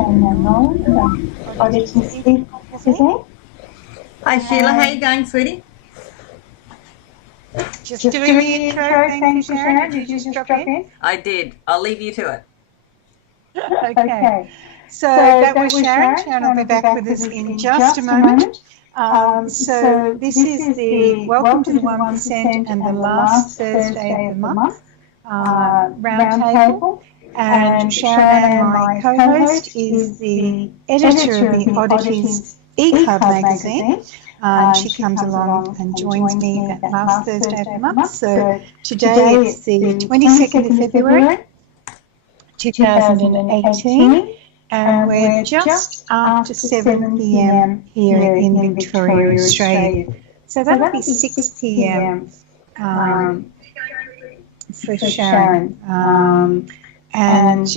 sharing our knowledge on oddities today. Hi Sheila, how you going, sweetie? Just doing the intro. Thank you, Sharon. Did you just drop in? I did. I'll leave you to it. Okay. So that was Sharon. Sharon will be back with us in just a moment. So this is the Welcome to the 1% and the last Thursday of the month round table. And Sharon, my co-host, is the editor of the Oddities e-club magazine. She comes along and joins me that last Thursday of the month. So today it's the 22nd of February, 2018. And we're just after 7 p.m. here in Victoria, Australia. So that'll be 6 p.m. For Sharon. And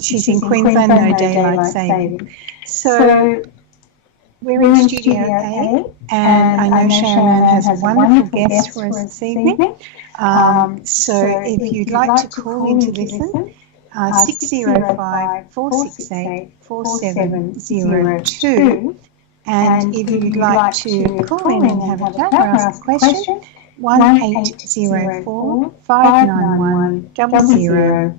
she's in Queensland, no daylight saving. So we're in Studio A, and I know Sharon has a wonderful guest for us this evening. So if you'd like to call in to listen, 605 468 4702. And if you'd like to call in and have a chat or ask a question, 1804 591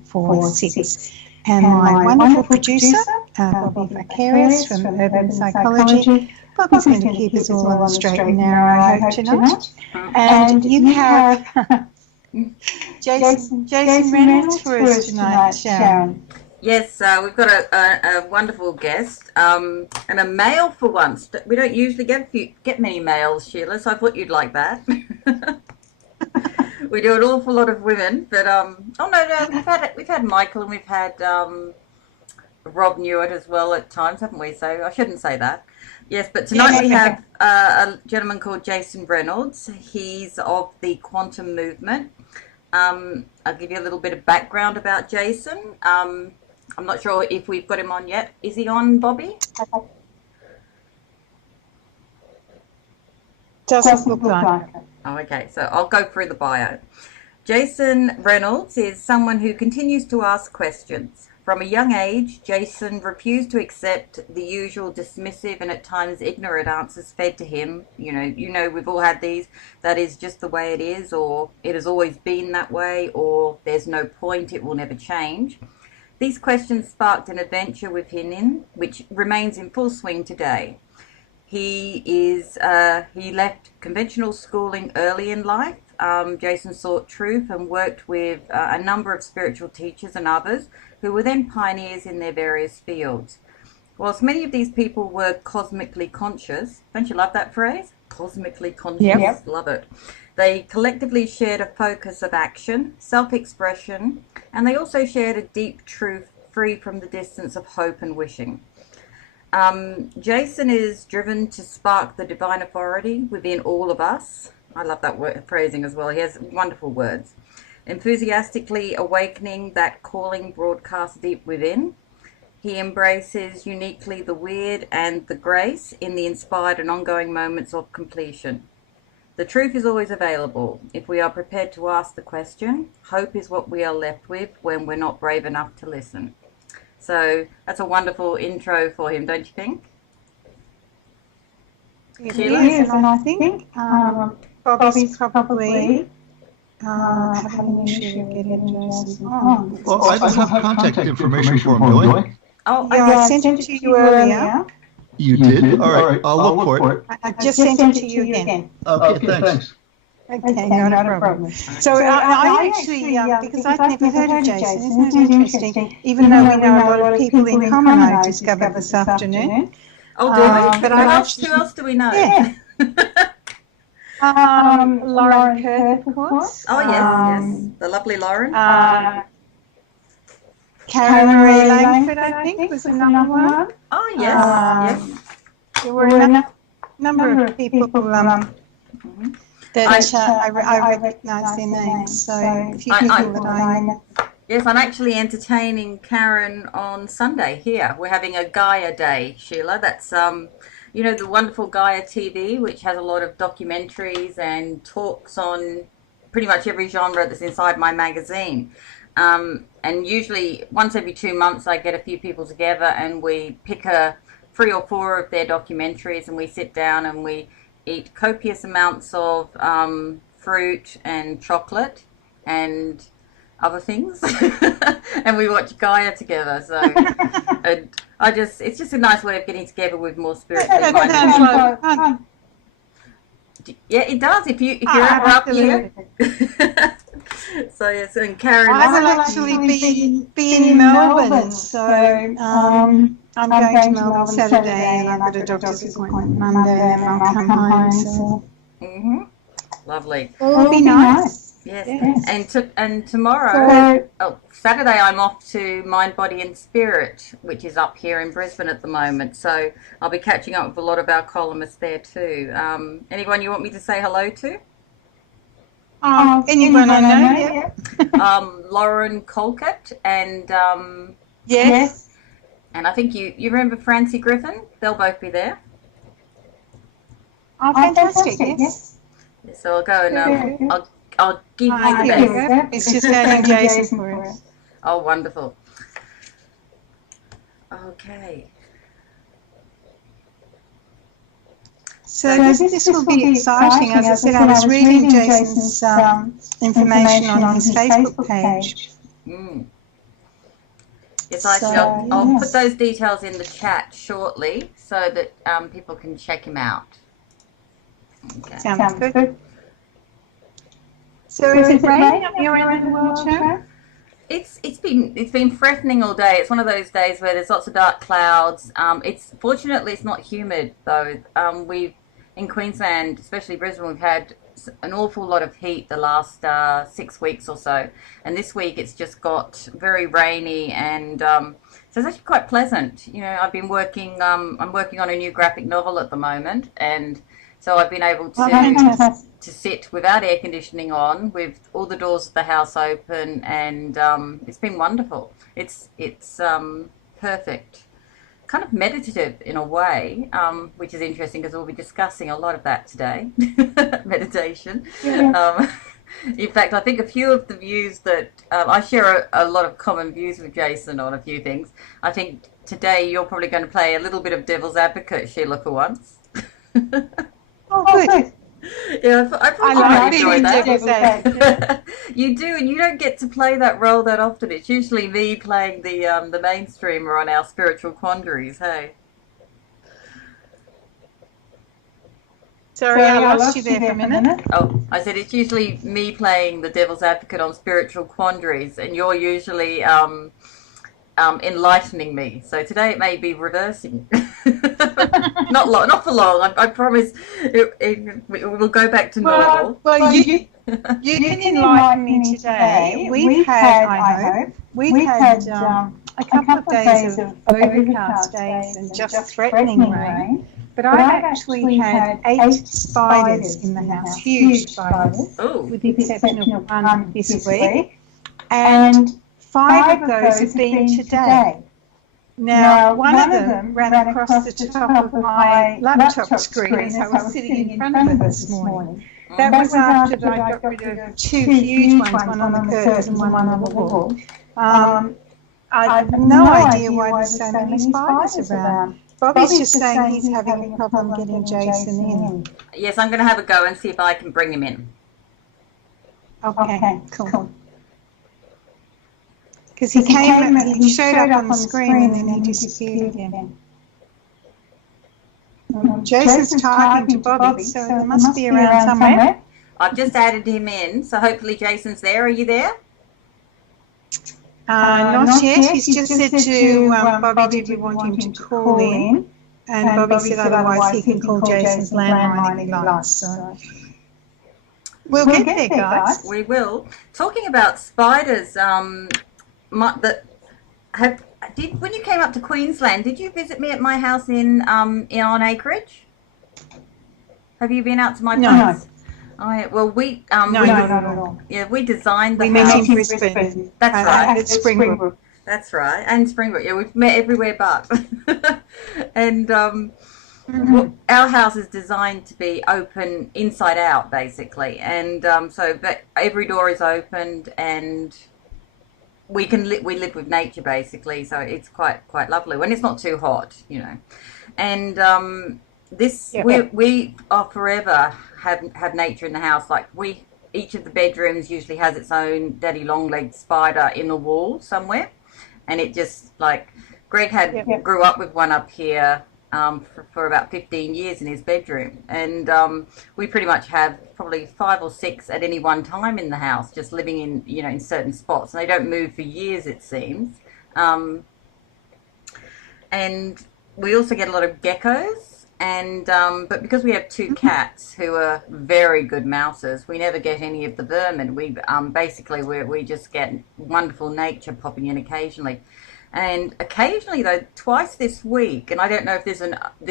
0046. And my wonderful producer, Bobby Vicarious from Urban Psychology. Bobby's going to keep us all on the straight and narrow, I hope, tonight. And you have Jason Reynolds for us tonight, Sharon. Yes, we've got a wonderful guest, and a male for once. We don't usually get many males, Sheila, so I thought you'd like that. We do an awful lot of women, but we've had Michael and we've had Rob Newitt as well at times, haven't we? So I shouldn't say that. Yes, but tonight we have a gentleman called Jason Reynolds. He's of the quantum movement. I'll give you a little bit of background about Jason. I'm not sure if we've got him on yet. Is he on, Bobby? Doesn't look like it. Oh, okay, so I'll go through the bio. Jason Reynolds is someone who continues to ask questions. From a young age, Jason refused to accept the usual dismissive and at times ignorant answers fed to him. You know, we've all had these. That is just the way it is, or it has always been that way, or there's no point, it will never change. These questions sparked an adventure within him, which remains in full swing today. He left conventional schooling early in life. Jason sought truth and worked with a number of spiritual teachers and others who were then pioneers in their various fields. Whilst many of these people were cosmically conscious, don't you love that phrase? Cosmically conscious, yep. Love it. They collectively shared a focus of action, self-expression, and they also shared a deep truth free from the distance of hope and wishing. Jason is driven to spark the divine authority within all of us. I love that phrasing as well. He has wonderful words. Enthusiastically awakening that calling broadcast deep within. He embraces uniquely the weird and the grace in the inspired and ongoing moments of completion. The truth is always available. If we are prepared to ask the question, hope is what we are left with when we're not brave enough to listen. So that's a wonderful intro for him, don't you think? It is, and I think Bobby's probably having an issue getting Jason on. Well, I don't have contact information for him, do I? Oh, yeah, I sent it to you earlier. You did? All right, I'll look for it. I just sent it to you again. Okay, thanks. Okay, not a problem. So I actually, because I've never heard of Jason, isn't it interesting? Even though we know a lot of people in common, I've discovered this afternoon. Oh, do we? But who else do we know? Yeah. Lauren Kirk, of course. Oh, yes, the lovely Lauren. Karen Marie Langford, I think, was another one. Oh, yes, There were a number of people that I recognise their names, so a few people that I know. Yes, I'm actually entertaining Karen on Sunday here. We're having a Gaia Day, Sheila. That's, the wonderful Gaia TV, which has a lot of documentaries and talks on pretty much every genre that's inside my magazine. And usually once every 2 months I get a few people together and we pick 3 or 4 of their documentaries and we sit down and we eat copious amounts of fruit and chocolate and other things and we watch Gaia together. So and it's just a nice way of getting together with more spiritually minded people. Yeah, it does. If you're ever up here. So yes, and Karen. I will actually be in Melbourne, so I'm going to Melbourne Saturday, and I've got a doctor's appointment Monday, and I'll come home. So. Lovely. It'll be nice. Yes. And tomorrow, Saturday, I'm off to Mind, Body and Spirit, which is up here in Brisbane at the moment. So I'll be catching up with a lot of our columnists there too. Anyone you want me to say hello to? Anyone I know, yeah. Lauren Colcott and yes. And I think you remember Francie Griffin? They'll both be there. Oh, fantastic! Yes. So I'll go and I'll give you the best. It's just adding Jason for us. Oh, wonderful. Okay. So this will be exciting. As I said, I was reading Jason's information on his Facebook page. Yes, I'll put those details in the chat shortly so that people can check him out. Okay. Sounds good. So is it raining up your end of the world, Sharon? It's been threatening all day. It's one of those days where there's lots of dark clouds. Fortunately it's not humid though. We've in Queensland, especially Brisbane, we've had an awful lot of heat the last 6 weeks or so, and this week it's just got very rainy and so it's actually quite pleasant. You know, I've been working. I'm working on a new graphic novel at the moment, and so I've been able to sit without air conditioning on, with all the doors of the house open, and it's been wonderful. It's perfect, kind of meditative in a way, which is interesting because we'll be discussing a lot of that today, meditation. Yeah. In fact, I think a few of the views that I share a lot of common views with Jason on a few things. I think today you're probably going to play a little bit of devil's advocate, Sheila, for once. Oh, good. Yeah, I probably enjoy that. You do, and you don't get to play that role that often. It's usually me playing the mainstreamer on our spiritual quandaries. Hey. Sorry, I lost you there for a minute. Oh, I said it's usually me playing the devil's advocate on spiritual quandaries, and you're usually enlightening me. So today it may be reversing. Not for long. I promise. We'll go back to normal. Well, you can enlighten me today. We've had, I hope, a couple of days of overcast days and just threatening rain. But I've actually had 8 spiders in the house, huge spiders, with the exception of one this week. And 5 of those have been today. Now, one of them ran across the top of my laptop screen as I was sitting in front of it this morning. That was after I got rid of 2 huge ones, one on the curtains and one on the wall. I have no idea why there's so many spiders around. Bobby's just saying he's having a problem getting Jason in. Yes, I'm going to have a go and see if I can bring him in. Okay, cool. Because he showed up on the screen and then he disappeared again. Jason's talking to Bobby, so he must be around somewhere. I've just added him in, so hopefully Jason's there. Are you there? Not yet. He's just said to Bobby, did we want him to call in? And Bobby said otherwise he can call Jason's landline if he likes. So we'll get there, guys. We will. Talking about spiders, when you came up to Queensland, did you visit me at my house on Acreage? Have you been out to my place? No. Oh, yeah. Well, we no. Yeah, we designed the house. We met in Brisbane. That's right. At Springbrook. That's right, and Springbrook. Yeah, we've met everywhere but. And well, our house is designed to be open inside out, basically, and but every door is opened, and we live with nature basically, so it's quite lovely when it's not too hot, And we are forever have nature in the house. Like each of the bedrooms usually has its own daddy long-legged spider in the wall somewhere, and it just like Greg grew up with one up here for about 15 years in his bedroom, and we pretty much have probably 5 or 6 at any one time in the house, just living in in certain spots, and they don't move for years, it seems. And we also get a lot of geckos, and but because we have 2 cats who are very good mousers, we never get any of the vermin. We we just get wonderful nature popping in occasionally. And occasionally, though, twice this week, and I don't know if this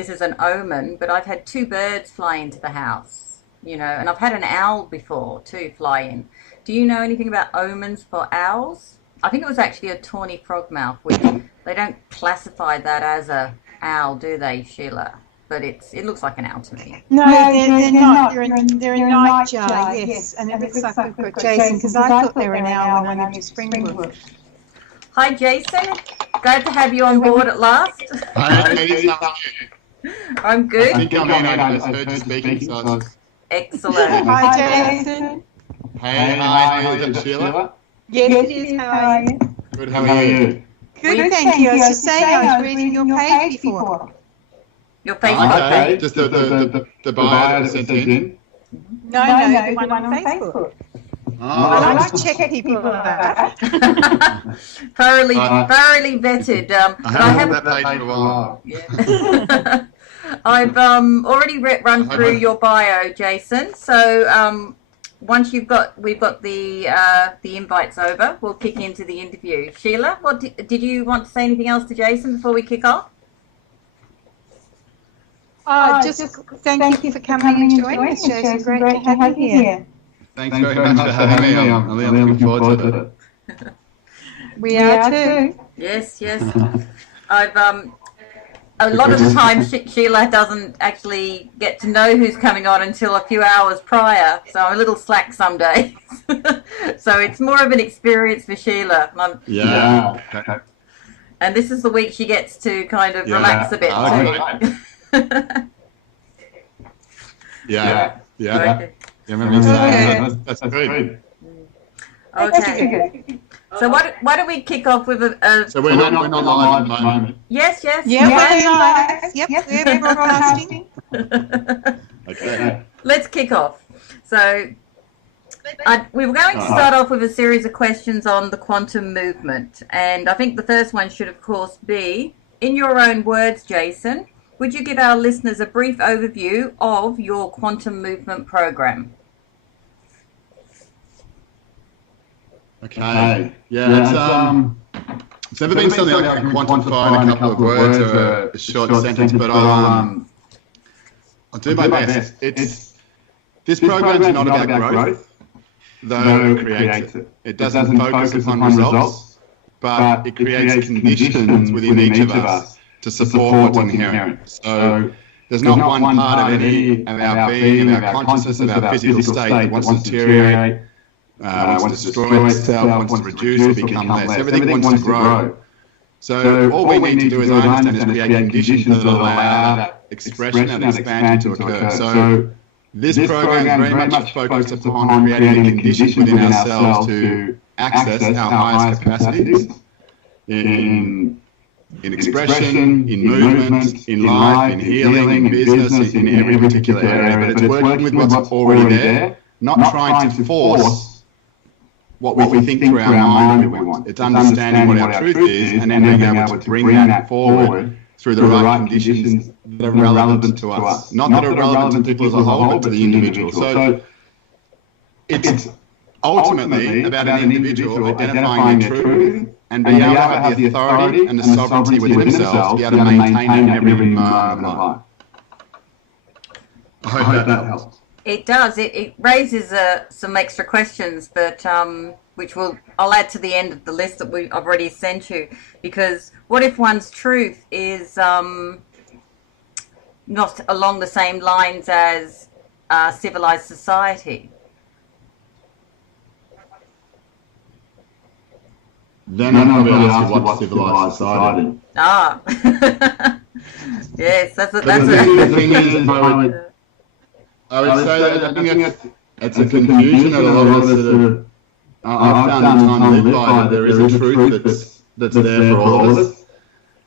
is an omen, but I've had 2 birds fly into the house, and I've had an owl before too fly in. Do you know anything about omens for owls? I think it was actually a tawny frogmouth, which they don't classify that as a owl, do they, Sheila? But it looks like an owl to me. No, they're not. They're a nightjar, yes, and it looks like we've got Jason, because I thought they were an owl when I lived in Springwood. Hi, Jason. Glad to have you on board at last. Hi, ladies. How are you? I'm good. I think I'm in. I heard you speaking, so excellent. Hi, Jason. Hey, hi. Is that Sheila? Yes, it is. How are you? Good. How are you? Good, thank you. I was just saying I was reading your page before. Your Facebook page? Just the bio that sent in? No, the one on Facebook. I like to check people out. thoroughly vetted. I haven't that page for a while. Yeah. I've already run through your bio, Jason. So once we've got the invites over, we'll kick into the interview. Sheila, what did you want to say anything else to Jason before we kick off? Just thank you for coming and joining us, Jason. Great to have you here. Thanks very much for having me. I'm really looking forward to it. We are too. Yes. I've a lot of the time Sheila doesn't actually get to know who's coming on until a few hours prior, so I'm a little slack some days. So it's more of an experience for Sheila. Okay. And this is the week she gets to kind of relax a bit too. Yeah. Okay. That's good. Okay. So why don't we kick off with a... So we're not live at the moment. Yes. Yeah, we're live. Yep, we're broadcasting. Okay. Let's kick off. So we were going to start off with a series of questions on the quantum movement. And I think the first one should, of course, be, in your own words, Jason, would you give our listeners a brief overview of your quantum movement program? Okay. Yeah. It's never been something I can quantify in a couple of words or a short sentence, but I'll do my best. This program's not about growth, though it creates it. It doesn't focus upon results, but it creates conditions within each of us to support what's inherent. So there's not one part of any of our being, of our consciousness, of our physical state that wants to deteriorate, wants to destroy itself, wants to reduce or become less. Everything wants to grow. So all we need to do, as I understand, is create conditions that allow that expression and expansion to occur. So this program is very much focused upon creating a condition within ourselves to access our highest capacities in expression, in movement, in life, in healing, in business, in every particular area. But it's working with what's already there, not trying to force what we think through our mind that we want. It's understanding what our truth is and then being able to bring that forward through the right conditions that are relevant to us. Not that are relevant to people as a whole, but to the individual. So it's ultimately about an individual identifying their truth and being able to have the authority and the sovereignty within themselves to be able to maintain it in every moment of life. I hope that helps. It does. It raises some extra questions, but which I'll add to the end of the list that I've already sent you. Because what if one's truth is not along the same lines as civilized society? then I'd probably ask you what's civilized society. Ah, yes, that's The thing is, I would say that I think it's a confusion that a lot of us sort of, I've found in time to live by, that there is a truth that's there for all of us.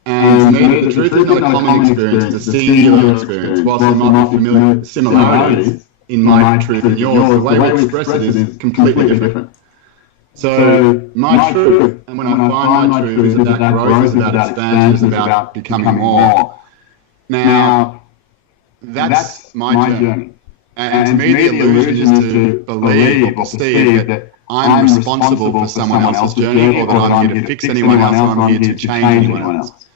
And to me, the truth is not a common experience, it's a singular experience. Whilst there might be similarities in my truth and yours, the way we express it is completely different. So my truth, and when I find my truth, is that growth, is about expansion, is about becoming more. Now, that's my journey. And to me, the illusion is to believe or perceive that I'm responsible for someone else's journey, or that I'm here to fix anyone else, or I'm here to change anyone else.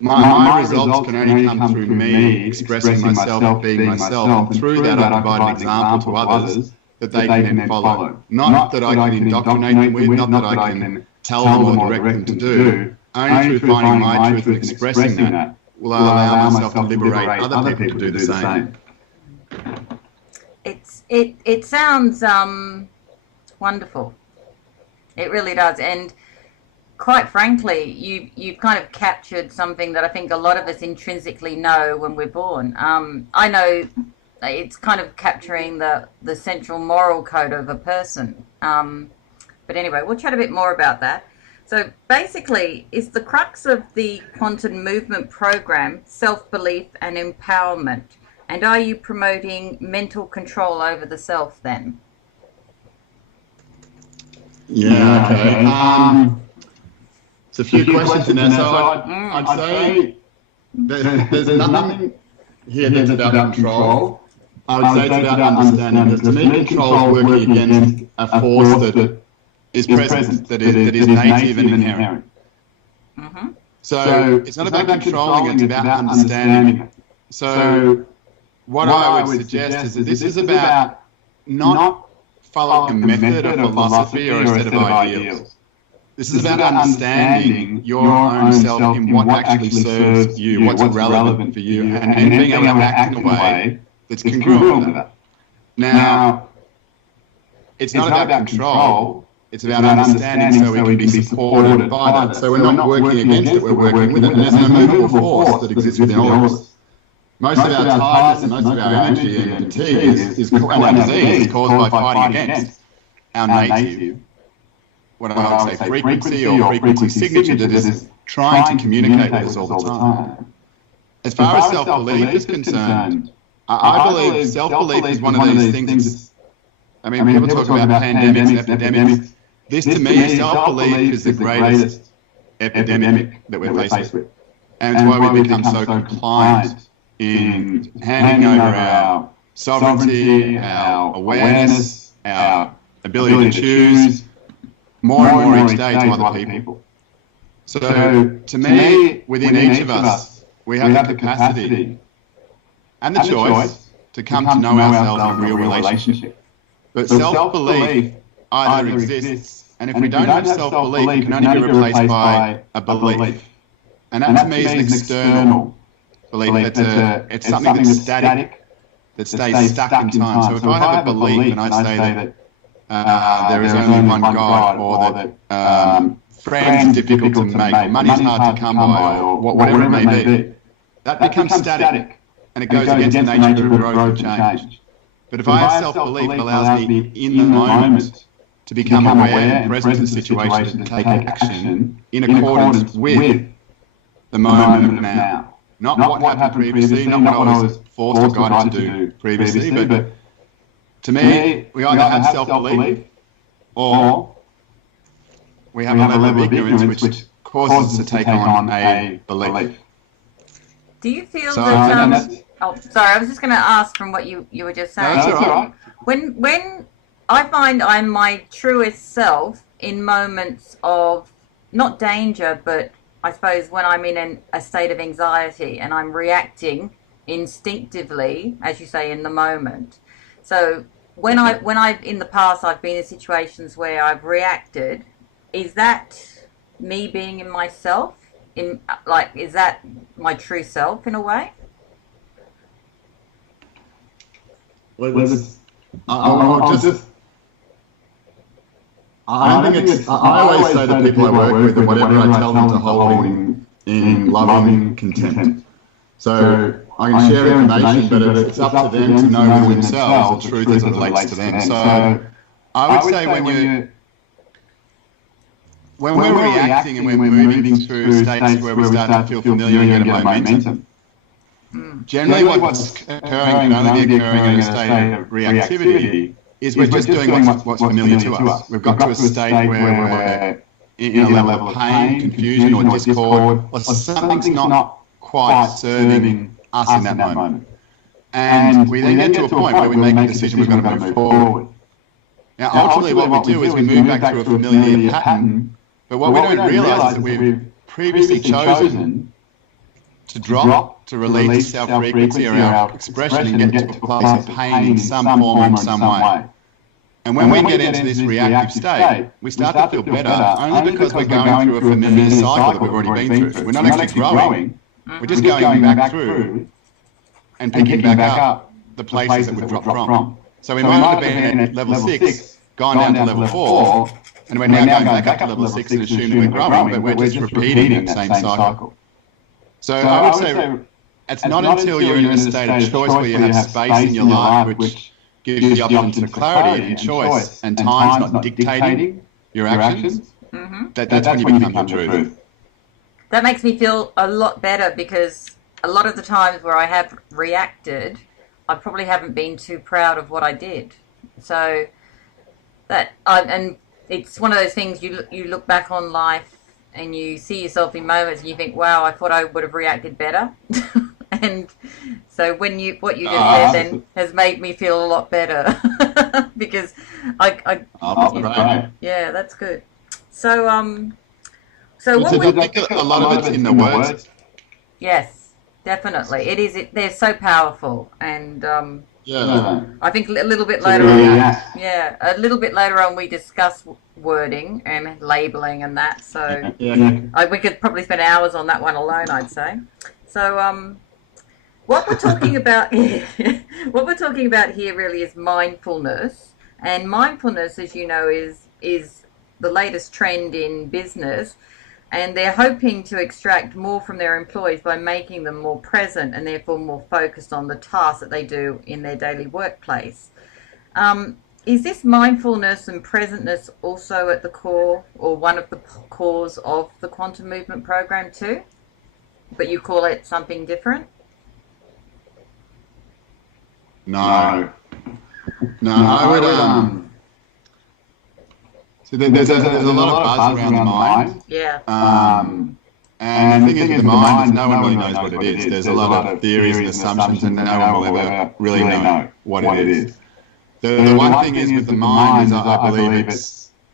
My results can only come through me expressing myself, being myself, and through that I provide an example to others that they can then follow. Not that I can indoctrinate them with, not that I can tell them or direct them to do. Only through finding my truth and expressing that will I allow myself to liberate other people to do the same. It sounds wonderful. It really does. And quite frankly, you've kind of captured something that I think a lot of us intrinsically know when we're born. I know it's kind of capturing the central moral code of a person. But anyway, we'll chat a bit more about that. So basically, is the crux of the quantum movement program self-belief and empowerment? And are you promoting mental control over the self then? Yeah, okay. It's a few questions in there. So I'd say there's nothing here that's about control. I would say it's about understanding. Because to me, control is working against a force that is present, that is native and inherent. So it's not about controlling, it's about understanding it. So what I would suggest is that this is about not following a method, a philosophy, or a set of ideals. This is about understanding your own self in what actually serves you, what's relevant for you, and being able to act in a way that's congruent with that. Now, it's not about control, it's about understanding so we can be supported by that. So we're not working against it, we're working with it. And there's an immovable force that exists within all of us. Most of our tiredness and most of our energy and fatigue and our disease is caused by fighting against our native, what I would say, frequency or frequency signature that is trying to communicate with us all the time. As far as self-belief is concerned, I believe self-belief is one of these things. I mean, people talk about pandemics, epidemics. This, to me, self-belief is the greatest epidemic that we're faced with. And it's why we become so compliant in handing over our sovereignty, our awareness, our ability to choose more and more each day to other people. So, to me, within each of us, we have the capacity and the choice to come to know ourselves in real relationship. But self-belief either exists, and if we don't have self-belief, it can only be replaced by a belief. And that to me is an external belief. It's something that's static, that stays stuck in time. So if I have a belief and I say that there is only one God, or that friends are difficult to make, or money's hard to come by, or whatever it may be, that becomes static. And it goes against the nature of growth and change. But if I have self-belief, it allows me in the moment to become aware and present in situations and take action in accordance with the moment of now. Not what happened previously, not what I was forced or guided to do previously, but to me, we either have self-belief or we have a level of ignorance which causes us to take on a belief. Do you feel that... oh, sorry, I was just going to ask from what you were just saying. That's all right. When I find I'm my truest self in moments of, not danger, but I suppose when I'm in a state of anxiety and I'm reacting instinctively, as you say, in the moment. So when I've in the past I've been in situations where I've reacted, is that me being in myself? Is that my true self in a way? I I don't think it's. I always say to people I work with that whatever I tell them to hold in loving contempt. So I can share information, but it's up to them to know within themselves the truth as it relates to them. So I would say when we're reacting and we're moving through states where we start to feel familiar and get a momentum, generally what's occurring can only be occurring in a state of reactivity is we're just doing what's familiar to us. We've got to a state where we're in a level of pain, confusion or discord, or something's not quite serving us in that moment. And we then get to a point where we make a decision we've got to move forward. Now, ultimately what we do is we move back through a familiar pattern, but what we don't realise is that we've previously chosen to drop, to release our frequency or our expression and get to a place of pain in some form, in some way. And when we get into this reactive state, we start to feel better only because we're going through a familiar cycle that we've already been through. We're not actually growing, we're just going back through and picking back up the places that we've dropped from. So we might have been at level 6, gone down to level 4, and we're now going back up to level 6 and assume that we're growing, but we're just repeating that same cycle. So I would say it's not until you're in a state of choice where you have space in your life which gives you the option to clarity and choice and time's not dictating your actions, that's when you become the truth. That makes me feel a lot better, because a lot of the times where I have reacted, I probably haven't been too proud of what I did. So and it's one of those things you look back on life and you see yourself in moments and you think, wow, I thought I would have reacted better. And so what you just said then has made me feel a lot better because yeah, that's good. So what I think a lot of it's in the words. Yes, definitely. It is. They're so powerful, and I think a little bit later on, a little bit later on we discuss wording and labeling and that. So we could probably spend hours on that one alone, I'd say. So what we're talking about here really is mindfulness, and mindfulness, as you know, is the latest trend in business. And they're hoping to extract more from their employees by making them more present and therefore more focused on the tasks that they do in their daily workplace. Is this mindfulness and presentness also at the core, or one of the cores of the quantum movement program too? But you call it something different? No, I would so there's a lot of buzz around the mind. Yeah. And the thing is, with the mind is no one really knows what it is. There's a lot of theories and assumptions, and no one will ever really know what it is. The one thing is with the mind is I believe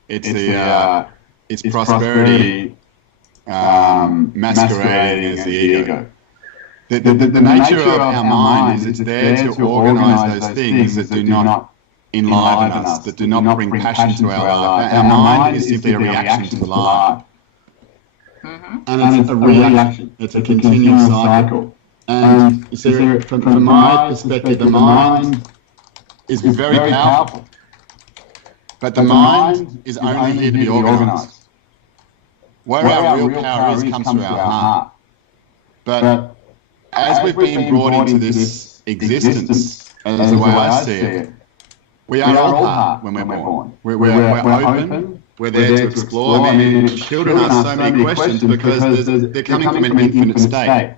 it's prosperity masquerading as the ego. The nature of our mind is it's there to organise those things that do not enliven us, that do not bring passion to our life. Our mind is simply a reaction to life. And it's a reaction. It's a continual cycle. And you see, from my perspective, the mind is very powerful. But the mind is only here to be organised. Where our real power is comes through our heart. But as we've been brought into this existence, as the way I see it, we are all heart when we're born. We're open. We're there to explore. I mean, children ask so many questions because they're coming from an infinite state.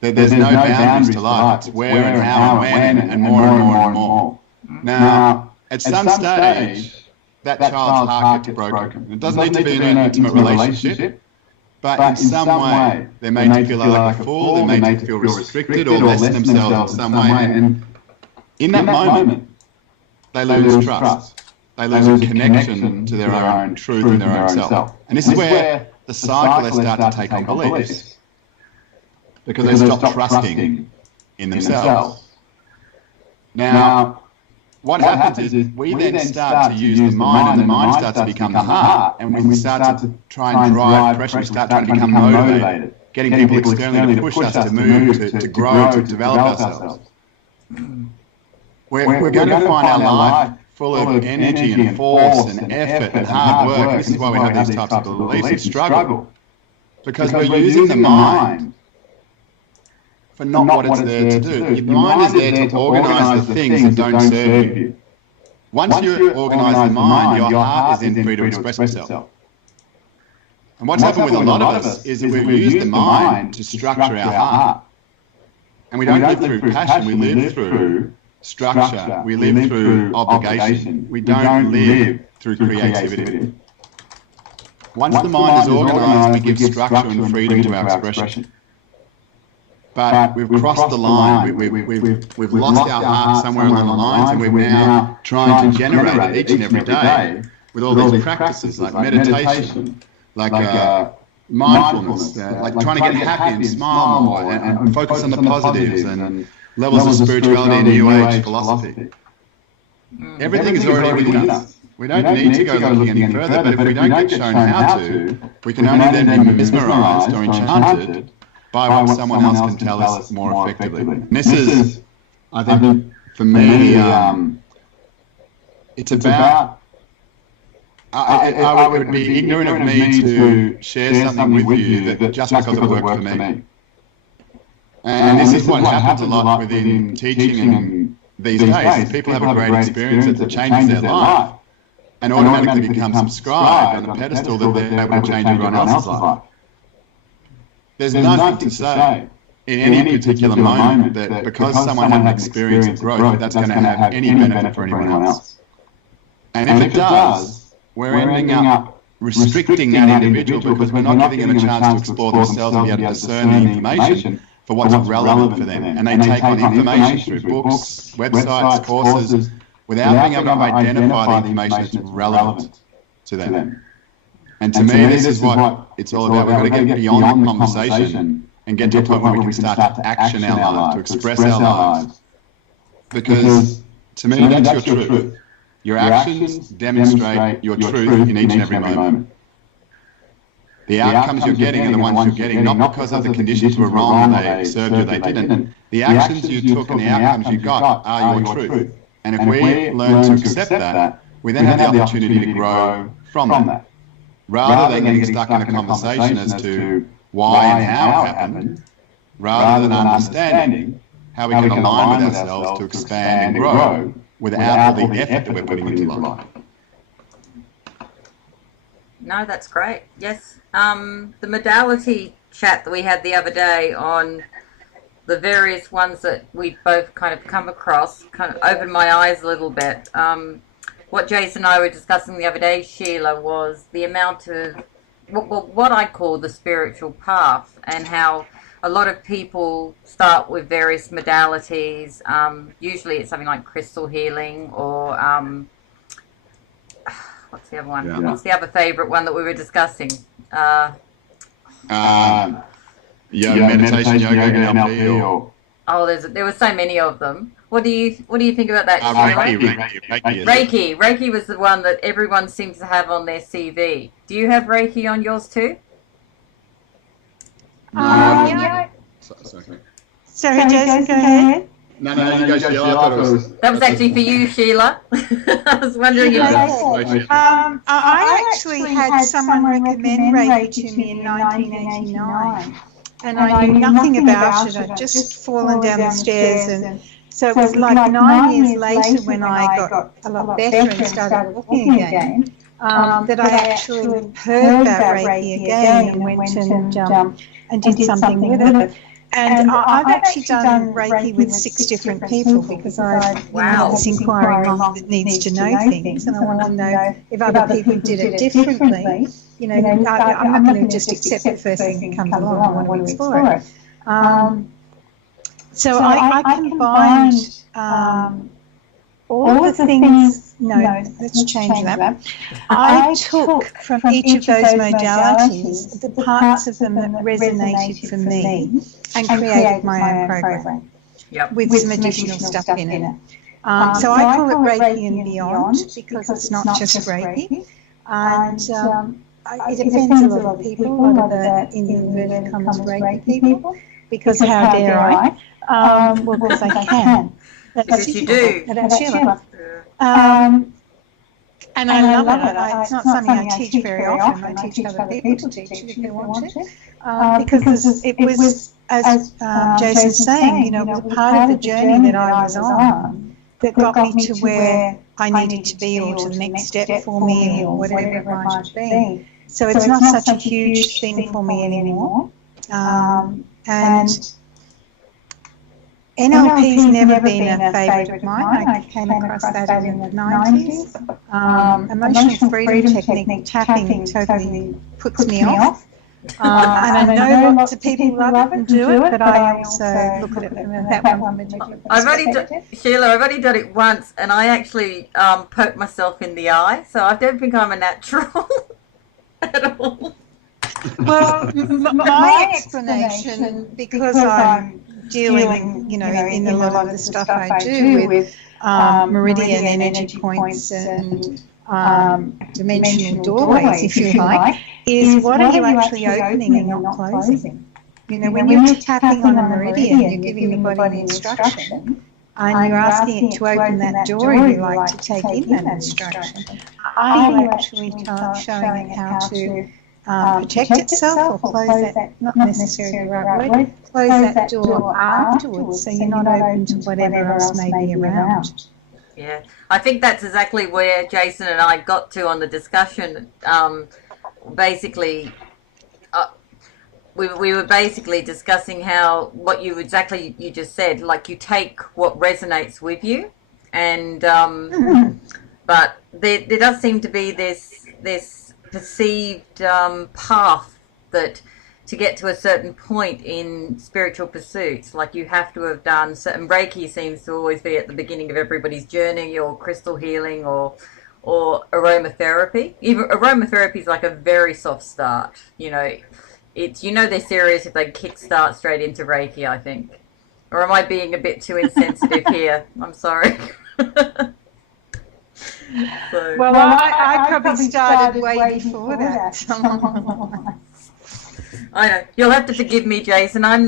There's no boundaries to life. It's where and how and when and more and more and more. Now, at some stage, that child's heart gets broken. It doesn't need to be in an intimate relationship, but in some way, they're made to feel like a fool, they're made to feel restricted or less themselves in some way. And in that moment, they lose trust. They lose a connection to their own truth and their own self. And this is where the cycle starts to take on beliefs, because they stop trusting in themselves. Now, what happens is we then start to use the mind, and the mind starts to become the heart, and we start to try and drive pressure, we start trying to become motivated, getting people externally to push us to move, to grow, to develop ourselves. We're going to find our life full of energy and force and effort and hard work. And this is why we have these types of beliefs of struggle. Because we're using the mind for not what it's there to do. Your mind is there to organise the things that don't serve you. Once you organise the mind, your heart is then free to express itself. And what's happened with a lot of us is that we've used the mind to structure our heart. And we don't live through passion, we live through structure, we live through obligation, we don't live through creativity. Once the mind is organised, we give structure and freedom to our expression. But we've crossed the line, we've lost our heart somewhere along the lines, and we're now trying to generate it each and every day with all these practices like meditation, like mindfulness, like trying to get happy and smile more and focus on the positives and levels of spirituality and New Age philosophy. Everything is already within us. We don't need to go looking any further, but if we don't get shown how to, we can only then be mesmerised or enchanted by what someone else can tell us more effectively. And this is, I think, for me, it's about, it would be ignorant of me to share something with you that just because it worked for me. And this is what happens a lot within teaching and these days. People have a great experience that changes their life and automatically become subscribed on a pedestal that they're able to change everyone else's life. There's nothing to say in any particular moment that because someone had an experience of growth, that's going to have any benefit for anyone else. And if it does, we're ending up restricting that individual because we're not giving them a chance to explore themselves and be able to discern the information for what's relevant for them. And they take on information through books, websites, courses, without being able to identify the information that's relevant to them. And to me, this is what it's all about. We've got to get beyond the conversation and get to a point where we can start to action our lives, to express our lives. Because to me, that's your truth. Your actions demonstrate your truth in each and every moment. The outcomes you're getting are the ones you're getting, not because of the conditions were wrong, they served you, they didn't. The actions you took and the outcomes you got are your truth. And if we learn to accept that, we then have the opportunity to grow from that. Rather than getting stuck in a conversation as to why and how it happened, rather than understanding how we can align with ourselves to expand and grow without all the effort that we're putting into life. No, that's great. Yes. The modality chat that we had the other day on the various ones that we both kind of come across kind of opened my eyes a little bit. What Jason and I were discussing the other day, Sheila, was the amount of what I call the spiritual path, and how a lot of people start with various modalities. Usually it's something like crystal healing or what's the other one? Yeah. What's the other favourite one that we were discussing? Meditation, yoga, NLP. There were so many of them. What do you think about that? Reiki was the one that everyone seems to have on their CV. Do you have Reiki on yours too? Yeah. Sorry, Jason, go ahead. No, you go, Sheila. That was actually for you, Sheila. I was wondering if I actually had someone recommend Reiki to me in 1989, and I knew nothing about it. I'd just fallen down the stairs, and so it was like 9 years later when I got a lot better and started looking again, that I actually heard about Reiki again and went and did something with it. And I've actually done Reiki with 6 different people because I've this inquiring mind that needs to know things, and I want to know if other people did it differently. You know, I'm not going to just accept the first thing that comes along. I want to explore it. So I combined all of the things. No, let's change that. I took from each of those modalities the parts of them that resonated for me and created my own program with some additional stuff in it. So I call it Reiki and Beyond because it's not just Reiki. And it depends a lot on people, a lot of the inverted commas Reiki people, because how dare I? Well, because I can. Because you do. And I love it. It's not something I teach very often. I teach other people to teach it if they want to. Because it was, as Jason's saying, you know, it was part of the journey that I was on that got me to where I needed to be, or to the next step for me, or whatever it might be. So it's not such a huge thing for me anymore. And NLP's never been a favourite of mine. I came across that in the 90s. Emotional freedom technique, tapping, totally puts me off. And I know lots of people love it and do it, but I also look at it from that one particular perspective. Sheila, I've only done it once, and I actually poked myself in the eye, so I don't think I'm a natural at all. Well, my explanation, because I'm dealing, you know, in a lot of the stuff I do with meridian energy points and dimensional doorways, if you like, is what are you actually opening and not closing? You know, when you're tapping on a meridian, you're giving the body instruction, and you're asking it to open that door you like to take in that instruction. Are you actually showing it how to protect itself, or close that, not necessarily the right word, close that door afterwards, so you're not open to whatever else may be around? Yeah, I think that's exactly where Jason and I got to on the discussion. Basically, we were basically discussing how what you just said, like you take what resonates with you, and but there does seem to be this perceived path that to get to a certain point in spiritual pursuits, like you have to have done certain. Reiki seems to always be at the beginning of everybody's journey, or crystal healing, or aromatherapy. Even aromatherapy is like a very soft start. You know, it's, you know, they're serious if they kickstart straight into Reiki, I think. Or am I being a bit too insensitive here? I'm sorry. So. Well, I probably started way before that. I know. You'll have to forgive me, Jason. I'm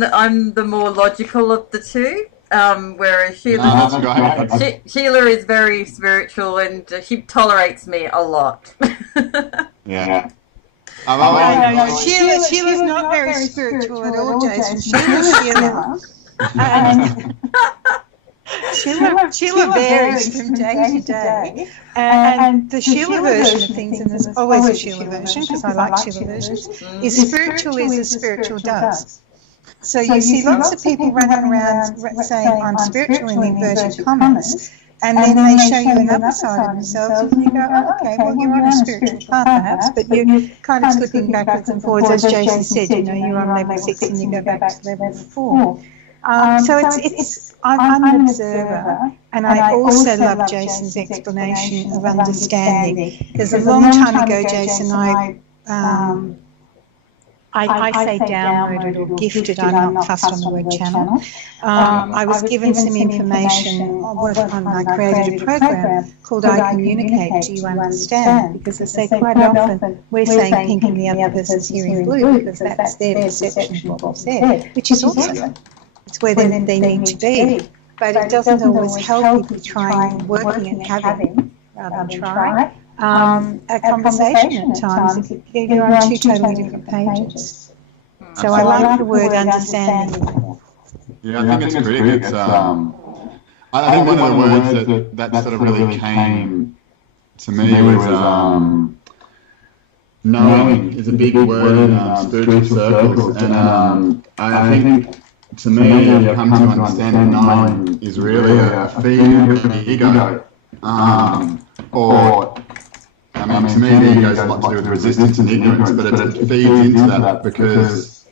the more logical of the two. Whereas Sheila is very spiritual, and she tolerates me a lot. Yeah. Sheila's not very spiritual at all, Jason. Sheila varies from day to day, and the Sheila version of things, and there's always a Sheila version because I like Sheila versions, is spiritual as spiritual does. So you see lots of people running around saying, I'm spiritual in inverted commas, and then they show you another side of themselves, and you go, oh, okay, well, you're on a spiritual path perhaps, but you're kind of slipping backwards and forwards, as Jason said, you know, you're on level 6 and you go back to level 4. So I'm an observer, and I also love Jason's explanation of understanding, because a long time ago, Jason, I say downloaded or gifted, I'm not fussed on the word channel. I was given some information on I created a program called I Communicate, Do You Understand? Because I say quite often we're saying pink and the other person's hearing blue, because that's their perception of what's there, which is awesome. It's where they need to be. But it doesn't always help if you're trying, working and having, rather than try, a conversation at times. You're on two totally different pages. So I like the word understanding. Yeah, I think it's great. It's, I think one of the words that sort of really came to me was knowing is a big word in spiritual circles. And I think, to me, I've come to understand that knowing is really a feed of the ego. Or, I mean, to me, the ego has a lot to do with resistance and ignorance, but it feeds into that, because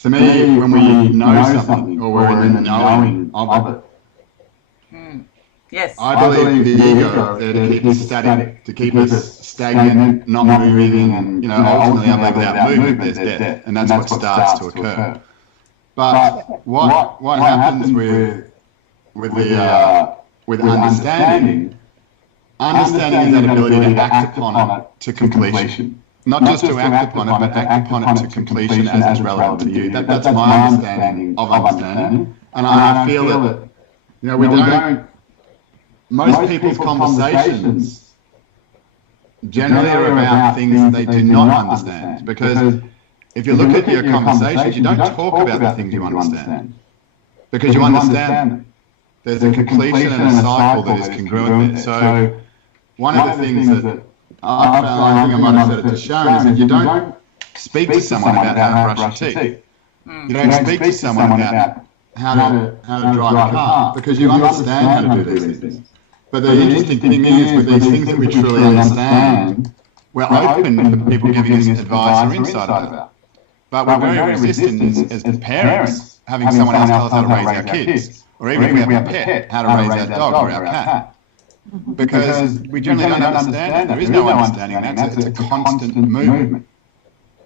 to me, when we know something, or we're in the knowing of it, yes, I believe the ego to keep us static, to keep us stagnant, not moving, and, you know, ultimately, I believe without movement, there's death, and that's what starts to occur. But what happens with understanding? Understanding is that ability to act upon it to completion. Not just to act upon it, but act upon it to completion as it's relevant to you. That's my understanding of understanding. And I feel that, you know, we don't most people's conversations generally are about things that they do not understand. Because if you look at your conversations, you don't talk about the things you understand, because you understand them. There's a completion and a cycle that is congruent there. So one of the things that I've found, I think I might have said it to Sharon, is that you don't speak to someone about how to brush your teeth. You don't speak to someone about how to drive a car, because you understand how to do these things. But the interesting thing is, with these things that we truly understand, we're open for people giving us advice or insight about. But we're very resistant as parents, having someone else tell us how to raise our kids, or even if we have a pet, how to raise our dog or our cat. Because we generally don't understand it. There is no understanding that. It's a constant movement.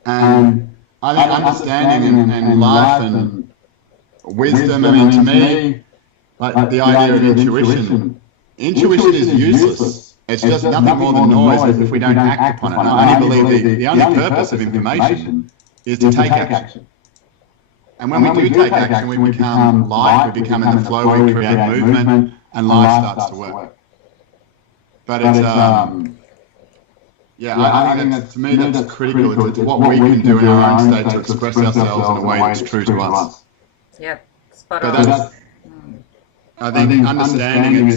And I think understanding and life and wisdom, I mean, to me, like the idea of intuition is useless. It's just nothing more than noise if we don't act upon it. And I only believe the only purpose of information is to take action. And when we do take action, we become light, we become in the flow, we create movement, and life starts to work. But it's, yeah, I think that, to me, that's critical. It's what we can do in our own state to express ourselves in a way that's true to us. Yep, spot on. I think understanding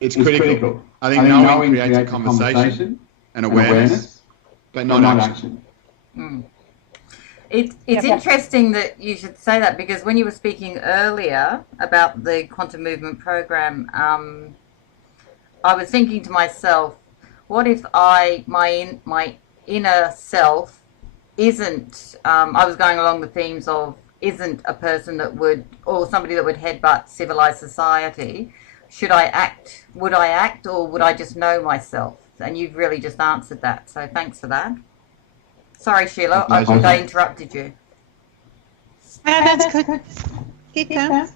it's critical. I think knowing creates a conversation and awareness, but not action. It's interesting that you should say that, because when you were speaking earlier about the quantum movement program, I was thinking to myself, what if my inner self isn't, I was going along the themes of, isn't a person that would, or somebody that would headbutt civilized society. Would I act, or would I just know myself? And you've really just answered that, so thanks for that. Sorry, Sheila, I interrupted you. No, that's good. Keep going.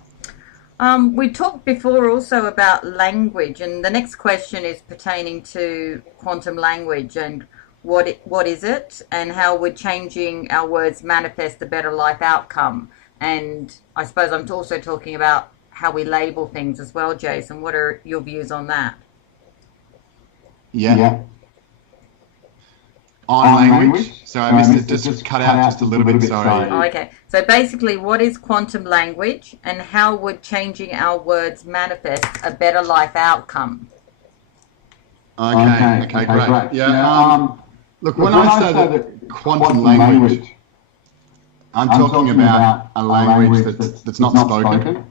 We talked before also about language, and the next question is pertaining to quantum language and what is it, and how would changing our words manifest a better life outcome. And I suppose I'm also talking about how we label things as well, Jason. What are your views on that? Yeah. On language? So I missed it, just cut out just a little bit, sorry. Oh, okay. So basically, what is quantum language, and how would changing our words manifest a better life outcome? Okay, great. Yeah, look, when I say that quantum language, I'm talking about a language that's not spoken.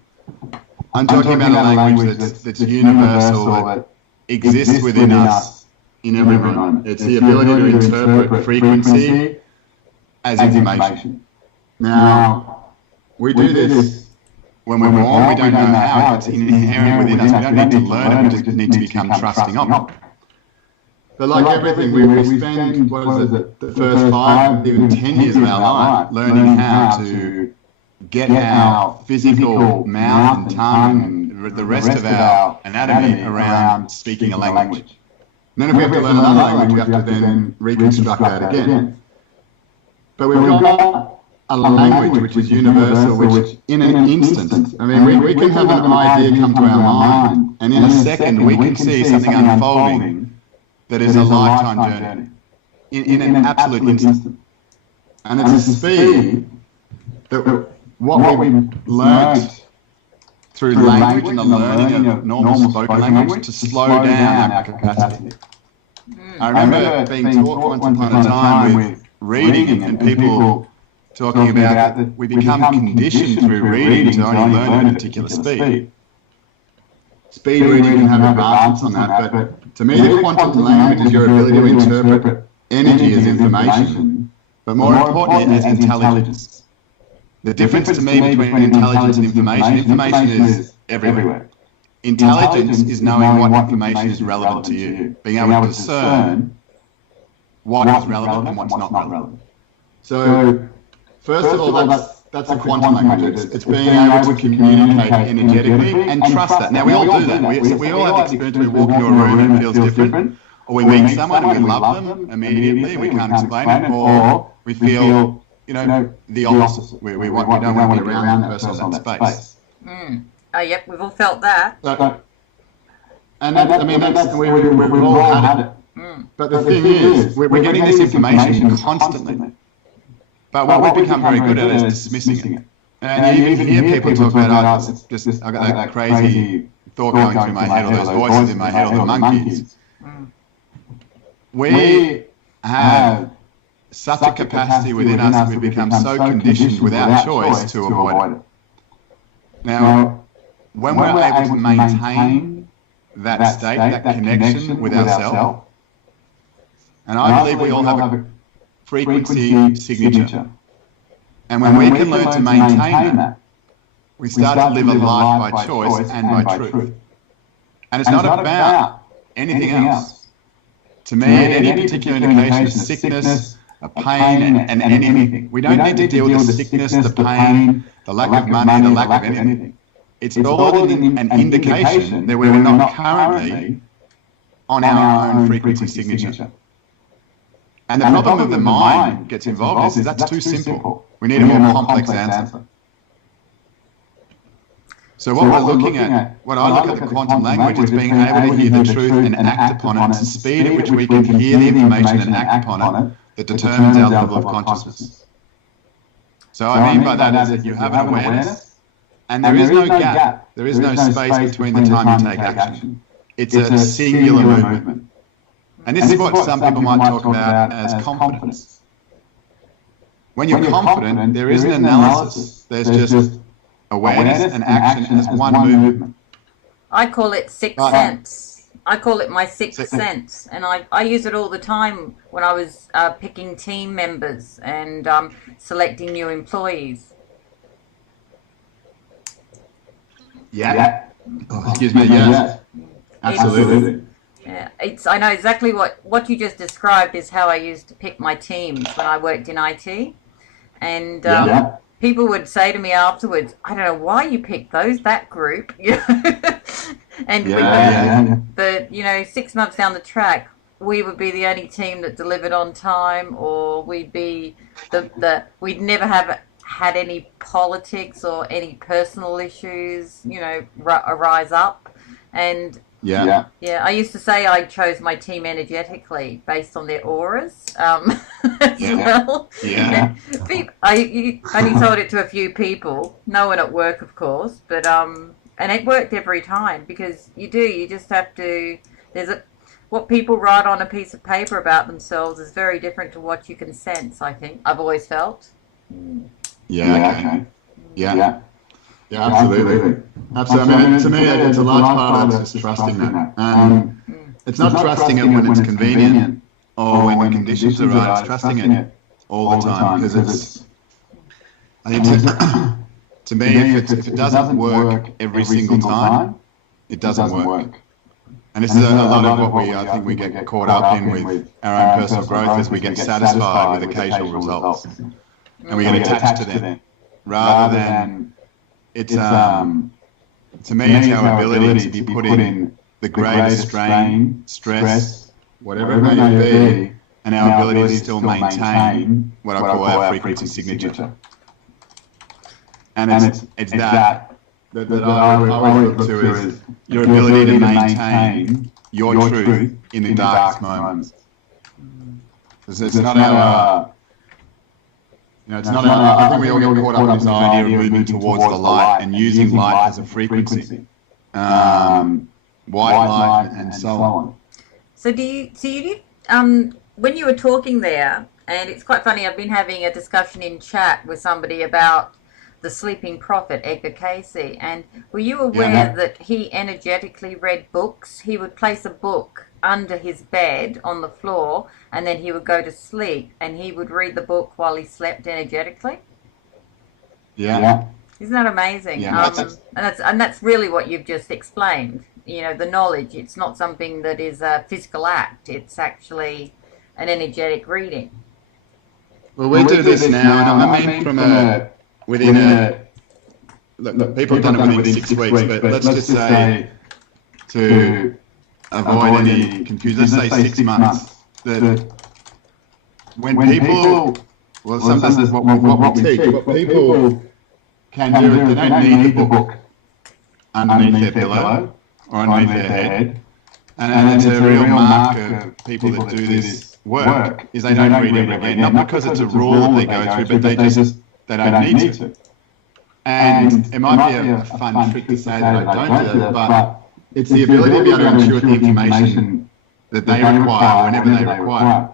I'm talking about a language that's universal, that exists within us in every moment. It's the ability to interpret frequency as information. Now, we do this when we're born. We don't know how. It's inherent within us. We don't need to learn it. We just need to become trusting of it. But like everything, we spend, the first 5, even 10 years of our life learning how to get our physical mouth and tongue and the rest of our anatomy around speaking a language. And then if we have to learn another language, we have to then reconstruct that again. But we've got a language which is universal, which in an instant, I mean, we can have an idea come to our mind, and in a second we can see something unfolding that is a lifetime journey, in an absolute instant. And it's a speed that what we've learned through language and the learning of normal spoken language to slow down our capacity. I remember being taught once upon a time with reading and people talking about that we become conditioned through reading to only learn at a particular speed. Speed reading can have advancements on that, but to me the quantum language is your ability to interpret energy as information, but more importantly as intelligence. The difference to me between intelligence and information is everywhere. Intelligence is knowing what information is relevant to you, being able to discern what is relevant and what's not relevant. So, first of all, that's a quantum language. It's being able to communicate energetically and trust that. Now, we all do that. We all have experience. We walk into a room and it feels different, or we meet someone and we love them immediately, we can't explain it, or we feel, the opposite. We don't want to be around that person or that space. Yep, we've all felt that. And that, I mean, we've all had it. But the thing is, we're getting this information constantly. But what we've become very good at is dismissing it. And you even hear people talk about, oh, it's just, I got that crazy thought going through my head, or those voices in my head, or the monkeys. We have such a capacity within us that we've become so conditioned without choice to avoid it. Now, when we're able to maintain that state, that connection with ourselves, and I believe we all have a frequency signature. And when we can learn to maintain that, we start to live a life by choice and by truth. And it's not about anything else. To me, at any particular indication of sickness, a pain, and anything, we don't need to deal with the sickness, the pain, the lack of money, the lack of anything. It's all an indication that we're not currently on our own frequency signature. And the problem with the mind gets involved is that's too simple. We need a more complex answer. So what we're looking at, what I look at the quantum language, is being able to hear the truth and act upon it. It's the speed at which we can hear the information and act upon it that determines our level of consciousness. So I mean by that is that you have an awareness, and there is no gap, there is no space between the time you take action. It's a singular movement. And this is what some people might talk about as confidence. When you're confident, there is an analysis. There's just awareness and action as one movement. I call it sixth sense. I call it my sixth sense. And I use it all the time when I was picking team members and selecting new employees. Yeah. Oh, excuse me, yes. Absolutely. Yeah, I know exactly what you just described is how I used to pick my teams when I worked in IT. And people would say to me afterwards, I don't know why you picked that group. And but 6 months down the track, we would be the only team that delivered on time, or we'd be we'd never have had any politics or any personal issues, arise up. And I used to say I chose my team energetically based on their auras as well. Yeah. I only told it to a few people, no one at work, of course, but and it worked every time, because you just have to. What people write on a piece of paper about themselves is very different to what you can sense. I think I've always felt. Yeah. Absolutely. Absolutely. I mean, to me, it's a large part of it is just trusting that. It's not trusting it when it's convenient or when conditions are right. It's trusting it all the time, because it's. I think to me, if it doesn't work every single time, it doesn't work. And this is a lot of what I think we get caught up in with our own personal growth, is we get satisfied with occasional results, and we get attached to them, rather than. It's to me, it's our ability to be put in the greatest strain, stress, whatever it may be, and our ability to still maintain what I call our frequency signature. And it's that I always look to is your ability to maintain your truth in the darkest moments. It's not our. It's not. I think we all get caught up in this idea of moving towards the light and using light as a frequency, white light, and so on. So when you were talking there, and it's quite funny, I've been having a discussion in chat with somebody about the sleeping prophet, Edgar Cayce, and were you aware that he energetically read books? He would place a book under his bed on the floor, and then he would go to sleep, and he would read the book while he slept energetically. Yeah. Isn't that amazing? Yeah, and that's really what you've just explained. The knowledge. It's not something that is a physical act. It's actually an energetic reading. Well, we do this now, and I mean from within a. Look, people have done it within 6 weeks, but let's just say to avoid any confusion, let's say 6 months. That when people, well, sometimes that's what we teach. What people can do is they don't need the book. underneath their pillow or underneath their head. And it's a real mark of people that do this work is they don't read ever again. Not because it's a rule that they go through, but they don't need to. And it might be a fun trick to say that I don't do that, but it's the ability to be able to intuit the information that they require whenever they require it.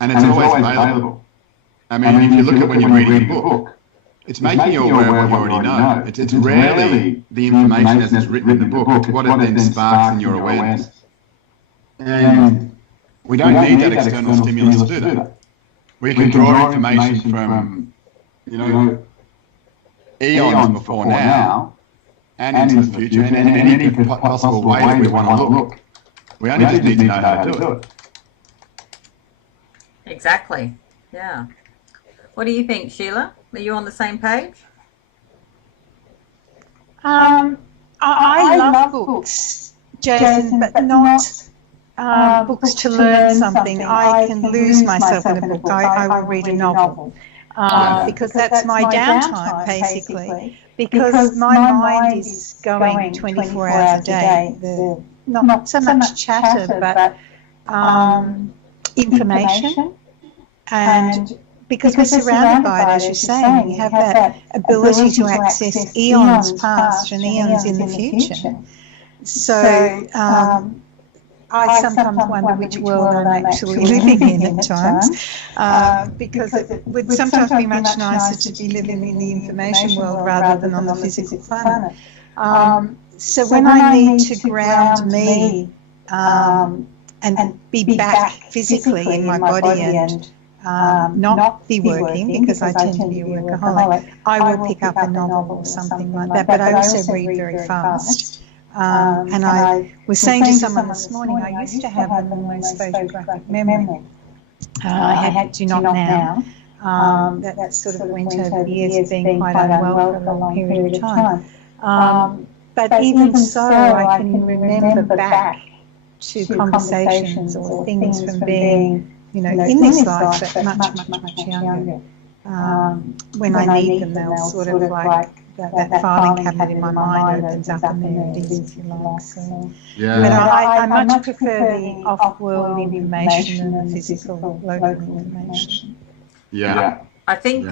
And it's always available. I mean, if you look at when you're reading a book, it's making you aware of what you already know. It's rarely the information as it's written in the book. It's what it then sparks in your awareness. And we don't need that external stimulus to do that. We can draw information from, eons before now and into the future in any possible way that we want to look. We only just need to know how to do it. Exactly. Yeah. What do you think, Sheila? Are you on the same page? I love books, Jason, but not books to learn something. I can lose myself in a book. I will read a novel because that's my downtime, basically, because my mind is going 24 hours a day. Not so much chatter, but information, and because we're surrounded by it, as you're saying, we have that ability to access eons past and eons in the future. So I sometimes wonder which world I'm actually living in at times, because it would sometimes be much nicer to be living in the information world rather than on the physical planet. So when I need to ground me and be back physically in my body and not be working, because I tend to be a workaholic, I will pick up a novel or something like that. But I also read very fast. And I was saying to someone this morning, I used to have an almost photographic memory. I do not now. That sort of went over the years of being quite unwell for a long period of time. But even so, I can remember back to conversations or things from being, in this life, but much younger. When I need them, they'll sort of like that filing cabinet in my mind opens up and there it is, if you like. So, yeah. But I much prefer the off-world information than the physical, local information. Yeah. I think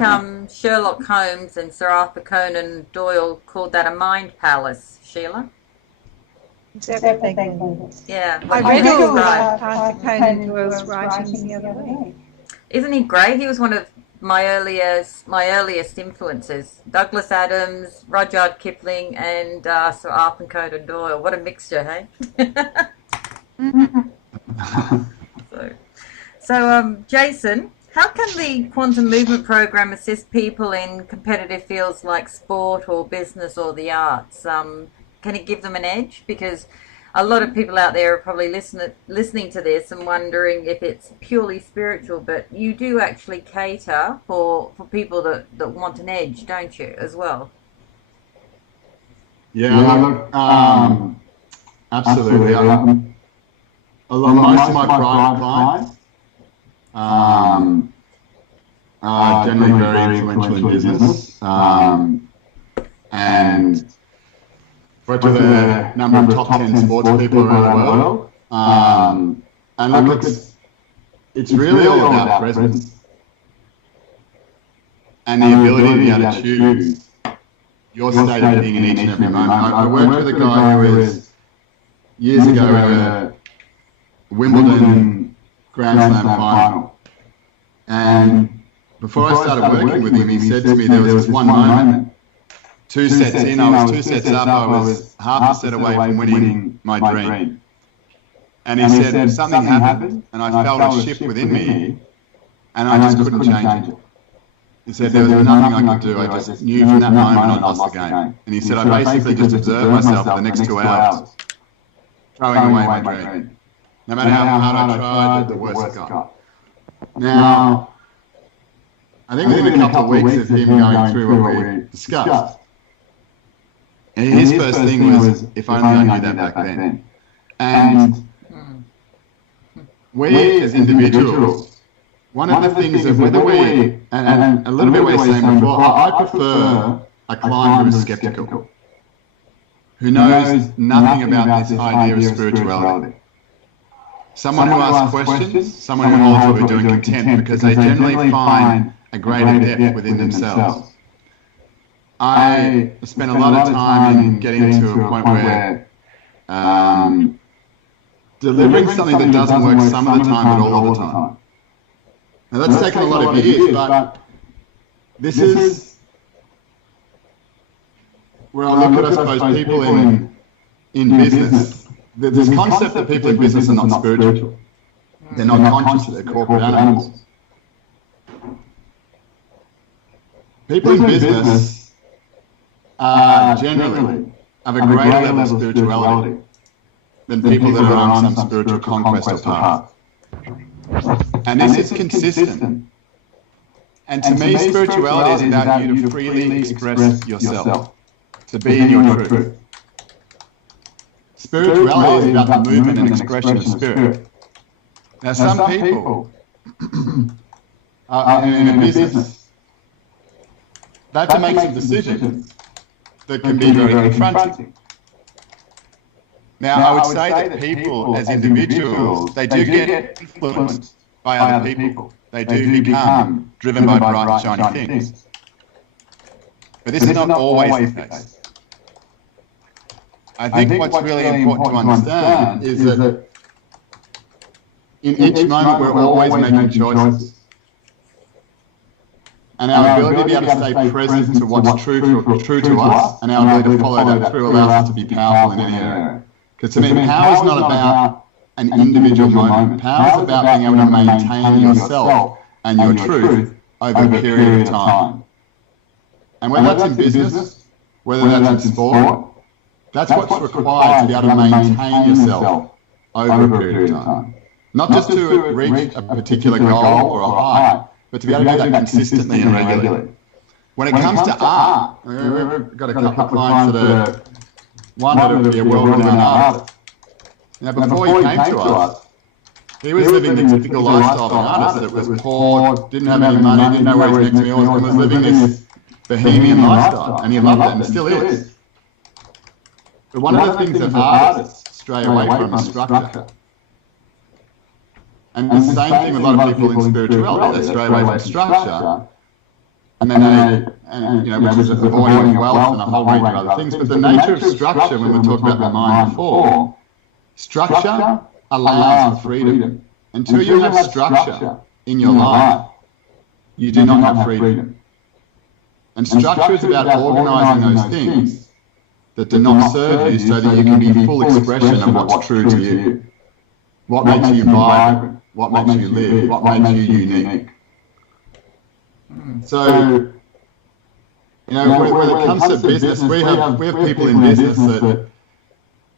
Sherlock Holmes and Sir Arthur Conan Doyle called that a mind palace, Sheila. Yeah. I read all Arthur Conan Doyle's writings the other way. Isn't he great? He was one of my earliest influences. Douglas Adams, Rudyard Kipling, and Sir Arthur Conan Doyle. What a mixture, hey? So, Jason, how can the quantum movement program assist people in competitive fields like sport or business or the arts? Can it give them an edge? Because a lot of people out there are probably listening to this and wondering if it's purely spiritual, but you do actually cater for people that want an edge, don't you, as well? Yeah, absolutely. Most of my private clients are generally very influential in business, and worked with a number of top 10 sports people around the world. And look, it's really all about presence and the ability to be able to choose your state of being in each and every moment. I worked with a guy who was years ago at a Wimbledon Grand Slam final. And before I started working with him, he said to me there was this one moment, 2 sets in, I was 2 sets up, I was half a set away from winning my dream. And he said something happened, and I felt a shift within me, and I just couldn't change it. He said there was nothing I could do, I just knew from that moment I lost the game. And he said I basically just observed myself for the next 2 hours, throwing away my dream. No matter how hard I tried, the worse it got. Now, I think within a couple of weeks of him going through what we discussed, and his first thing was, if only I knew that back then. And we as individuals, one of the things that whether we, and a little bit what you were saying before, I prefer a client who is skeptical. who knows nothing about this idea of spirituality. Someone who asks questions, someone who holds what we're doing content, because they generally find a greater depth within themselves. I spent a lot of time in getting to a point where delivering something that doesn't work some of the time, but all of the time. Now that's taken a lot of years, but this is where I look at, I suppose, people in business. This concept that people in business are not spiritual. They're not conscious, they're corporate animals. People in business generally have a greater level of spirituality than people that are on some spiritual conquest or path. And this is consistent. And to me, spirituality is about you to freely express yourself, to be in your truth. Spirituality is about the movement and expression of spirit. Now, some people are in a business, they have to make some decisions that can be very confronting. Now, I would say that people as individuals, they do get influenced by other people. They do become driven by bright, shiny things. But this is not always the case. I think what's really important to understand is that in each moment we're always making choices. And our ability to be able to stay present to what's true to us, and our ability to follow that through allows us to be powerful in any area. Because to me, power is not about an individual moment. Power is about being able to maintain yourself and your truth over a period of time. And whether that's in business, whether that's in sport, that's what's required to be able to maintain yourself over a period of time. Not just to reach a particular goal or a height, but to be able to do that consistently and regularly. When it comes to art, we've got a couple of clients that are, one that would be a world-renowned artist. Now, before he came to us, he was living the typical lifestyle of an artist that was poor, didn't have any money, didn't know where his next meal was, and was living this bohemian lifestyle, and he loved it, and still is. But one of the things that artists stray away from is structure. And the same thing with a lot of people in spirituality, they stray away from structure, and then which is avoiding wealth and a whole range of other things. But the nature of structure, when we talked about the mind before, structure allows for freedom. Until you have structure in your life, you do not have freedom. And structure is about organising those things that do not serve you so that you can be full expression of what's true to you. What makes you vibrant, what makes you live, what makes you unique. So, when it comes to business, we have people in business that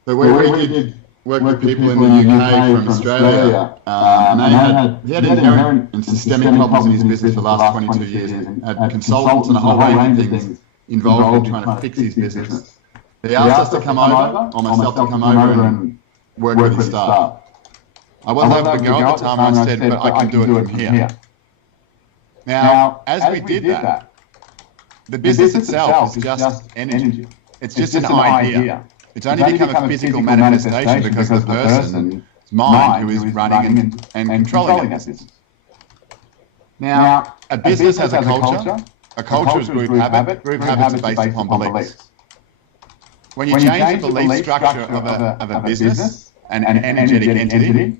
we did work with people in the UK from Australia, and he had inherent and systemic problems in his business for the last 22 years, and had consultants and a whole range of things involved in trying to fix his business. He asked us to come over, or myself to come over and work with his staff. I wasn't able to go at the time, and I said, but I can do it from here. Now, as we did that, the business itself is just energy. It's just an idea. It's only become a physical manifestation because of the person's mind who is running and controlling that business. Now, a business has a culture. A culture is group habit. Group habits are based upon beliefs. When you change the belief structure of a business, an energetic entity,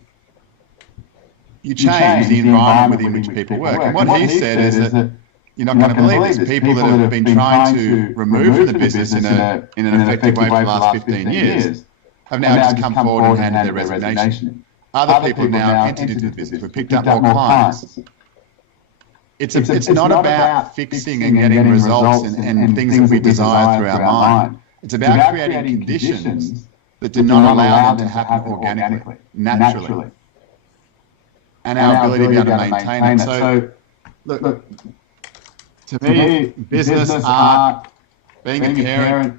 you change the environment within which people work. And what he said is that you're not going to believe this. People that have been trying to remove from the business in an effective way for the last 15 years have now just come forward and handed their resignation. Other people have now entered into the business. We've picked up more clients. It's not about fixing and getting results and things that we desire through our mind. It's about creating conditions that do not allow them to happen organically, naturally. And our ability to be able to maintain it. So, look, to me, business, art, being a parent,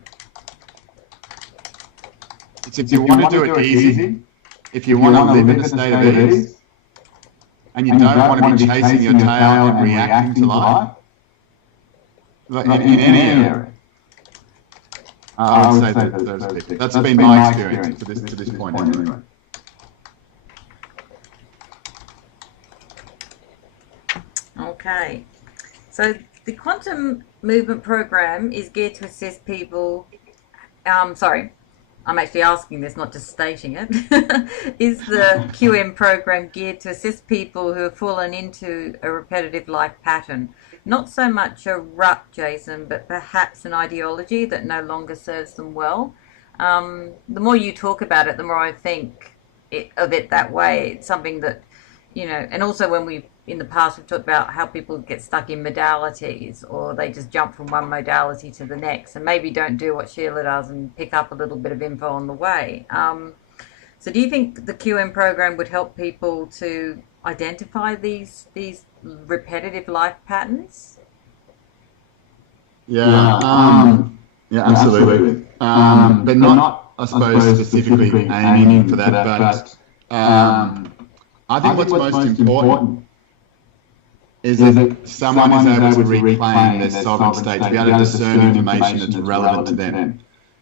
it's if you want to do it easy, if you want to live in a state of ease, and you don't want to be chasing your tail and reacting to life, in any area, I would say that those people. That's been my experience to this point anyway. Okay, so the quantum movement program is geared to assist people. Sorry, I'm actually asking this, not just stating it. Is the QM program geared to assist people who have fallen into a repetitive life pattern? Not so much a rut, Jason, but perhaps an ideology that no longer serves them well. The more you talk about it, the more I think of it that way. It's something that, you know, and also when we, in the past, we've talked about how people get stuck in modalities, or they just jump from one modality to the next and maybe don't do what Sheila does and pick up a little bit of info on the way. So do you think the QM program would help people to identify these repetitive life patterns? Yeah, absolutely. But not, I suppose, specifically aiming for that, but I think what's most important is that someone is able to reclaim their sovereign state, to be able to discern information that's relevant to them.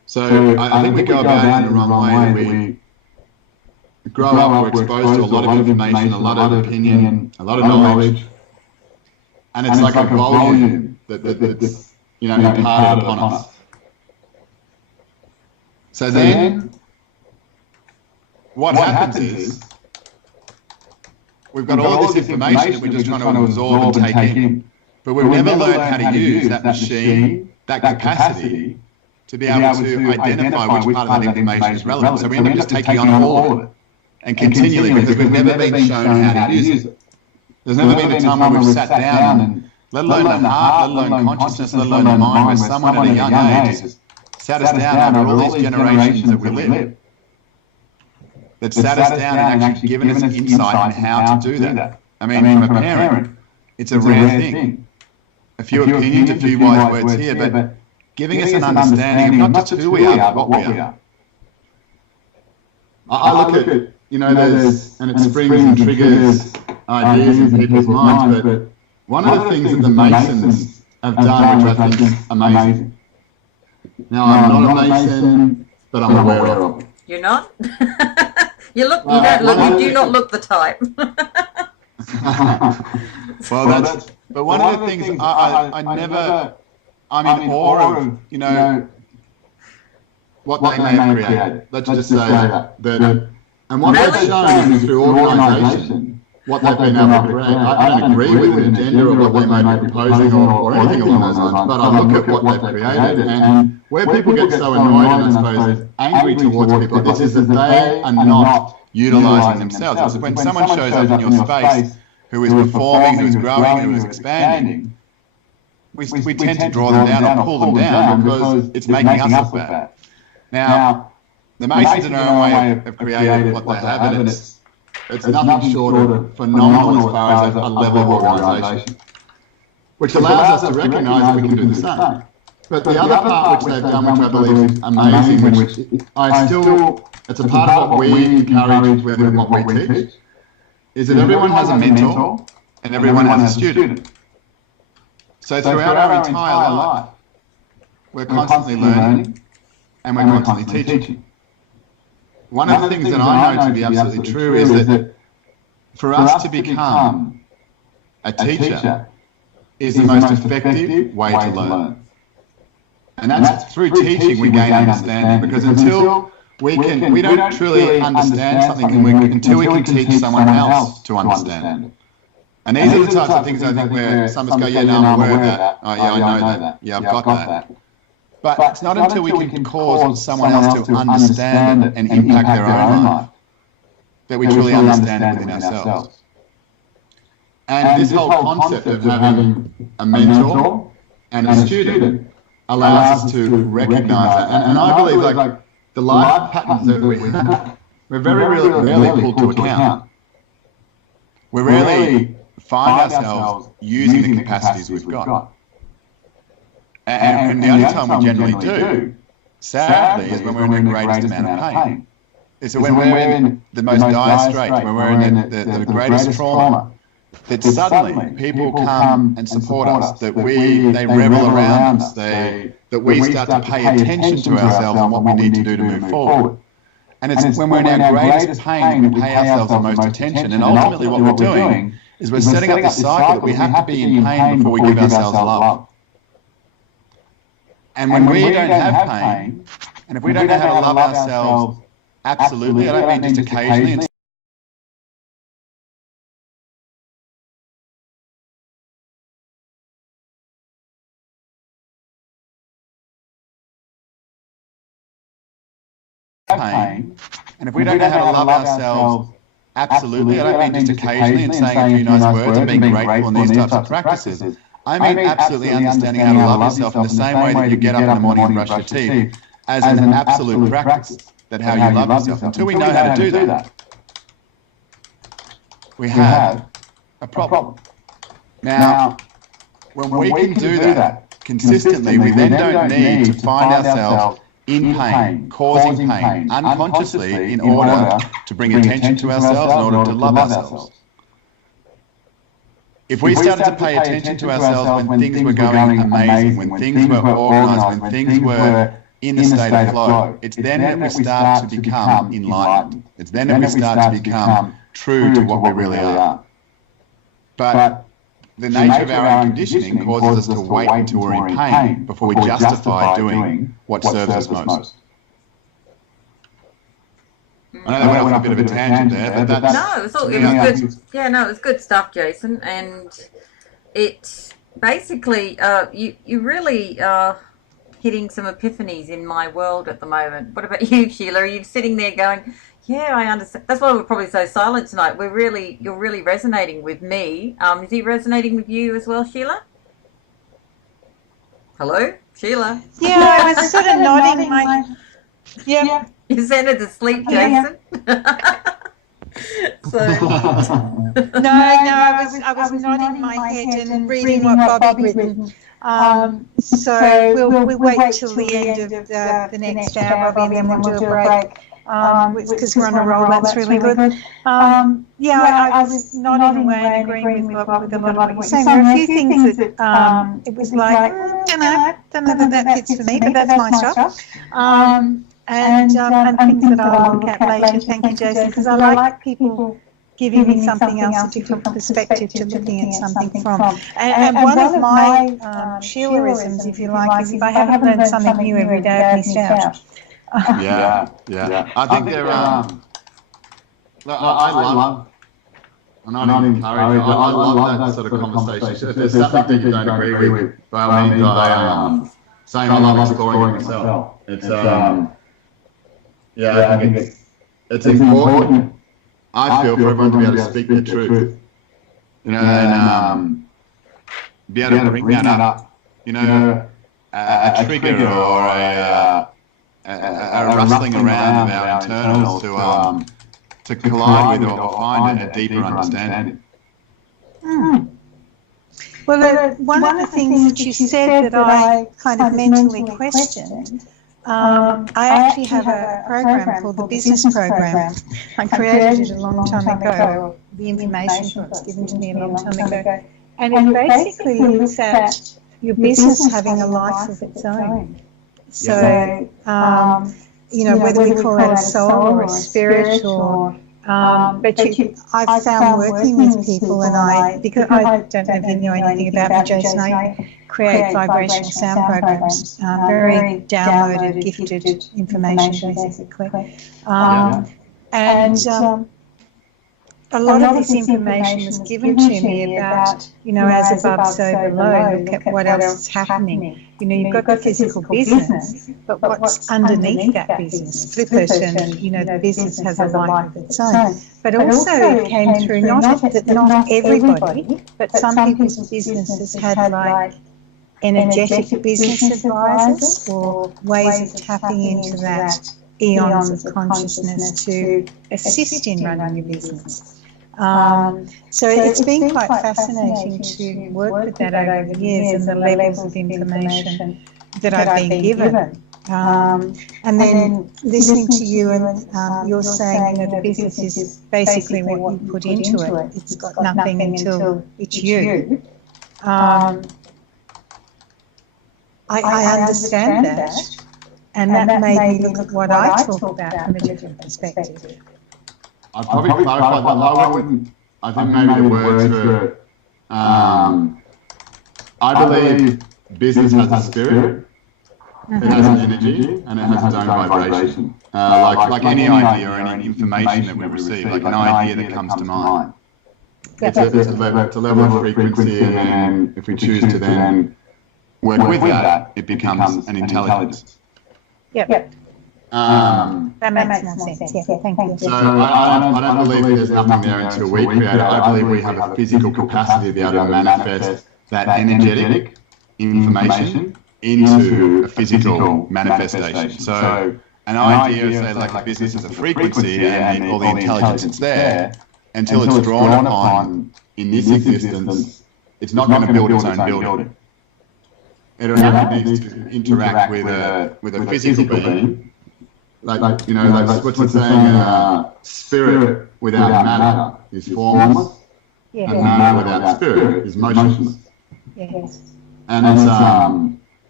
So I think we go about it in the wrong way. We grow up, we're exposed to a lot of information, a lot of opinion, a lot of knowledge, and it's like a volume that's, you know, imparted upon us. So then, what happens is, we've got all this information that we're just trying to absorb and take in, but we've never learned how to use that machine, that capacity, to be able to identify which part of that information is relevant. So we end up just taking on all of it, and continually, because we've never been shown how to use it. There's never been a time where we've sat down and, let alone the heart, let alone consciousness, let alone the mind, where someone at a young age has sat us down over all these generations that we live, that sat us down and actually given us insight on how to do that. I mean, from a parent, it's a rare thing. A few opinions, a few wise words here, but giving us an understanding of not just who we are, but what we are. I look at, you know, there's, and it springs and triggers ideas in people's minds, but one of the things that the Masons have done, which I think is amazing. Now, I'm not a Mason, but I'm aware of it. You're not? You look. You don't look. You do not look the type. Well, that's. But one of the things I never. I'm in awe of, you know, what they may have created. Let's just say that. And what they've shown is through organisation, what they've been able to create. I don't agree with the agenda or what they may be proposing or anything along those lines, but I look at what they've created, and where people get so annoyed and I suppose angry towards people, this is that they are not utilising themselves. It's when someone shows up in your space who is performing, who is growing, who is expanding, we tend to draw them down or pull them down because it's making us look bad. Now, the Masons in their own way have created what they have, and it's nothing short of phenomenal as far as a level of organisation, which allows us to recognise that we can do the same. But the other part which they've done, which I believe is amazing, which it's a part of what we encourage within what we teach, is that everyone has a mentor and everyone has a student. So throughout our entire life, we're constantly learning and we're constantly teaching. One of the things that I know to be absolutely true is that for us to become a teacher is the most effective way to learn. And that's through teaching we gain understanding, because until we don't truly understand something until we can teach someone else to understand it. And these are the types of things I think where some of us go, yeah, no, I'm aware of that. Oh, yeah, I know that. Yeah, I've got that. But it's not until we can cause someone else to understand it and impact their own life that we truly understand it within ourselves. And this whole concept of having a mentor and a student allows us to recognise that. And I believe, like, the life patterns that we have, we're very rarely pulled to account. We rarely find ourselves using the capacities we've got. And the only time we generally do, sadly, is when we're in the greatest amount of pain. It's when we're in the most dire straits, when we're in the greatest trauma, that suddenly people come and support us, that they revel around us, they that we start to pay attention to ourselves and what we need to do to move forward. And it's when we're in our greatest pain that we pay ourselves the most attention. And ultimately what we're doing is we're setting up this cycle that we have to be in pain before we give ourselves love. And when we don't have pain, and if we don't know how to love ourselves absolutely, I don't mean just occasionally, and pain, and if we don't know how to love ourselves absolutely, I don't mean just occasionally and saying a few nice words and being grateful in these types of practices. I mean absolutely understanding how to love yourself in the same way that you get up in the morning and brush your teeth, as an absolute practice, that how you love yourself. Until we know how to do that, we have a problem. Now, when we can do that consistently, we then don't need to find ourselves in pain, causing pain, unconsciously, in order to bring attention to ourselves, in order to love ourselves. If we started to pay attention to ourselves when things were going amazing, when things were organised, when things were in the state of flow, it's then that we start to become enlightened. It's then that we start to become true to what we really are. But the nature of our own conditioning causes us to wait until we're in pain before we justify doing what serves us most. I know that went off a bit of a tangent there, but that's... No, it was good. Yeah, no, it was good stuff, Jason. And it basically, you really are hitting some epiphanies in my world at the moment. What about you, Sheila? Are you sitting there going, yeah, I understand. That's why we're probably so silent tonight. You're really resonating with me. Is he resonating with you as well, Sheila? Hello, Sheila? Yeah, I was sort of nodding. Yeah. You sent her to sleep, Jason. So no, I was nodding my head and reading what Bobby written. So we'll wait till the end of the next hour, Bobby, and then we'll do a break. Because we're on a roll, that's really good. I was nodding away and agreeing with a lot of what you're saying. There are a few things that it was like, don't know that fits for me, but that's my stuff. And things that I'll look at later. Thank you, Jason, because I like people giving me something else, a different perspective to looking at something from. And one of my Sheilaisms, if you like, is if I haven't learned something new every day, I've missed out. Yeah. I think there are. I love. I'm not encouraged. I love that sort of conversation. If there's something that you don't agree with, by all means, I love exploring it myself. I think it's important. I feel for everyone to be able to speak the truth, and be able to bring that up. A trigger or a rustling around of our internals to collide with or find a deeper understanding. Well, one of the things that you said that I kind of mentally questioned, I actually have a program called the Business Program. I created it a long time ago. The information for it was given to me a long time ago. And it basically looks at your business having a life of its own. So, whether we call it a soul or a spirit or... I've found working with people, and because I don't know if you know anything about me, Jason, I create vibrational sound programs, very downloaded, gifted information, basically. A lot of this information was given to me about, as above, so below, look at what else is happening. You've got the physical business, but what's underneath that business? Flip it, and, the business has a life of its own. But also it came through, not everybody, but some people's businesses had like energetic business advisors or ways of tapping into that eons of consciousness to assist in running your business. So it's been quite fascinating to work with that over the years and the levels of information that I've been given. And then listening to you and you're saying, the business is basically what you put into it. It's got nothing until it's you. I understand that, and that made me look at what I talk about from a different perspective. I'd probably clarify that. I think maybe the words were, I believe business has a spirit, it has an energy, and it has its own vibration. Like any idea or any information that we receive, like an idea that comes to mind. It's a level of frequency, and then if we choose to then work with that, it becomes an intelligence. Yep. That makes more sense. Yeah, thank you. So I don't believe there's nothing there until we create it. I believe we have a physical capacity to be able to manifest that energetic information into a physical manifestation. So an idea, say like a business is a frequency and all the intelligence that's there, until it's drawn upon in this existence, it's not going to build its own building. It needs to interact with a physical being. Like what's the saying? Spirit without matter is formless, and matter without spirit is motionless. Yes. And it's I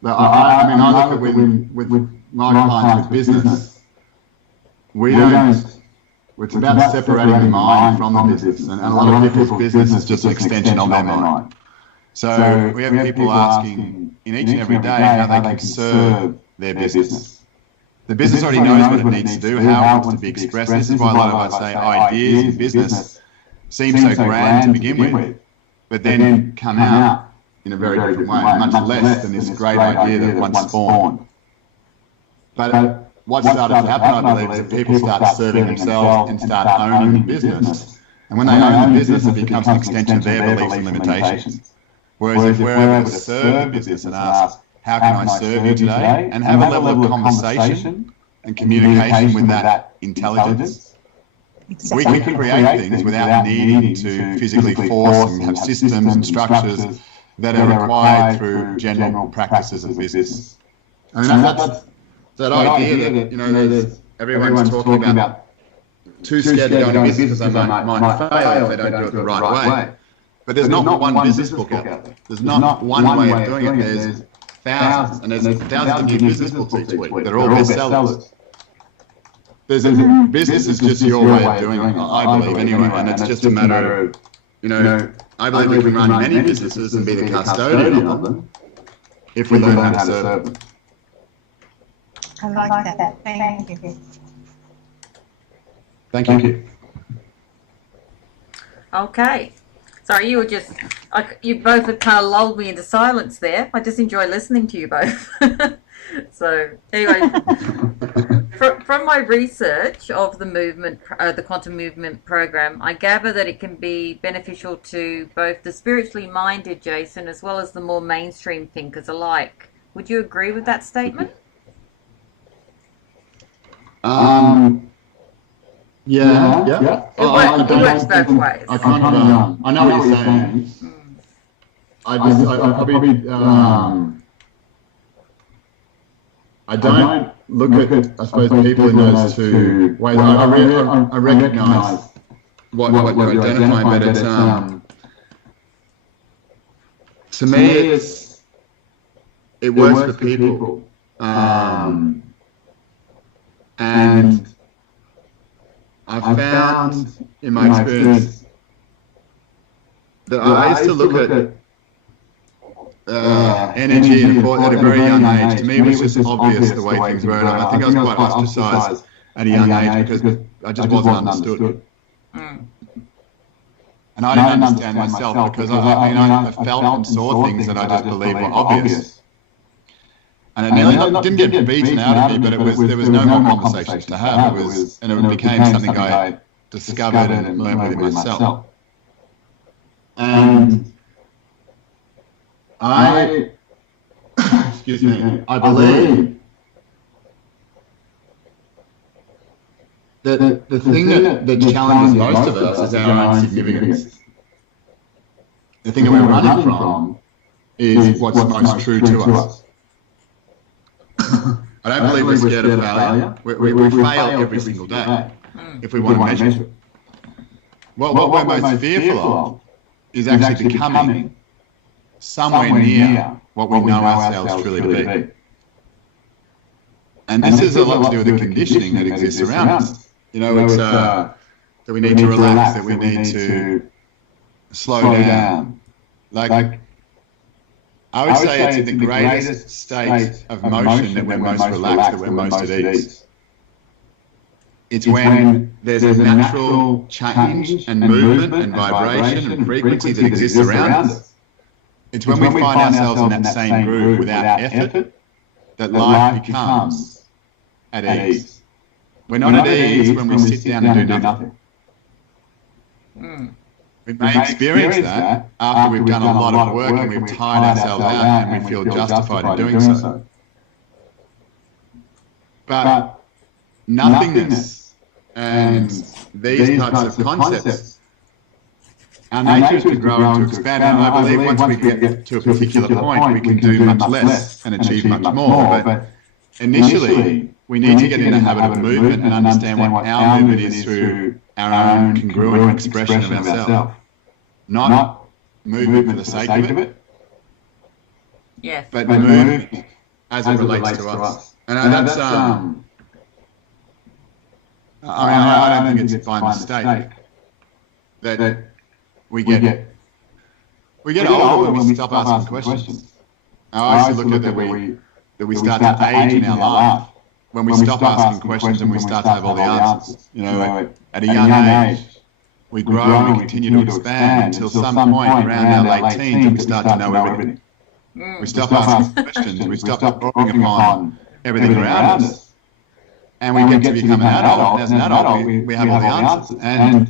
look at with my clients with business, we don't. It's about separating the mind from the business, and a lot of people's business is just an extension of their mind. So we have people asking in each and every day how they can serve their business. The business already knows what it needs to do, how it wants to be expressed. This is why a lot of us say ideas in business seem so grand to begin with, but then come out in a very different way, much less than this great idea that once spawned. But what started to happen, I believe, is that people start serving themselves and start owning the business. And when they own the business, it becomes an extension of their beliefs and limitations. Whereas if we're able to serve the business and ask, how can I serve you today? And have a level of conversation and communication with that intelligence. We can create things without needing to physically force and have systems and structures that are required through general practices of business. I mean, that's that idea that, everyone's talking about too scared to go into business because they might fail if they don't do it the right way. But there's not one business book out there. There's not one way of doing it. There's thousands, and there's thousands of new business books each week that are all bestsellers. Business is just your way of doing it, I believe, anyway, and it's just a matter of, I believe we can run many businesses and be the custodian of them if we learn how to serve them. I like that. Thank you. Thank you. Okay. Sorry, you were just, you both have kind of lulled me into silence there. I just enjoy listening to you both. So anyway, from my research of the movement, the quantum movement program, I gather that it can be beneficial to both the spiritually minded Jason as well as the more mainstream thinkers alike. Would you agree with that statement? Yeah. It works both ways. I know what you're saying. I don't look at, I suppose, people in those two ways. I recognise what you're identifying, but it's to me it works for people, and I've found in my experience that I used to look at energy and thought at a very young age. To me, it was just obvious the way things were, and I think I was quite ostracised at a young age because I just wasn't understood. And I didn't understand myself because I felt and saw things that I just believed were obvious. And it nearly didn't get beaten out of me, but there was no more conversations to have. It became something I discovered and learned within myself. And I believe that the thing that challenges most of us is our own significance. The thing that we're running from is what's most true to us. I don't believe we're scared of failure. We fail every single day if we want to measure it. What we're most fearful of is actually becoming somewhere near what we know ourselves truly to be. And this has a lot to do with the conditioning that exists around us. You know, it's that we need to relax, that we need to slow down. Like I would say it's in the greatest state of motion that we're most relaxed, that we're most at ease. It's when there's a natural change and movement and vibration and frequency that exists around us. It's when we find ourselves in that same groove without effort that life becomes at ease. We're not at ease when we sit down and do nothing. We may experience that after we've done a lot of work and we've tired ourselves out and we feel justified in doing so. But nothingness and these types of concepts, our nature is to grow and to expand. And I believe once we get to a particular point, we can do much less and achieve much more. But initially, we need to get in the habit of movement and understand what our movement is through our own congruent expression of ourselves. Not movement for the sake of it, but movement as it relates to us. And that's, I don't think it's by mistake that we get older when we stop asking questions. I used to look at that we start to age in our life when we stop asking questions and we start to have all the answers. You know, at a young age, we grow and we continue to expand until some point around our late teens and we start to know everything. We stop asking questions, we stop drawing upon everything around us. And we get to become an adult, and as an adult, we have all the answers. And,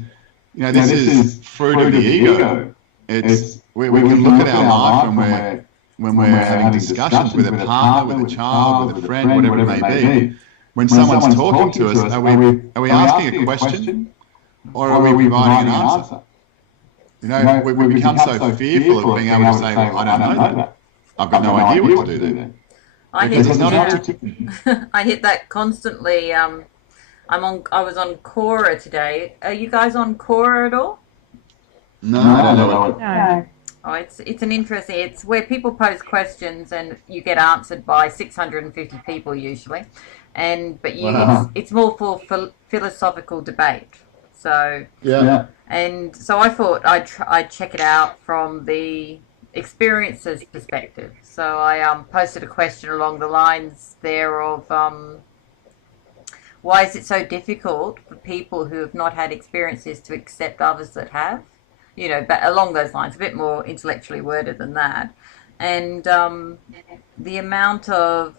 you know, this is fruit of the ego. It's, we can look at our life when we're having discussions with a partner, with a child, with a friend, whatever it may be. When someone's talking to us, are we asking a question? Or are we providing an answer? You know, we become so fearful of being able to say, well, I don't know that. I've got no idea what to do there. I hit that constantly. I was on Quora today. Are you guys on Quora at all? No, I don't know it. No. Oh, it's an interesting. It's where people pose questions and you get answered by 650 people usually, it's more for philosophical debate. So and so I thought I'd check it out from the experiencer's perspective. So I posted a question along the lines there of why is it so difficult for people who have not had experiences to accept others that have? You know, but along those lines, a bit more intellectually worded than that. And the amount of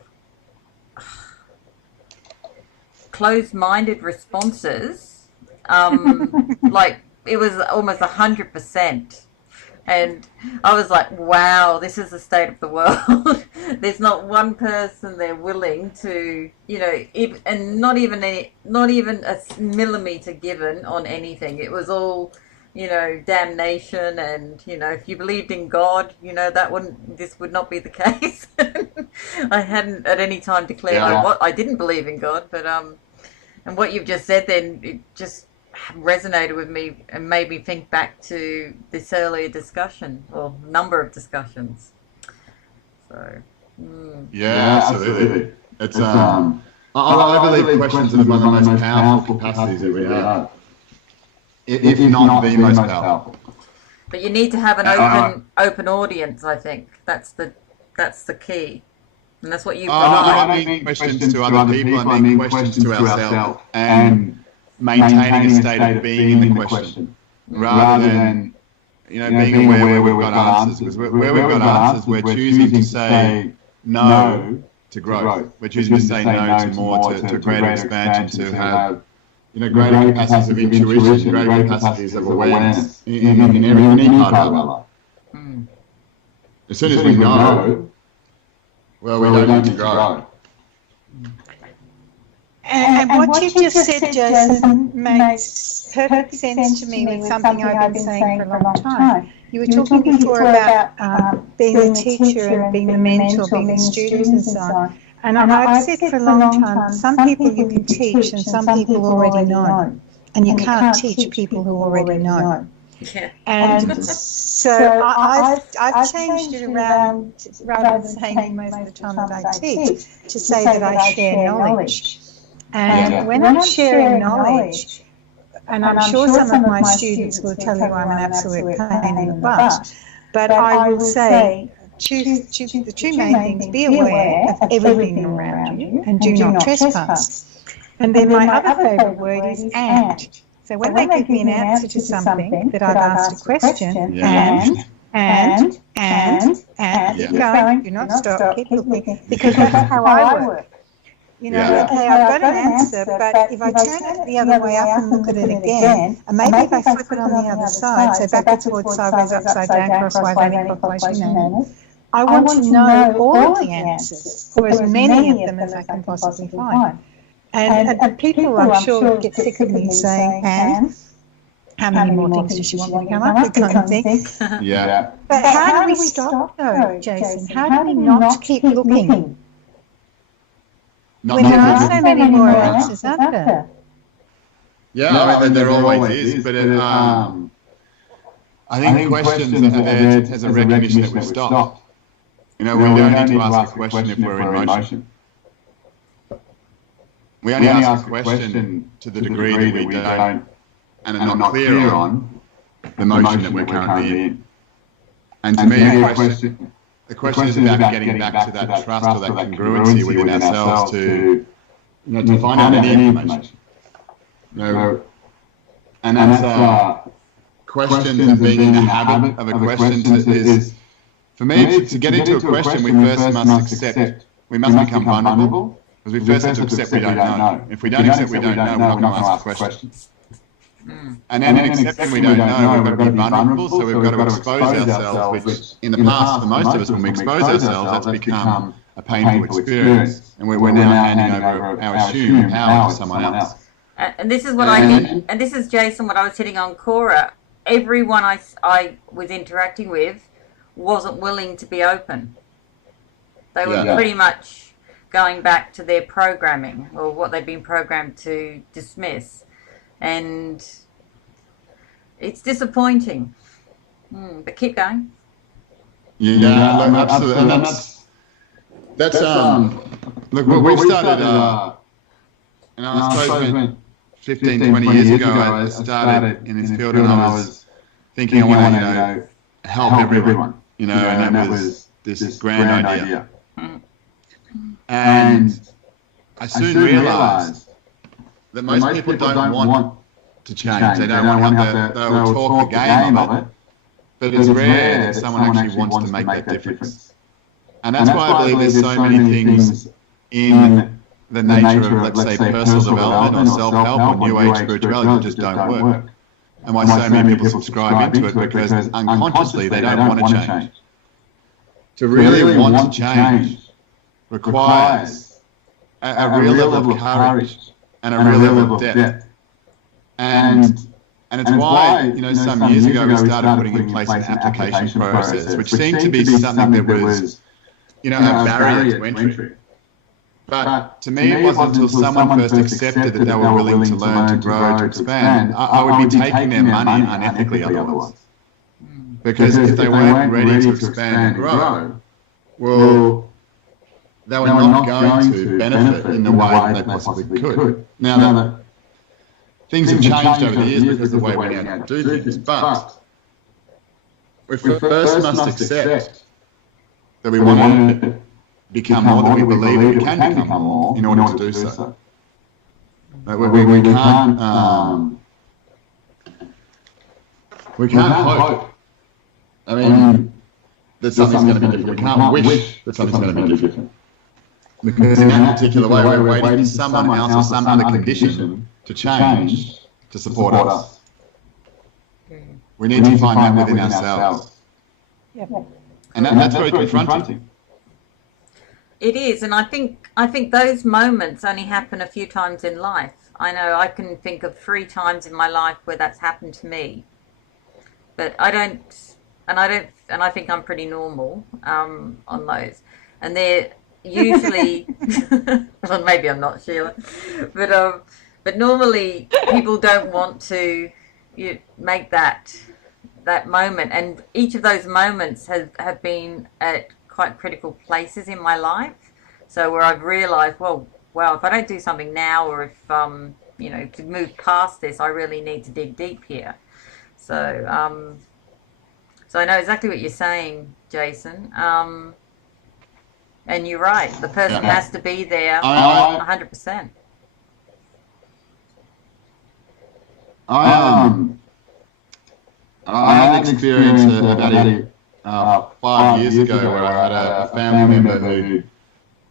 closed-minded responses, like it was almost 100%. And I was like, wow, this is the state of the world. There's not one person they're willing to, you know, and not even a millimeter given on anything. It was all, you know, damnation, and, you know, if you believed in God, you know, this would not be the case. I hadn't at any time declared I didn't believe in God, but and what you've just said then, it just resonated with me and made me think back to this earlier discussion, or number of discussions. So absolutely. It's I believe questions are one of the most powerful capacities that we have, if not the most powerful. But you need to have an open audience. I think that's the key, and that's what you've got. I don't mean questions to other people. I mean questions to ourselves, and maintaining a state of being in the question, rather than, you know, being aware where we've got answers. Because where we've got answers, we're choosing to say no to growth. We're choosing to say no to more, to greater expansion, to have, you know, greater capacities of intuition, greater capacities of awareness in any part of our life. As soon as we know, well, we don't need to grow. And what you just said, Jason, makes perfect sense to me with something I've been saying for a long time. You were talking before about being the teacher and being the mentor, being the student and so on. And I've said for a long time, some people you can teach and some people already know. And you can't teach people who already know. Yeah. And so I've changed it around, rather than saying most of the time that I teach, to say that I share knowledge. And when I'm sharing knowledge, and I'm sure some of my students will tell you I'm an absolute pain in the butt, but I will say, choose the two main things: be aware of everything around you and do not trespass. And then my other favourite word is and. So when they give me an answer to something that I've asked a question, and, keep going, do not stop, keep looking, because that's how I work. You know, okay, I've got an answer, but if I turn it the other way up and look at it again, and maybe if I flip it on the other side, so backwards, forwards, sideways, upside down, crosswise, anti-clockwise, you name it, I want to know all of the answers, or as many of them as I can possibly find. And people, I'm sure, get sick of me saying, and how many more things does she want me to come up with, kind of thing. Yeah. But how do we stop, though, Jason? How do we not keep looking? When there are so many more answers, aren't there? Yeah, I mean, there always is, but I think questions are there as a recognition that we've stopped. You know, we don't need to ask a question if we're in motion. We only ask a question to the degree that we don't and are not clear on the motion that we're currently in. And to me, the question is about getting back to that trust or that congruency within ourselves to find out any information. And that's questions and being in the habit of a question is, for me, to get into a question, we first must accept, we must become vulnerable, because we first have to accept we don't know. If we don't accept we don't know, we're not going to ask a question. And then in accepting we don't know, we've got to be vulnerable, so we've got to expose ourselves, which in the past, for most of us, when we expose ourselves, that's become a painful experience. And we're now handing over our assumed power to someone else. And this is what I did, and this is, Jason, what I was hitting on Cora. Everyone I was interacting with wasn't willing to be open. They were pretty much going back to their programming, or what they've been programmed to dismiss. And it's disappointing. But keep going. Yeah, absolutely. And that's look, we've started, and I suppose when 15, 20 years ago, I started in this field, and I was thinking I want to, help everyone, and that was this grand idea. And I soon realised that most people don't want to change. They don't want to have they'll talk the game of it, but it's rare that someone actually wants to make that difference. And that's why I believe there's so many things in the nature of, let's say, personal development or self-help or New Age spirituality that just don't work. And why so many people subscribe into it, because unconsciously they don't want to change. To really want to change requires a real level of courage and a real level of depth. And it's why, some years ago we started putting in place an application process, which seemed to be something that was, a barrier to entry. But to me, it wasn't until someone first accepted that they were willing to learn, to grow, to expand, I would be taking their money unethically otherwise. Because if they weren't ready to expand and grow, well, they were not going to benefit in the way that they possibly could. Now, things have changed over the years because of the way we now do things, but we first must accept that we want to become more than we believe we can become more in order to do so. We can't hope. I mean, that something's going to be different. We can't wish that something's going to be different. Because in that particular way, we're waiting for someone else or some other condition to change to support us. We need to find that within ourselves. And that's very confronting. It is, and I think those moments only happen a few times in life. I know I can think of 3 times in my life where that's happened to me, but I think I'm pretty normal on those, and they're usually, well, maybe I'm not, Sheila, but normally people don't want to make that that moment, and each of those moments have been at quite critical places in my life. So where I've realised, well, if I don't do something now, or if you know, to move past this, I really need to dig deep here. So so I know exactly what you're saying, Jason. And you're right. The person has to be there 100%. I had an experience about 5 years ago where I had a family member who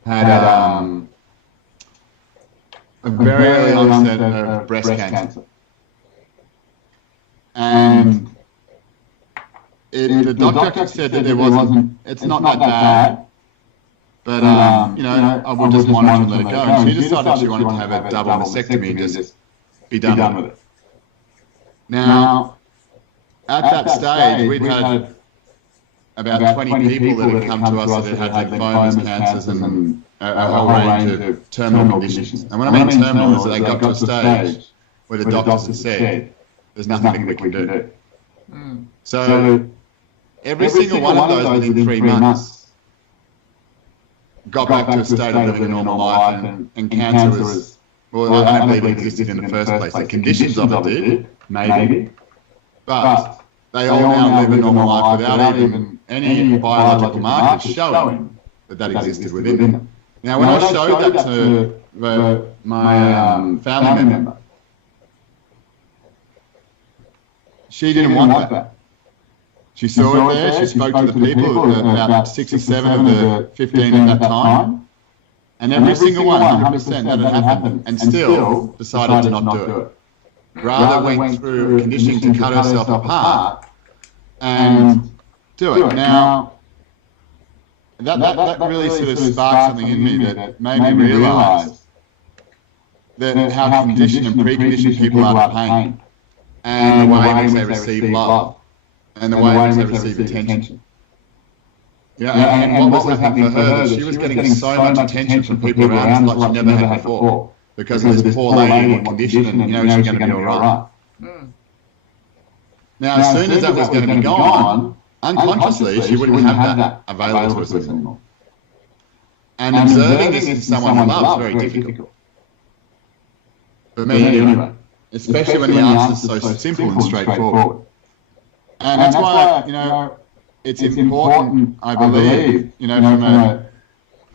had a very early onset of breast cancer. And the doctor said that it's not that bad, but you know, I would just monitor and let it go. And she decided she wanted to have a double mastectomy and just be done with it. Now, at that stage, we'd had about 20 people that had come to us that had lymphomas, cancers, and a whole range of terminal conditions. And when I mean terminal, is that they got to a stage where the doctors had said, there's nothing we can do. So every single one of those within 3 months got back to a state of living a normal life, and cancer was, well, I don't believe it existed in the first place. The conditions of it did, maybe, but they all now live a normal life without even any biological markers showing that existed within them. Now, when I showed that to my family member, she didn't want that. She saw it there, she spoke to the people, about 6 or 7 of the 15 at that time, and every single one, 100%, that had happened, and still decided to not do it. Rather went through conditioning to cut herself apart and do it. Now, that really sort of sparked something in me that made me realise that how conditioned and preconditioned people are to pain, and the way in which they receive love, and the way in which they receive attention. Yeah, and what was happening for her, that she was getting so much attention from people around her like she never had before, because of this poor lady in condition, and you know she's going to be all right. Now, as soon as that was going to be gone, unconsciously she wouldn't have that available to us anymore. And observing this in someone who loves is very difficult. For me, anyway. Especially when the answer is so simple and straightforward. And that's why, you know, it's important, I believe, you know, from a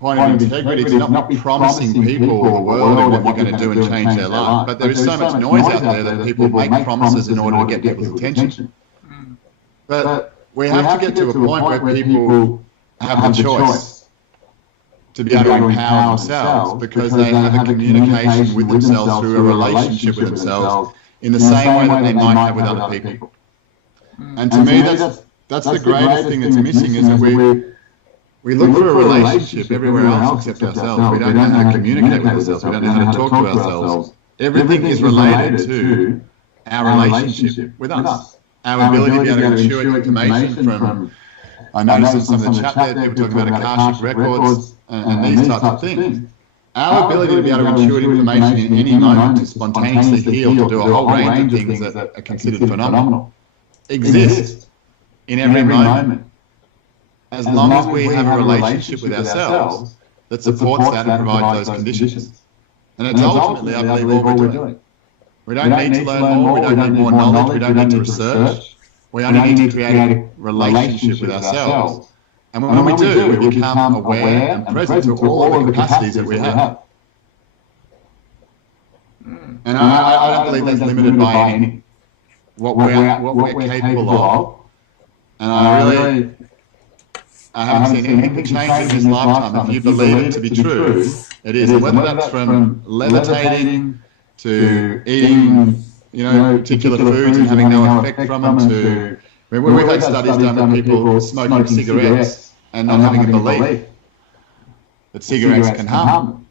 point of integrity, to not be promising people the world and what you're going to do and change their life. But there is so much noise out there that people make promises in order to get people's attention. But we have to get to a point where people have the choice to be able to empower themselves, because they have a communication with themselves through a relationship with themselves in the same way that they might have with other people. And to me, that's the greatest thing that's missing, is that we look for a relationship everywhere else except ourselves. We don't know how to communicate with ourselves. We don't know how to talk to ourselves. Everything is related to our relationship with us. Our ability to be able to intuit information from, I noticed in some of the chat there, people talking about Akashic records and these types of things. Our ability to be able to intuit information in any moment, to spontaneously heal, to do a whole range of things that are considered phenomenal, exists in every moment, as long as we have a relationship with ourselves that supports that and provides those conditions. And it's ultimately, I believe, all we're doing. We don't need to learn more, we don't need more knowledge, we don't need to research. We only need to create a relationship with ourselves. And when we do, we become aware and present to all the capacities that we have. And I don't believe that's limited by anything. What we're capable of. And I haven't seen anything change in this lifetime. If you believe it to be true, it is. And whether that's from levitating to eating, you know, particular foods and having no effect from them, to, I mean, we've had studies done with people smoking cigarettes and not having a belief that cigarettes can harm them,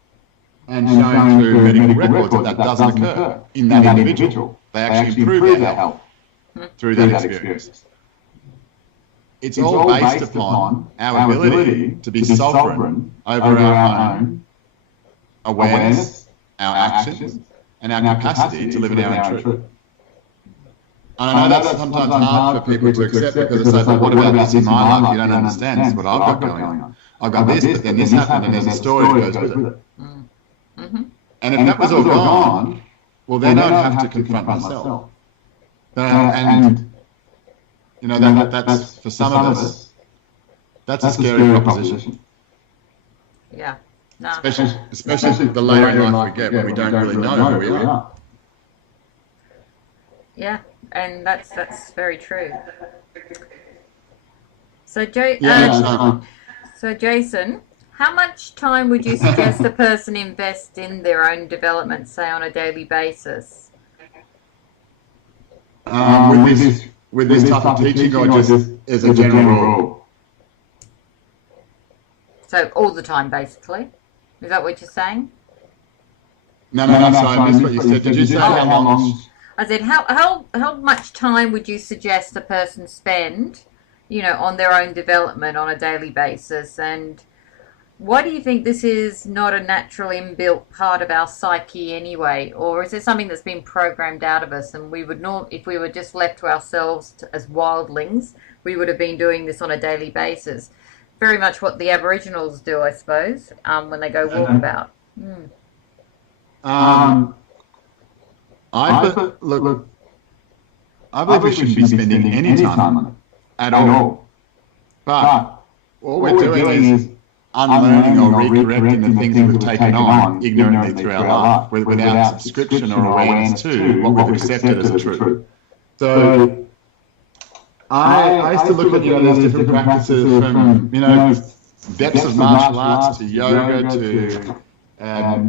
and showing through medical records that doesn't occur in that individual. They actually improve their health through that experience. It's all based upon our ability to be sovereign over our own awareness, our actions, and our capacity to live in our own truth. And I know that's sometimes hard for people to accept because they say, but what about this in my life? You don't understand. This is what I've got going on. I've got this, but then this happened, and there's a story that goes with it. Mm-hmm. And if that was all gone, well, then I'd have to confront myself. And you know, that's for some of us, that's a scary proposition. Yeah. No. Especially the later in life we get when we don't really know who we are. Yeah, and that's very true. So, so Jason, how much time would you suggest a person invest in their own development, say on a daily basis? With this type of teaching, or just as a general rule? So all the time, basically. Is that what you're saying? No, sorry, I missed what you said. Did you say how long? I said, how much time would you suggest a person spend, you know, on their own development on a daily basis? And why do you think this is not a natural inbuilt part of our psyche anyway? Or is it something that's been programmed out of us, and we would if we were just left to ourselves as wildlings, we would have been doing this on a daily basis? Very much what the Aboriginals do, I suppose, when they go walkabout. I believe we shouldn't be spending any time on it at all. But what we're doing is unlearning or recorrecting the things that we've taken on ignorantly through our life, without subscription or awareness to what we've accepted as a truth. So I used to look at these different practices from, depths of martial arts to yoga to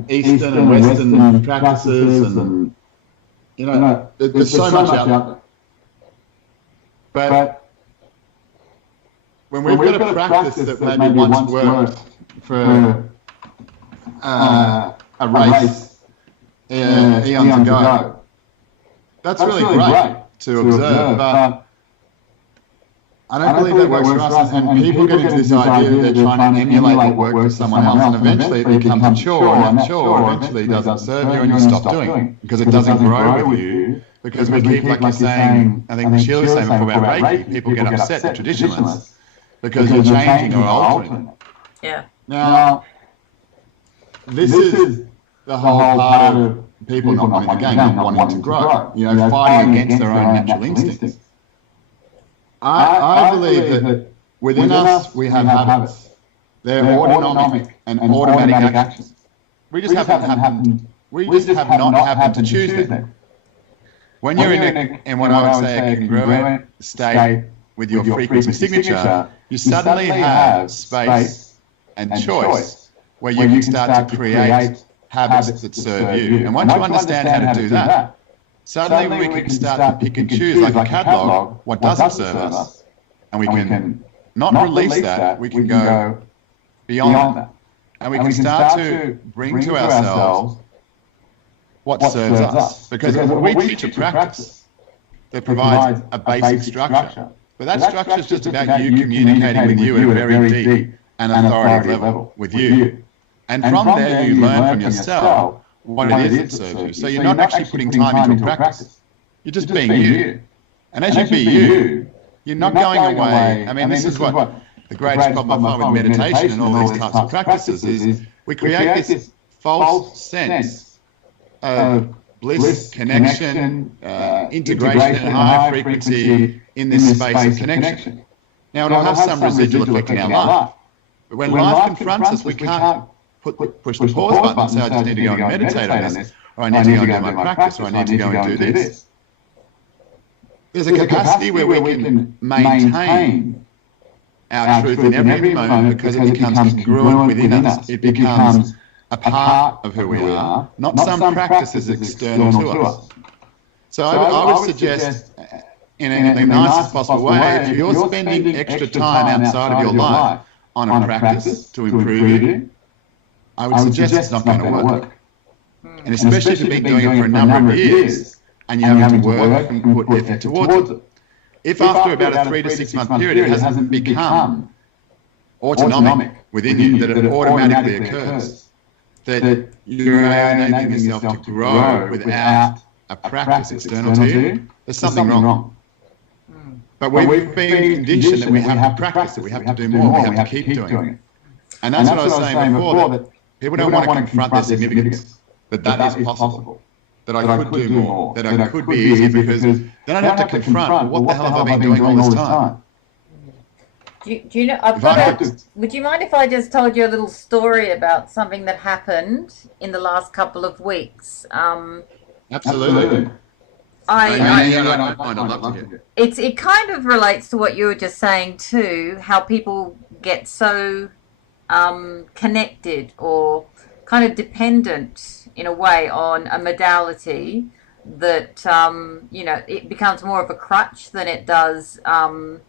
Eastern and Western practices, and there's so much out there. But when we've got a practice that maybe once worked for a race eons ago, that's really great to observe, but I don't believe that works for us, and people get into this idea that they're trying to emulate what worked for someone else, and eventually it becomes a chore, and that chore eventually doesn't serve you, and you stop doing it because it doesn't grow with you. Because we keep, like you're saying, I think Sheila was saying before about Reiki, people get upset, the traditionalists, because you're changing or altering it. Yeah. Now, this is the whole part of people not wanting to gain, not wanting to grow, fighting against their own natural instincts. I believe that within us we have habits. They're autonomic and automatic actions. We just have not happened to choose them. When you're in what I would say a congruent state with your frequency signature, you suddenly have space and choice where you can start to create habits that serve you. And once you understand how to do that, suddenly we can start to pick and choose, like a catalogue, what doesn't serve us. And we can not release that, we can go beyond that. And we can start to bring to ourselves what serves us. Because we teach a practice that provides a basic structure. But that structure is just about you communicating with you at a very deep and authoritative level with you. And from there you learn from yourself what it is that serves you. So you're not actually putting time into a practice. You're just being you. And as you be you, you're not going away. I mean, this is what the greatest problem I find with meditation and all these types of practices is we create this false sense of bliss, connection, integration, and high frequency in this space of connection. Now, it'll have some residual effect in our life. But when life confronts us, we can't push the pause button and say, I just need to go and meditate on this, or I need to go and do my practice, or I need to go and do this. There's a capacity where we can maintain our truth in every moment because it becomes congruent within us. It becomes a part of who we are, not some practices external to us. So I would suggest, in the nicest possible way, if you're spending extra time outside of your life on a practice to improve you, I would suggest it's not going to work. And especially if you've been doing it for a number of years and you're having to work and put effort towards it. If after about a 3 to 6 month period it hasn't become autonomic within you, that it automatically occurs, that you're enabling yourself to grow without a practice external to you, there's something wrong. But we've been conditioned that we have to practice, that we have to do more, we have to keep doing it. And that's what I was saying before, that people don't want to confront their significance, that is possible, that I could do more, that I could be easier, because then I'd have to confront, well, what the hell have I been doing all this time? Do you know, would you mind if I just told you a little story about something that happened in the last couple of weeks? Absolutely. I'd love to hear. It kind of relates to what you were just saying too, how people get so connected or kind of dependent in a way on a modality that it becomes more of a crutch than it does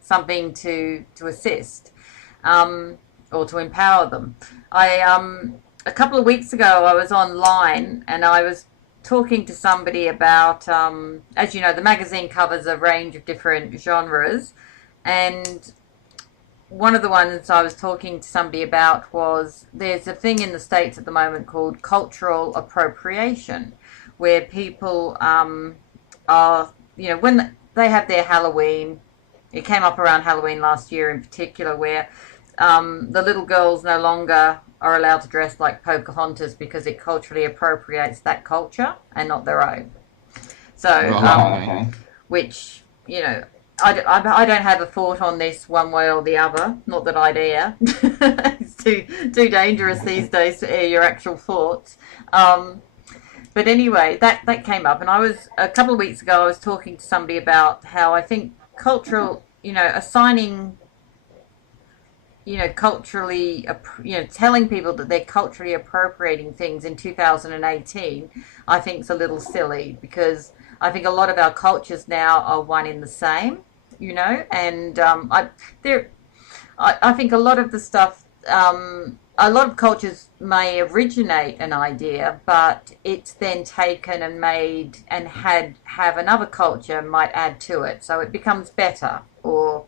something to assist or to empower them. A couple of weeks ago I was online and I was talking to somebody about, as you know, the magazine covers a range of different genres, and one of the ones I was talking to somebody about was there's a thing in the States at the moment called cultural appropriation, where people are, when they have their Halloween, it came up around Halloween last year in particular, where the little girls no longer are allowed to dress like Pocahontas because it culturally appropriates that culture and not their own. So, which, I don't have a thought on this one way or the other. Not that I'd air. It's too dangerous these days to air your actual thoughts. But anyway, that came up, and a couple of weeks ago I was talking to somebody about how I think cultural, assigning, culturally, telling people that they're culturally appropriating things in 2018, I think is a little silly, because I think a lot of our cultures now are one in the same, and I think a lot of the stuff, a lot of cultures may originate an idea, but it's then taken and made and have another culture might add to it, so it becomes better, or,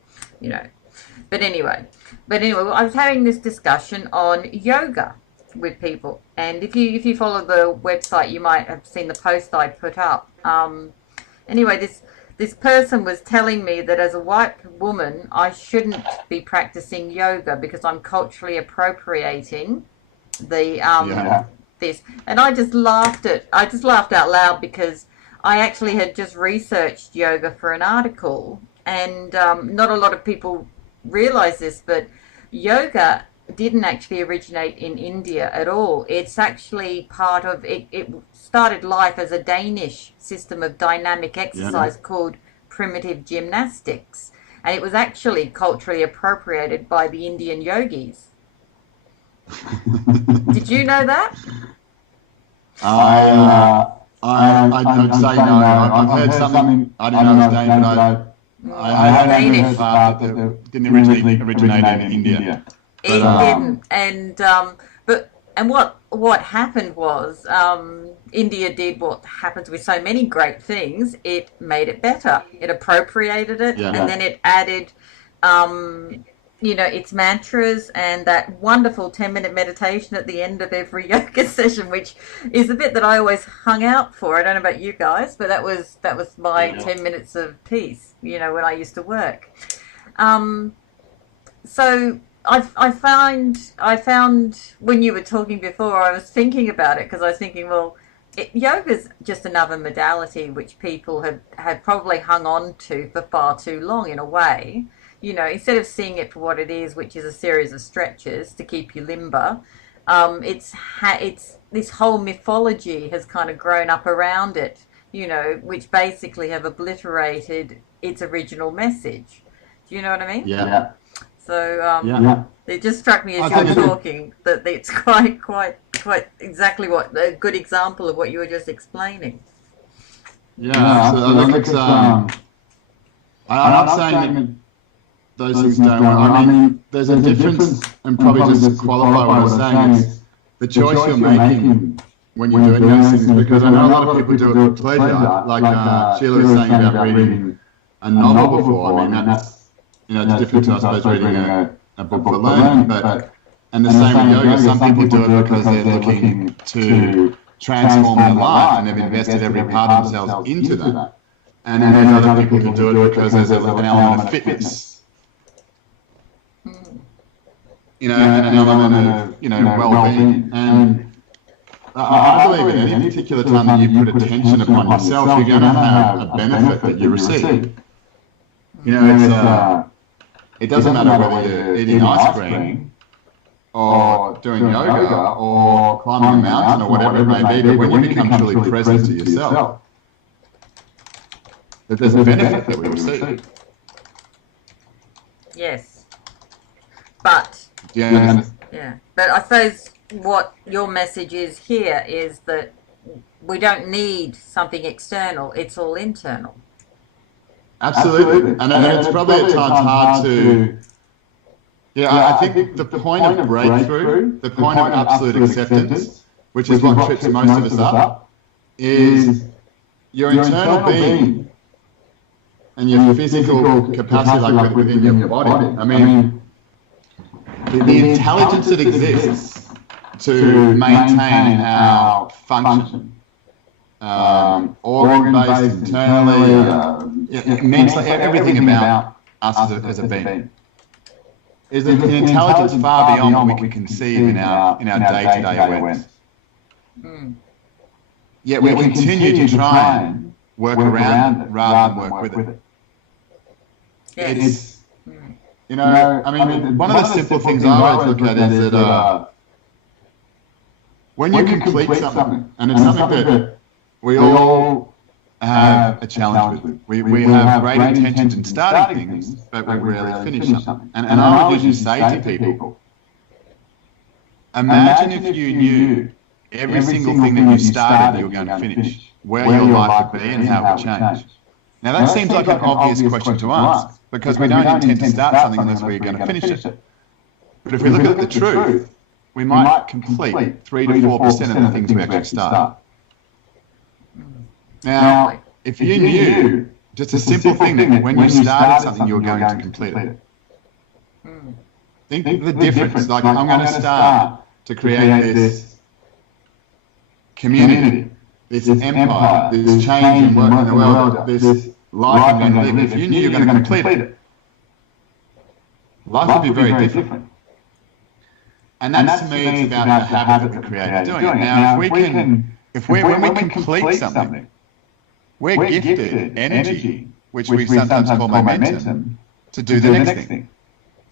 But anyway, I was having this discussion on yoga with people, and if you follow the website, you might have seen the post I put up. Anyway, this person was telling me that as a white woman, I shouldn't be practicing yoga because I'm culturally appropriating this, and I just laughed out loud, because I actually had just researched yoga for an article, and not a lot of people realize this, but yoga didn't actually originate in India at all. It's actually part of it. It started life as a Danish system of dynamic exercise called primitive gymnastics, and it was actually culturally appropriated by the Indian yogis. Did you know that? I'd say no. I've heard something. I didn't know it was Danish, but I had Danish that didn't originate in India. It didn't, and what happened was India did what happens with so many great things. It made it better. It appropriated it, and then it added, its mantras and that wonderful 10-minute meditation at the end of every yoga session, which is the bit that I always hung out for. I don't know about you guys, but that was my 10 minutes of peace, when I used to work. So I found when you were talking before, I was thinking about it, because I was thinking, well, yoga's just another modality which people have probably hung on to for far too long, in a way. Instead of seeing it for what it is, which is a series of stretches to keep you limber, it's this whole mythology has kind of grown up around it, which basically have obliterated its original message. Do you know what I mean? Yeah. So it just struck me as you were talking that it's quite exactly what a good example of what you were just explaining. Yeah, so I think it's I'm not saying that those things don't work. I mean, there's a difference, and probably just qualify what I'm saying, is the choice you're making when you're doing those things, because I know a lot of people do it for pleasure, like Sheila was saying about reading a novel before. I mean, that's, it's different to, I suppose, reading a book for learning, and the same with yoga, some people do it because they're looking to transform their life, and they've invested every part of themselves into that. And then there's other people who do it because there's an element of fitness, you know, and an element of, you know, well-being. And I believe at any particular time that you put attention upon yourself, you're going to have a benefit that you receive. You know, it doesn't matter whether you're eating ice cream or doing yoga or climbing a mountain or whatever it may be, but when you become truly present to yourself, that there's a benefit that we receive. Yes. But, Yeah. But I suppose what your message is here is that we don't need something external, it's all internal. Absolutely. And it's probably at times hard to... Yeah, I think the point of breakthrough, the point of absolute acceptance, which is what trips most of us up, is your internal being and your physical capacity, like within your body. I mean, the intelligence that exists to maintain our function, organ-based, internally, mentally, everything about us as a being, is an intelligence far beyond what we can conceive in our day-to-day awareness. Yet we continue to try and work around it rather than work with it. It's, you know, I mean, one of the simple things I always look at is that when you complete something, and it's something that we all have a challenge with. We have great intentions in starting things, but we rarely finish something. And I would usually say to people, imagine if you knew every single thing that you started you were going to finish, where your life would be and how it would change. Now that seems like an obvious question to ask, because we don't intend to start something unless we're going to finish it. But if we look at the truth, we might complete 3 to 4% of the things we actually start. Now, if you knew just a simple thing that when you started something, you were going to complete it. Think of the difference. Like, I'm going to start to create this community, this empire, this change and work in the world, this life I'm going to live. If you knew you were going to complete it, life would be very different. And that, to me, is about the habit that we create doing it. Now, when we complete something, we're gifted energy, which we sometimes call momentum, to do the next thing.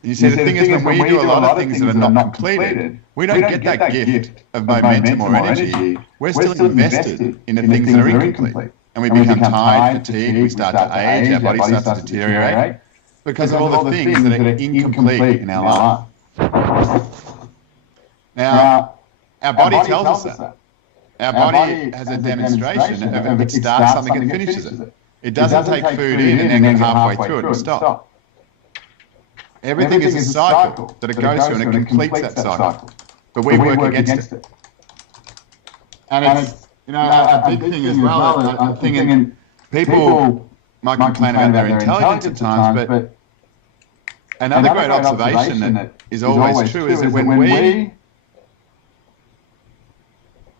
You see, the thing is, when we do a lot of things that are not completed, we don't get that gift of momentum or energy. We're still invested in the things that are incomplete. And we become tired, fatigued, we start to age, our body starts to deteriorate because of all the things that are incomplete in our life. Now, our body tells us that. Our body has a demonstration of it starts something and finishes it. It doesn't take food in and then get halfway through it and stop. Everything is a cycle that it goes through and it completes that cycle. But we work against it. And it's, you know, a big thing as well, a thing in people might complain about their intelligence at times, but another great observation that is always true is that when we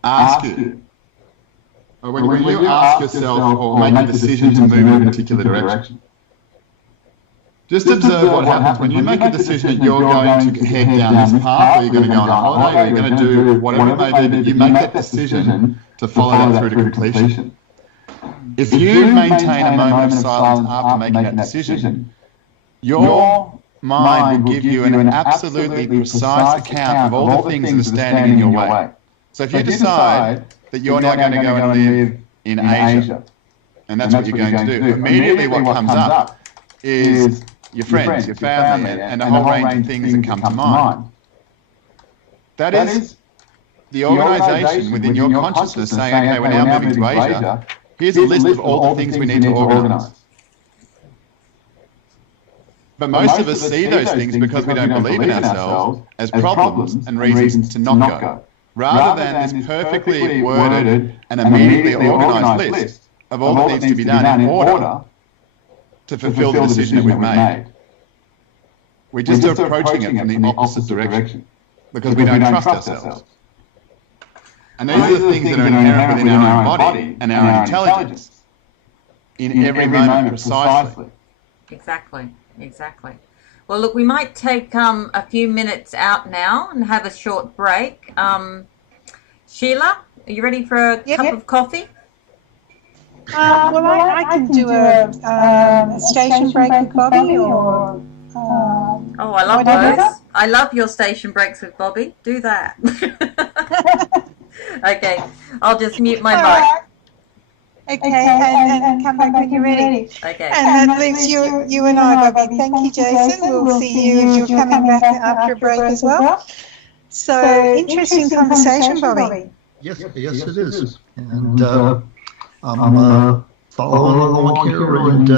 ask you, or when you ask yourself or make a decision to move in a particular direction, just observe what happens when you make a decision that you're going to head down this path, or you're going to go on a holiday, or you're going to do whatever it may be, but you make that decision to follow that through to completion. If you maintain a moment of silence after making that decision, your mind will give you an absolutely precise account of all the things that are standing in your way. So if you decide that you're now going to go and live in Asia, and that's what you're going to do, immediately what comes up is your friends, your family, and a whole range of things that come to mind. That is the organisation within your consciousness saying, okay, we're now moving to Asia. Here's a list of all the things we need to organise. But most of us see those things because we don't believe in ourselves as problems and reasons to not go, rather than this perfectly worded and immediately organised list of all that needs to be done in order to fulfill the decision that we've made. We're just approaching it from the opposite direction because we don't trust ourselves. And these are the things that are inherent within our own body and our intelligence in every moment, precisely. Exactly, exactly. Well, look, we might take a few minutes out now and have a short break. Sheila, are you ready for a cup of coffee? Well, I can do a station break with Bobby, or... oh, I love those. I love your station breaks with Bobby. Do that. Okay, I'll just mute my mic. Okay, and come back when you're ready. Okay. And that leaves you and I, Bobby. Thank you, Jason. We'll see you if you're coming back after a break as well. So, interesting conversation, Bobby. Yes, it is. And I'm following along here, and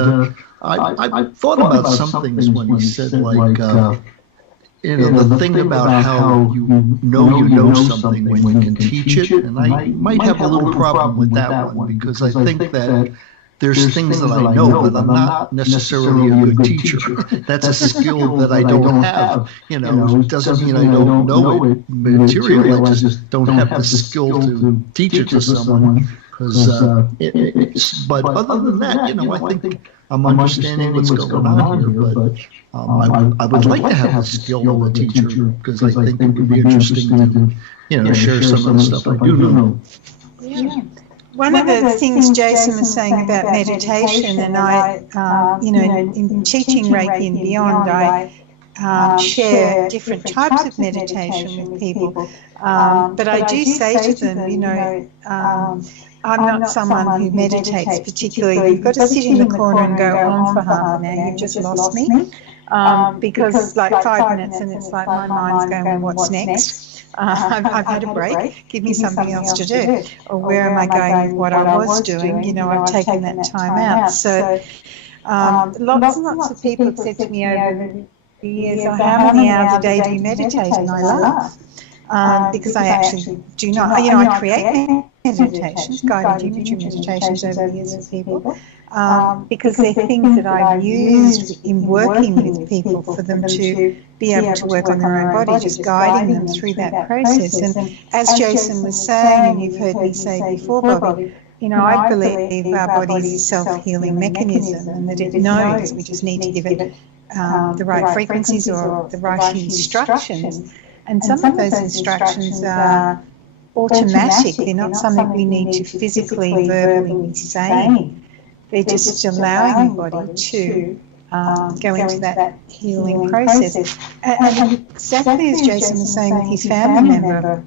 I thought about some things when you said, like, the thing about how you know something when you can teach it, and I might have a little problem with that one, because I think that there's things that I know, but I'm not necessarily a good teacher. That's a skill that I don't have. It doesn't mean I don't know it materially. I just don't have the skill to teach it to someone. But other than that, I think I'm understanding what's going on here. But I would like to have the skill of a teacher, because I think it would be interesting to share some of the stuff I do know. Yeah. One of the things Jason was saying about meditation, and I, in teaching Reiki and beyond, I share different types of meditation with people. But I do say to them, I'm not someone who meditates particularly. You've got to sit in the corner and go on for half an hour. You've just lost me. Because like 5 minutes and it's like my mind's going, well, what's next? I've had a break. Give me something else to do. Or where am I going with what I was doing? I've taken that time out. So lots and lots of people have said to me over the years, how many hours a day do you meditate? And I laugh. Because I actually do not. I create meditations, guided imagery meditations over the years with people, because they're things that I've used in working with people for them to be able to work on their own body, just guiding them through that process. And as Jason was saying, and you've heard me say before, Bobby, I believe our body is a self-healing mechanism, and that it knows we just need to give it the right frequencies or the right instructions. And some of those instructions are automatic. They're not something we need to physically, verbally be saying. They're just allowing your body to go into that healing process. And exactly as Jason was saying with his family member,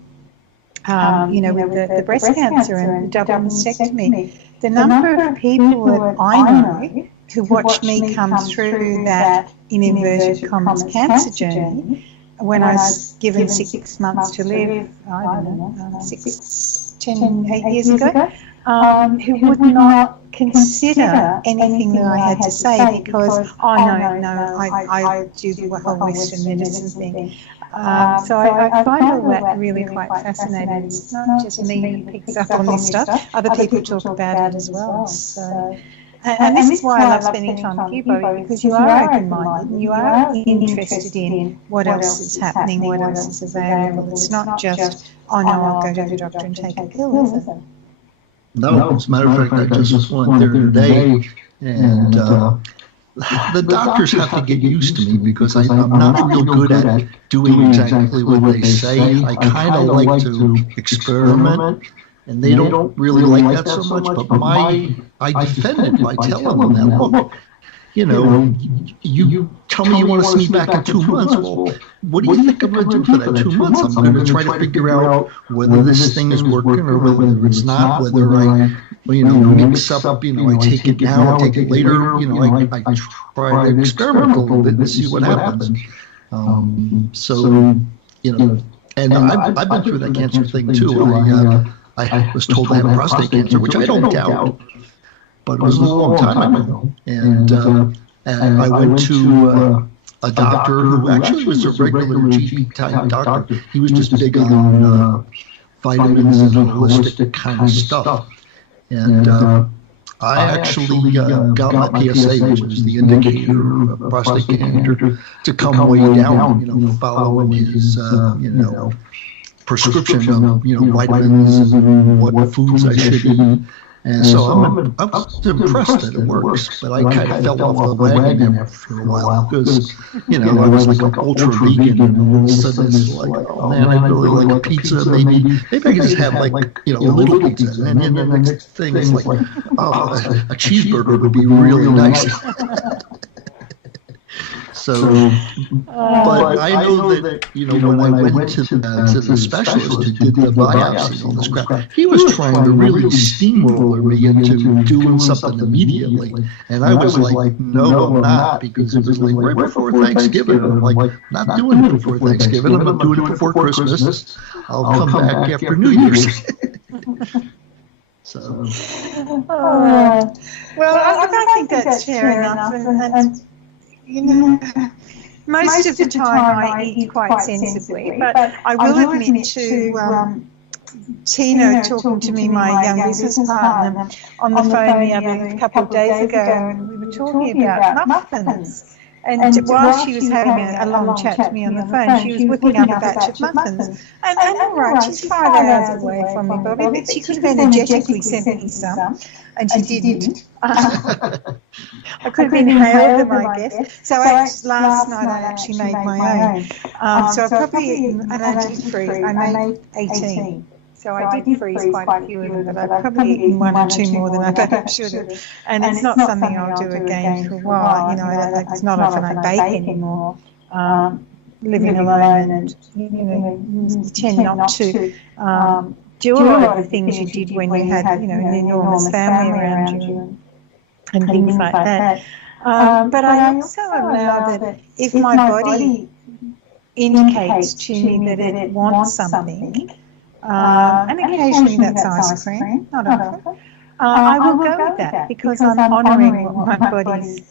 with the breast cancer and the double mastectomy, the number of people that I know who watched me come through that, in inverted commas, cancer journey, when I was given 6 months to live, I don't know, 8 years ago, who would not consider anything that I had to say because, I do the whole Western medicine thing. So I find all that really quite fascinating. It's not just me who picks up on this stuff, other people talk about it as well. So. And this is why I love spending time with you, Bobby, because you are open-minded and you are interested in what else is happening, what else is available. It's not just, I'll go to the doctor and take a pill, is it? No, as a matter of fact, I just went there today, and the doctors have to get used to me because I'm not real good at doing exactly what they say. I kind of like to experiment. And they don't really like that so much, but I defend it by telling them that, look, you tell me you want to see me back in 2 months. Well, what do you think I'm going to do for that 2 months? I'm going to try to figure out whether this thing is working or whether it's not, whether I, mix up, I take it now, I take it later, I try to experiment a little bit and see what happens. And I've been through that cancer thing too. I was told I had prostate cancer, which I don't doubt, but it was a long time ago. And I went to a doctor who actually was a regular GP-type doctor. He was just big on vitamins and holistic kind of stuff. And I actually got my PSA, which is the indicator of prostate cancer, to come way down, following his, prescription of vitamins and what foods I should eat. And so I'm impressed that it works, but I kind of fell off the wagon there for a while because, I was like an ultra vegan, and all of a sudden it's like, oh man, I really like a pizza. Maybe I could just have a little pizza, and then the next thing is like, oh, a cheeseburger would be really nice. So, but I know that, when I went to the specialist who did the biopsy and all this crap, he was trying to really steamroller me into doing something immediately. And I was like, no, I'm not, because it was like right before Thanksgiving. I'm like, not doing it before Thanksgiving. I'm not doing it before Christmas. I'll come back after New Year's. So. Well, I think that's fair enough. And most of the time I eat quite sensibly, but I will admit to Tina talking to me, my young business partner, on the phone the other couple of days ago, and we were talking about muffins. And while she was having a long chat to me on the phone, she was whipping up a batch of muffins. And all right, she's 5 hours away from me, Bobby, but she could have energetically sent me some, and she didn't. I could have inhaled them, I guess. So last night I actually made my own. So I've probably eaten, and I did freeze. I made 18. So I did freeze quite a few of them, but I've probably eaten 1 or 2 more than I perhaps should have. And it's not something I'll do again for a while. It's not often I bake anymore. Living alone, and you tend not to do a lot of the things you did when you had an enormous family around you and things like that. But I also allow that if my body indicates to me that it wants something, and occasionally that's ice cream, not often, I will go with that because I'm honouring what my body's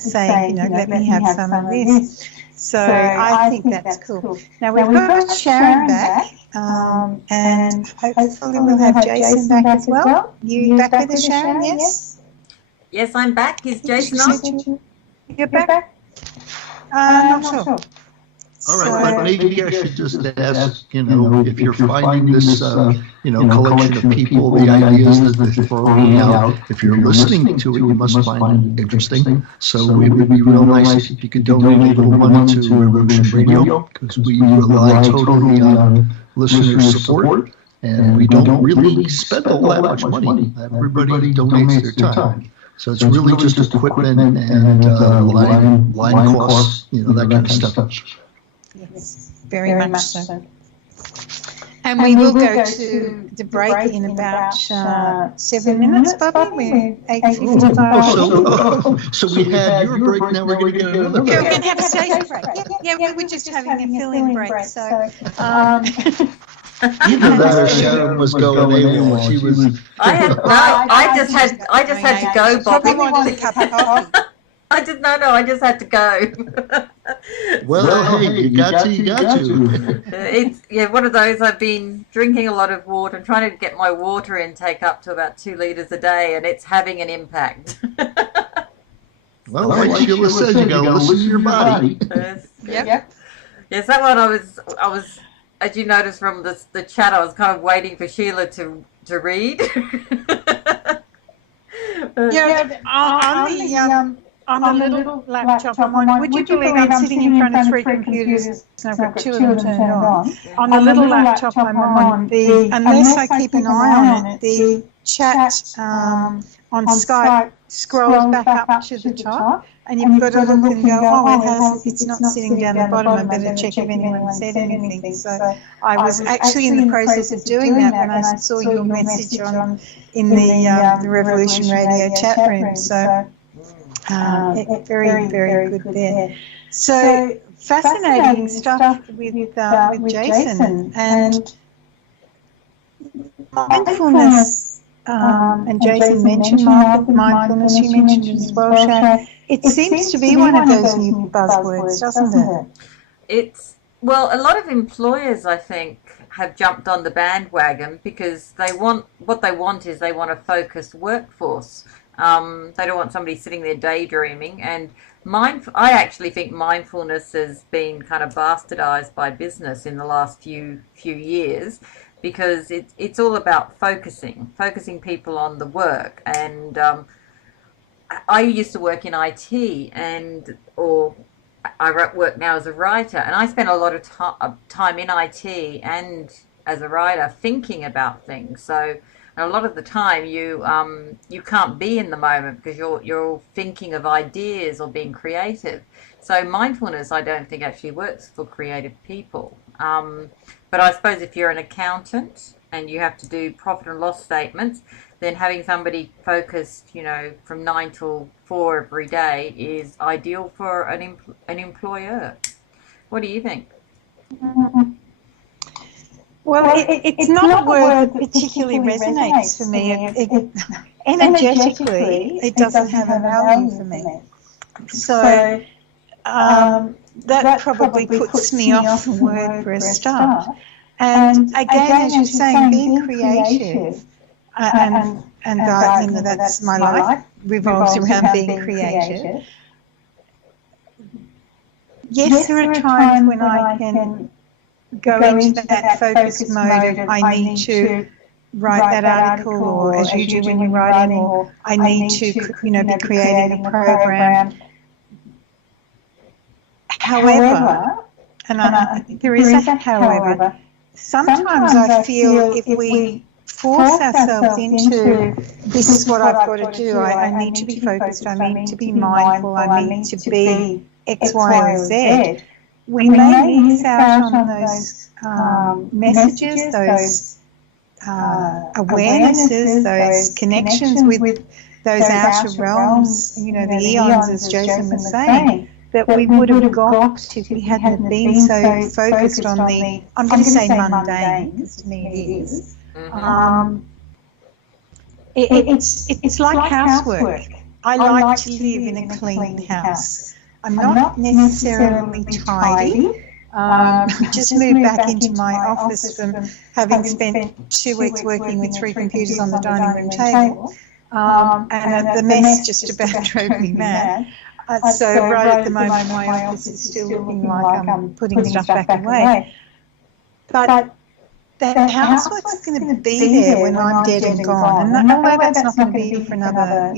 saying, let me have some of this. So I think that's cool. Now we've got Sharon back, and hopefully we'll have Jason back as well. You back with us, Sharon? Yes? Yes, I'm back. Is Jason on? You're back? Not sure. All right, but maybe I should just ask, if you're finding this, collection of people, the ideas that they're throwing out, if you're listening to it, you must find it interesting. So it would be real nice if you could donate a little money to Erosion Radio, because we rely totally on listener support, and we don't really spend all that much money. Everybody donates their time. So it's really just equipment and line costs, that kind of stuff. Yes, very much so. And we will go to the break in about 7 minutes, Bobby. We're 8:55. So we had your break, now we're going to get another break. Yeah, we're going to have a station break. Yeah, we were just having a fill-in break. So, either that or Sharon was going AWOL. She was. I just had to go, Bobby. Probably wanted a cup of coffee. I just had to go. Well, hey, you got to. It's one of those. I've been drinking a lot of water and trying to get my water intake up to about 2 liters a day, and it's having an impact. Well, like Sheila says, you got to listen to your body. Yep. Yes, that one I was, as you noticed from the chat, I was kind of waiting for Sheila to read. On the little laptop, would you believe I'm sitting in front of 3 computers and I've got 2 of them turned on? On the little laptop I'm on, unless I keep an eye on it, the chat on Skype scrolls back up to the top, and you've got to look and go, it's not sitting down the bottom. I better check if anyone said anything. So I was actually in the process of doing that when I saw your message in the Revolution Radio chat room. So. Very, very good there. So fascinating stuff with Jason, and mindfulness. And Jason mentioned mindfulness. You mentioned it as well, Sharon. It seems to be one of those new buzzwords, doesn't it? A lot of employers, I think, have jumped on the bandwagon because they want a focused workforce. They don't want somebody sitting there daydreaming, and I actually think mindfulness has been kind of bastardized by business in the last few years, because it's all about focusing people on the work. And I used to work in IT, or I work now as a writer, and I spend a lot of time in IT and as a writer thinking about things. So, and a lot of the time you can't be in the moment because you're thinking of ideas or being creative. So mindfulness, I don't think actually works for creative people. But I suppose if you're an accountant and you have to do profit and loss statements, then having somebody focused, from 9 till 4 every day is ideal for an employer. What do you think? Well, it's not a word that particularly resonates for me. Energetically, it doesn't have a value for me. So that probably puts me off the word for a start. And again, as you're saying, being creative, and that's my life, revolves around being creative. Yes, there are times when I can go into that focused mode of I need to write that article, or as you do when you're writing, or I need to, be creating a program. However, and I think there is a however, sometimes I feel if we force ourselves into this is what I've got to do, I need to be focused, I need to be mindful, I need to be X, Y, or Z, we may miss out on those messages, those awarenesses, those connections with those outer realms, the eons, as Jason was saying, that we would have got if we hadn't been so focused on the, I'm going to say mundane, because to me it is. It's like housework. I like to live in a clean house. I'm not necessarily tidy. Just moved back into my office from having spent 2 weeks working with 3 computers on the dining room table, and the mess just about drove me mad. So right at the moment my office is still looking like I'm putting stuff back away. But that housework's going to be there when I'm dead and gone. And although that's not going to be for another,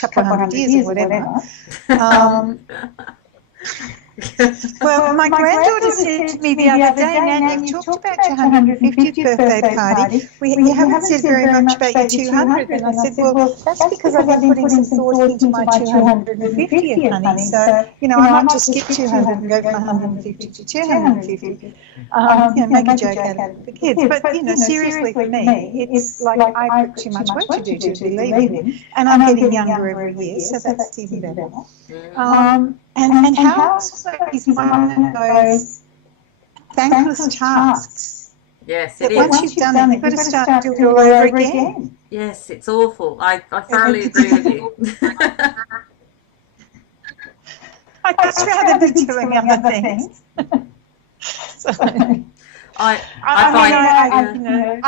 couple of hundred years or whatever. Well, my granddaughter said to me the other day, Nan, you talked about your 150th birthday party. You haven't said very much about your 200th. And I said, well, that's because I've been putting some thought into my 250th, honey. So, I might just skip 200 and go from 150 to 250. Make a joke out of the kids. But, seriously for me, it's like I've got too much work to do to believe in. And I'm getting younger every year, so that's even better. And housework is one of those thankless tasks. Yes, it is. Once you've done it, you've got to start doing it all over again. Yes, it's awful. I thoroughly agree with you. I'd just rather be doing other things. I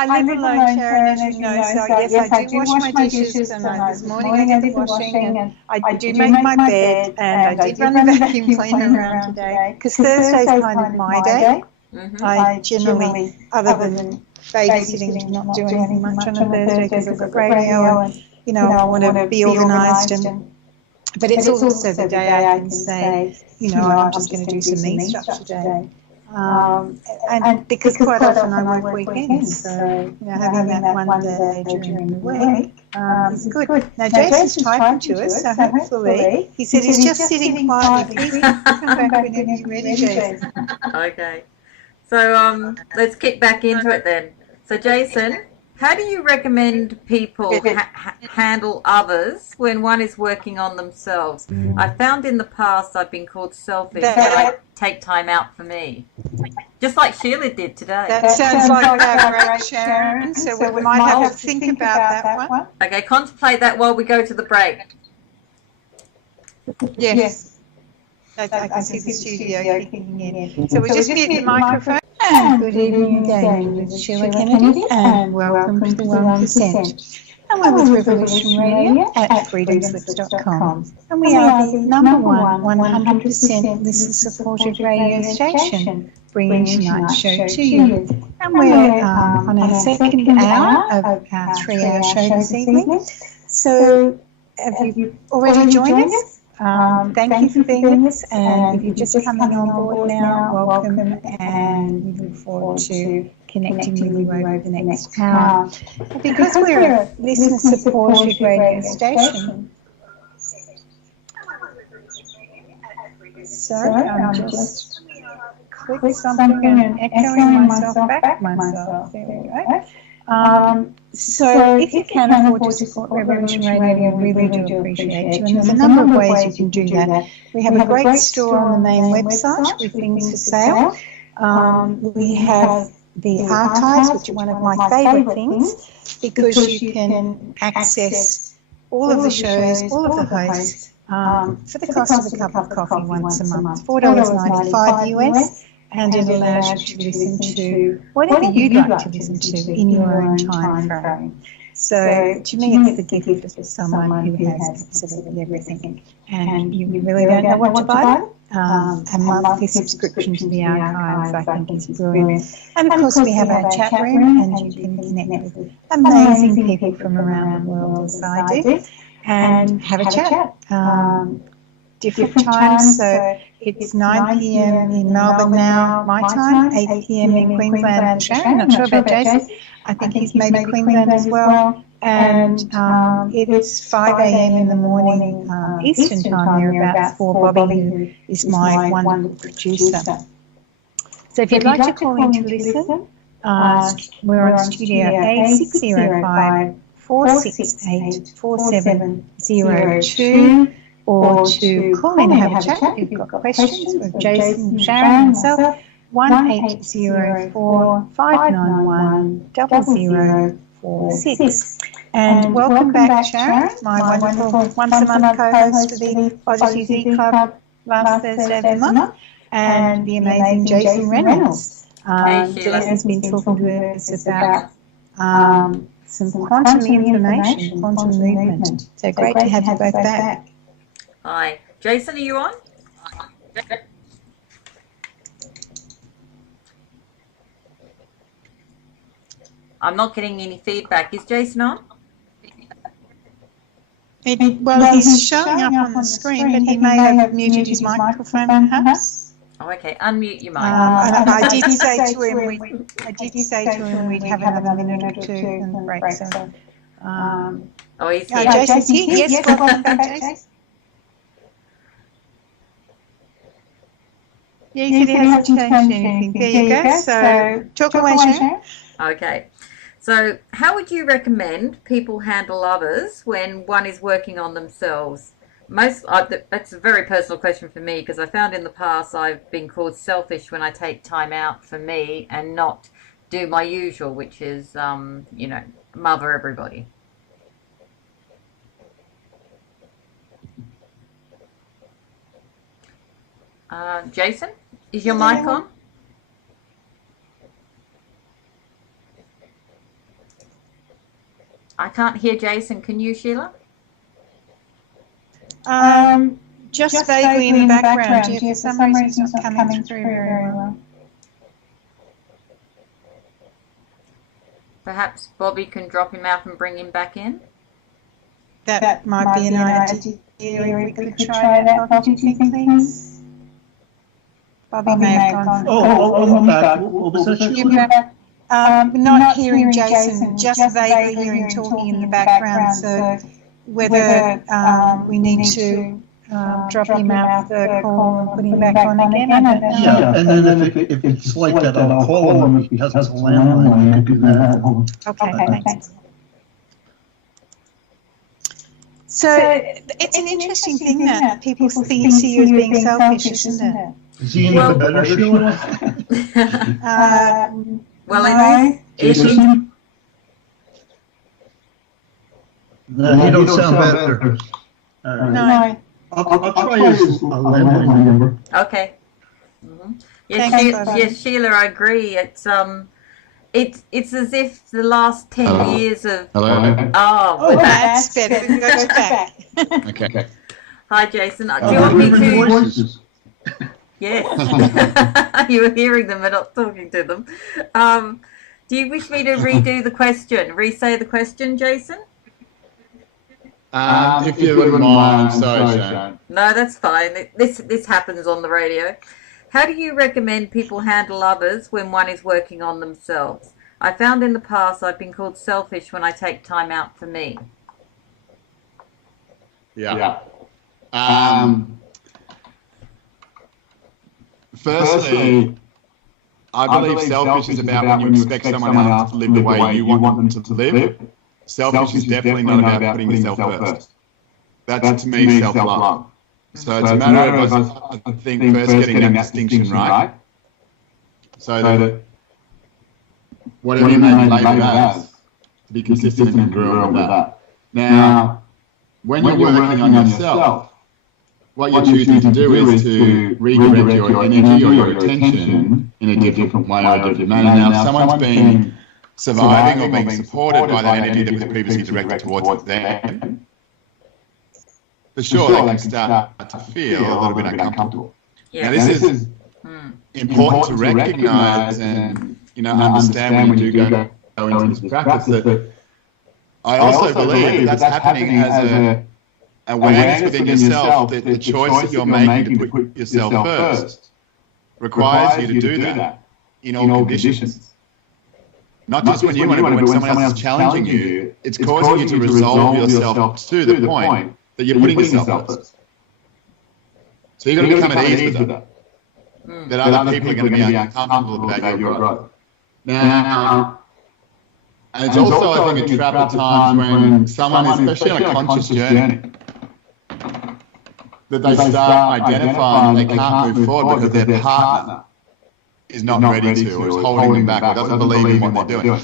live alone, Sharon, as you know, so yes, I do wash my dishes, and this morning I did the washing, and I do make my bed, and I did run the vacuum cleaner around today, because Thursday's kind of my day. I generally, other than babysitting, do not do anything much on a Thursday because I've got radio, and, I want to be organised, but it's also the day I can say, I'm just going to do some me stuff today. And because quite often I work weekends, so having that one day during the week is good. Now Jason's typing to us, so hopefully he said he's just sitting quietly. Please come back whenever you're ready, Jason. Okay, so let's kick back into it then. So Jason, how do you recommend people handle others when one is working on themselves? I found in the past I've been called selfish, but I take time out for me. Just like Sheila did today. That sounds like our great Sharon, so we might have to think about that one. Okay, contemplate that while we go to the break. Yes. I can see the studio kicking in. So we just mute the microphone. And good evening again, this is Sheila Kennedy, and welcome to the 1%. And we're with Revolution Radio at freedomslips.com. And we are the number one 100% listener-supported radio station, bringing tonight's show to you. And we're on our second hour of our 3-hour show this evening. So have you already joined us? Thank you for being with us, and if you're just coming on board now, welcome, and we look forward to connecting with you over the next hour. Because we're a listener-supported radio station, sorry, I'm just click something and echoing myself back myself. There we go. So if you can afford to support Revolution Radio, we really do appreciate you. And there's a number of ways you can do that. We have a great store on the main website with things for sale. We have the archives, which are one of my favourite things, because you can access all of the shows, all of the hosts, for the cost of a cup of coffee once a month, $4.95 US. And it allows you to listen to whatever you'd like to listen to in your own time frame. So to me, it's the gift for someone who has absolutely everything, and you really don't know what to buy. A monthly subscription to the archives, I think, is brilliant. And of course, we have our chat room, and you can connect with amazing people from around the world, as I do, and have a chat. Different times, so it's 9 p.m. in Melbourne now, my time, 8 p.m. in Queensland. Sharon, not sure about Jason. I think he's maybe Queensland as well. And it's 5 a.m. in the morning Eastern time, thereabouts, for Bobby, who is my wonderful producer. So if you'd like to call in to listen, we're on Studio A605-468-4702. Or to call in and have a chat if you've got questions with Jason, Sharon and myself, 1-804-591-0046. And welcome back, Sharon, my wonderful once-a-month co-host for the Oddities Club last Thursday of the month, and the amazing Jason Reynolds. Jason's been talking to us about some quantum information, quantum movement. So great to have you both back. Hi. Jason, are you on? I'm not getting any feedback. Is Jason on? Well, he's showing up on the screen, but he may have muted his microphone, perhaps. Oh, okay. Unmute your mic. I did say to him we'd have another minute or two in the break. So, oh, he's here. Jason's here. Yes, welcome back, Jason. Yeah, you said he hasn't changed anything. There you go. So, talk away, Sharon. Okay. So, how would you recommend people handle others when one is working on themselves? That's a very personal question for me, because I found in the past I've been called selfish when I take time out for me and not do my usual, which is, mother everybody. Jason, is your mic on? I can't hear Jason. Can you, Sheila? Just vaguely in the background. Yeah, for some reason it's not coming through very well. Perhaps Bobby can drop him out and bring him back in? That might be an idea. We could try that. Bobby, do you think, please? Bobby may have gone. I'm back. What was that? Not hearing Jason, just vaguely hearing talking in the background. So whether we need to drop him out of the call and put him back on again, I don't know. Yeah, and then if it's like that, I'll call him if he has a landline. I could do that. Okay, thanks. So it's an interesting thing that people see you as being selfish, isn't it? Is he any better, Sheila? Jason? No, he don't sound better. No. I'll try his landline number. Okay. Mm-hmm. Yes, Sheila, I agree. It's It's as if the last 10 years of... Hello? Oh, That's better. We've got you back. Okay. Hi, Jason. Do you want me to... Voices. Yes. You were hearing them but not talking to them. Do you wish me to redo the question? Re-say the question, Jason? If you wouldn't mind, sorry, Sharon. No, that's fine. This happens on the radio. How do you recommend people handle others when one is working on themselves? I found in the past I've been called selfish when I take time out for me. Yeah. Firstly, I believe selfish is about when you expect someone else to live the way you want them to live. Selfish is definitely not about putting yourself first. That's, to me, self-love. So it's a matter of us, I think, first getting that distinction right. So that whatever you may label it as, to be consistent and congruent with that. Now, when you're working on yourself, what you're choosing to do is to redirect your energy or your attention in a different way or a different manner. Now, if someone's been surviving or being supported by that energy that was previously directed towards them, for sure they can start to feel a little bit uncomfortable. Yeah. Now, this is important to recognise and understand when you do go into this practice. That I also believe that's happening as a awareness within yourself that the choice that you're making to put yourself first requires you to do that in all conditions. Not just when you want to, but when someone else is challenging you, it's causing you to resolve yourself to the point that you're putting yourself first. So you've got to become at ease with that. That other people are going to be uncomfortable about your growth. Now, and it's also, I think, a trap at times when someone is, especially on a conscious journey, that they start identifying that they can't move forward because their partner is not ready to, or is holding them back, or doesn't believe in what they're doing.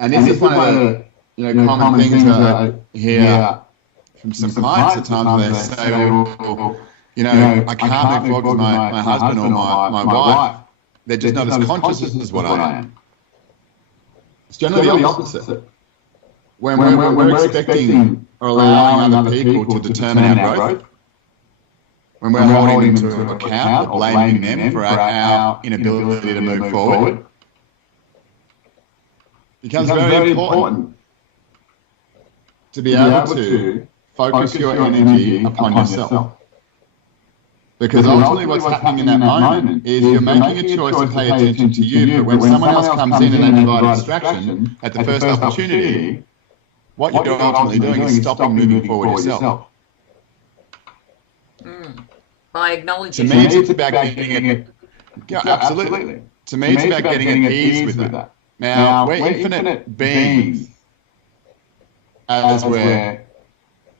And this is one of the common things that I hear from some clients at times where they say, well, I can't move forward with my husband or my wife. They're just not as conscious as what I am. It's generally the opposite. When we're expecting or allowing other people to determine our growth, when we're holding them to account or blaming them for our inability to move forward, it becomes very important to be able to focus your energy upon yourself. Because ultimately what's happening in that moment is you're making a choice to pay attention to you, but when someone else comes in and they provide a distraction at the first opportunity, what you're ultimately doing is stopping moving forward yourself. By acknowledging to me, it's about getting it. Yeah, absolutely. To me, it's about getting at ease with that. Now, we're infinite beings, as we're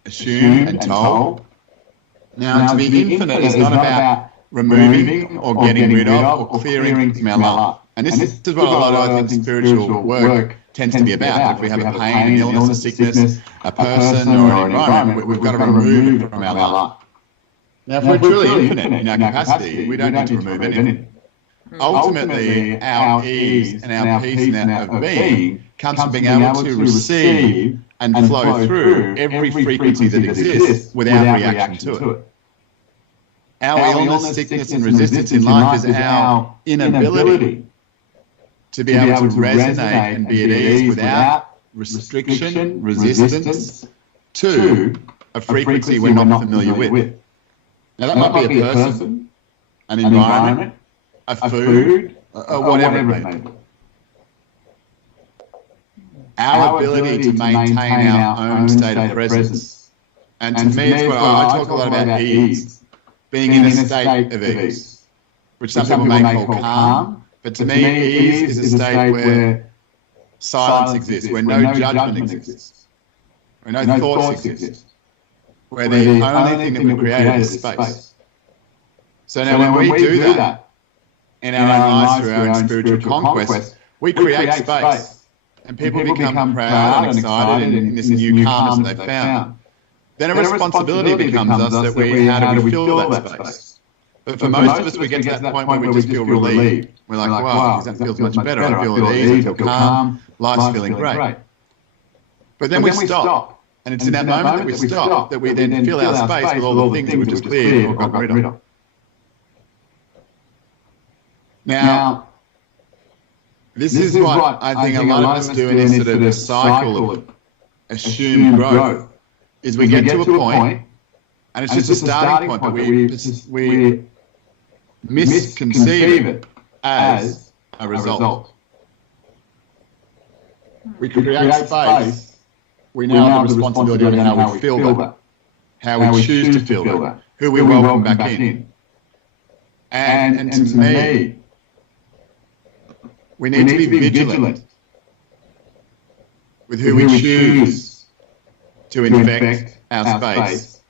assumed and told. Now, to be infinite is not about removing or getting rid of or clearing from our life. And this is what a lot of, I think, spiritual work tends to be about. If we have a pain, an illness, a sickness, a person or an environment, we've got to remove it from our life. Now, if we're truly infinite in our capacity, we don't need to remove anything. Ultimately, our ease and our peace of being comes from being able to receive and flow through every frequency that exists without reaction to it. Our illness, sickness, and resistance in life is our inability to be able to resonate and be at ease without restriction, resistance to a frequency we're not familiar with. Now, that might be a person, an environment, a food, or whatever it may be. Our ability to maintain our own state of presence. And to me, it's what I talk a lot about ease, being in a state of ease, which some people may call calm, but to me, ease is a state where silence exists, where no judgment exists, where no thoughts exist, where the only thing that we've created is space. So now when we do that in our own lives through our own spiritual conquest, we create space. And people become proud and excited in this new calmness that they've found. Then a responsibility becomes us that how do we fill that space? But for most of us, we get to that point where we just feel relieved. We're like, wow, that feels much better. I feel at ease, I feel calm, life's feeling great. But then we stop. And it's in that moment that we stop that we then fill our space with all the things that we've just cleared or got rid of. Now, this is what I think a lot of us do in this sort of cycle of assumed growth, is we get to a point, and it's just a starting point, but we misconceive it as a result. We create space. We now have the responsibility on how we feel that, how we choose to feel that, who we welcome back in. And to me, we need to be vigilant with who we choose to infect our space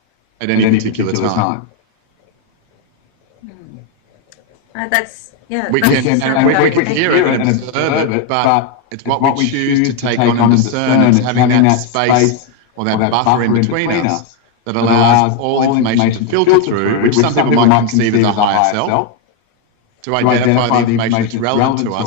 at any particular time. That's, yeah. We can hear it and observe it, but it's what we choose to take on and discern. It's having that space or that buffer in between us that allows all information to filter through, which some people might conceive as a higher self, to identify the information that's relevant to us.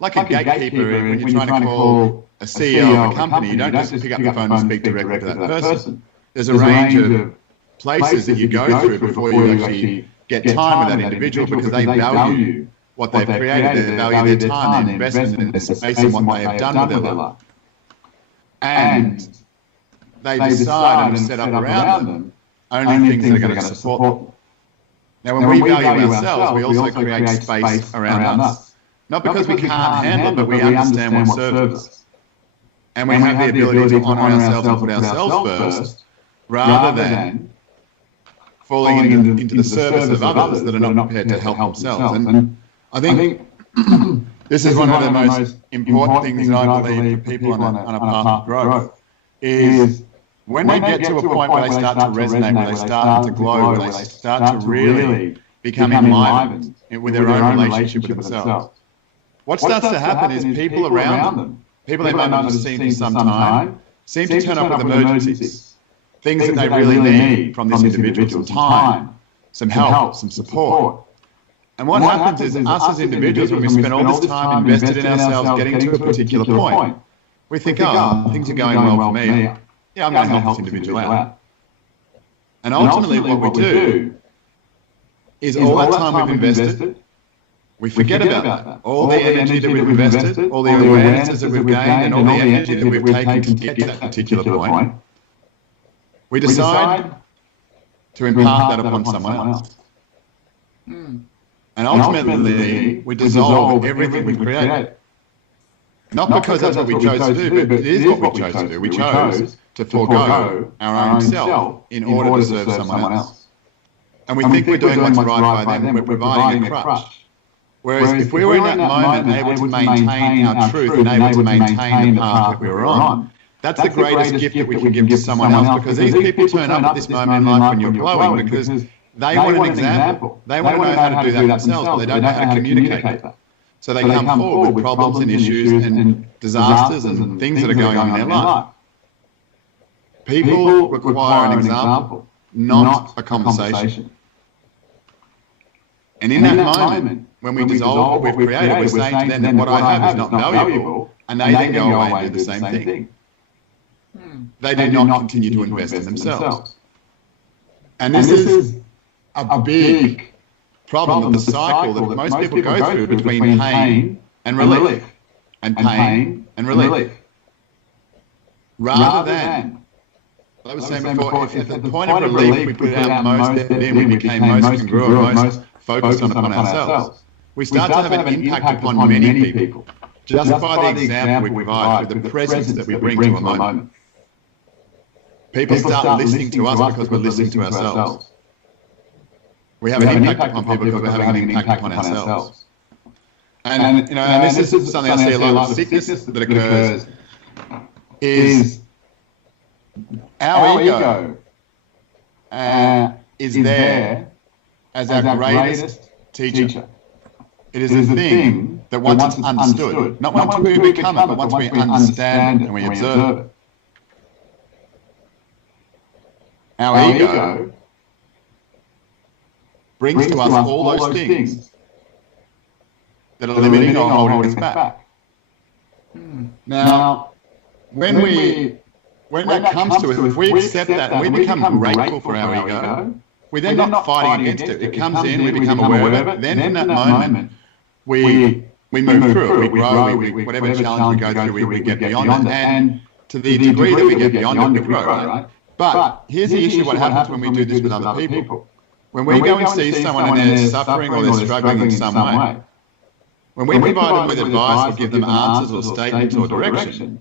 Like a gatekeeper, when you're trying to call a CEO of a company, you don't just pick up the phone and speak directly to that person. There's a range of places that you go through before you actually get time with that individual, because they value what they've created, they value their time, their investment in their space and what they have done with their life. And they decide and set up around them only things that are going to support them. Now, when we value ourselves, we also create space around us. Not because we can't handle it, but we understand what serves us. And we have the ability to honour ourselves and put ourselves first, rather than falling into the service of others that are not prepared to help themselves. And I think this is one of the most important things that I believe for people on a path of growth, is when they get to a point where they start to resonate, where they start to glow, where they start to really become enlivened with their own relationship with themselves. What starts to happen is people around them, people they might not have seen for some time, seem to turn up with emergencies, things that they really need from this individual, some time, some help, some support. And what happens is us as individuals, when we spend all this time invested in ourselves, getting to a particular point, we think, oh, things are going well for me. Yeah, I'm going to help this individual out. And ultimately what we do is all that time we've invested, we forget about that. All the energy that we've invested, all the awarenesses that we've gained, and all the energy that we've taken to get to that particular point, we decide to impart that upon someone else. And ultimately, we dissolve everything we've created. Not because that's what we chose to do, but it is what we chose to do. We chose to forego our own self in order to serve someone else. And we think we're doing what's right by them, we're providing a crutch. Whereas if we were in that moment able to maintain our truth and able to maintain the path that we were on, that's the greatest gift that we can give to someone else, because these people turn up at this moment in life when you're glowing because they want an example. They want to know how to do that themselves, but they don't know how to communicate that. So they come forward with problems and issues and disasters and things that are going on in their life. People require an example, not a conversation. And in that moment, when we dissolve what we've created, we're saying to them that what I have is not valuable, and they then go away and do the same thing. They do not continue to invest in themselves. And this is a big problem of the cycle that most people go through between pain and relief, and pain and relief. Rather than, I was saying before, if at the point of relief we put out most effort in, we became most congruent, most focused upon ourselves, we start to have an impact upon many people, just by the example we provide, with the presence that we bring to a moment. People start listening to us because we're listening to ourselves. We have an impact upon people because we're having an impact upon ourselves. And this is something I see a lot of sickness that occurs, is our ego is there as our greatest teacher. It is the thing that once it's understood, not once we become it, but once we understand it and we observe it. Our ego brings to us all those things that are limiting or holding us back. Now, when that comes to us, if we accept that and we become grateful for our ego, we're then not fighting against it. It comes in, we become aware of it. Then in that moment, we move through it, we grow, whatever challenge we go through, we get beyond it. And to the degree that we get beyond it, we grow, right? But here's the issue, what happens when we do this with other people. When we go and see someone and they're suffering or they're struggling in some way, when we provide them with advice or give them answers or statements or direction,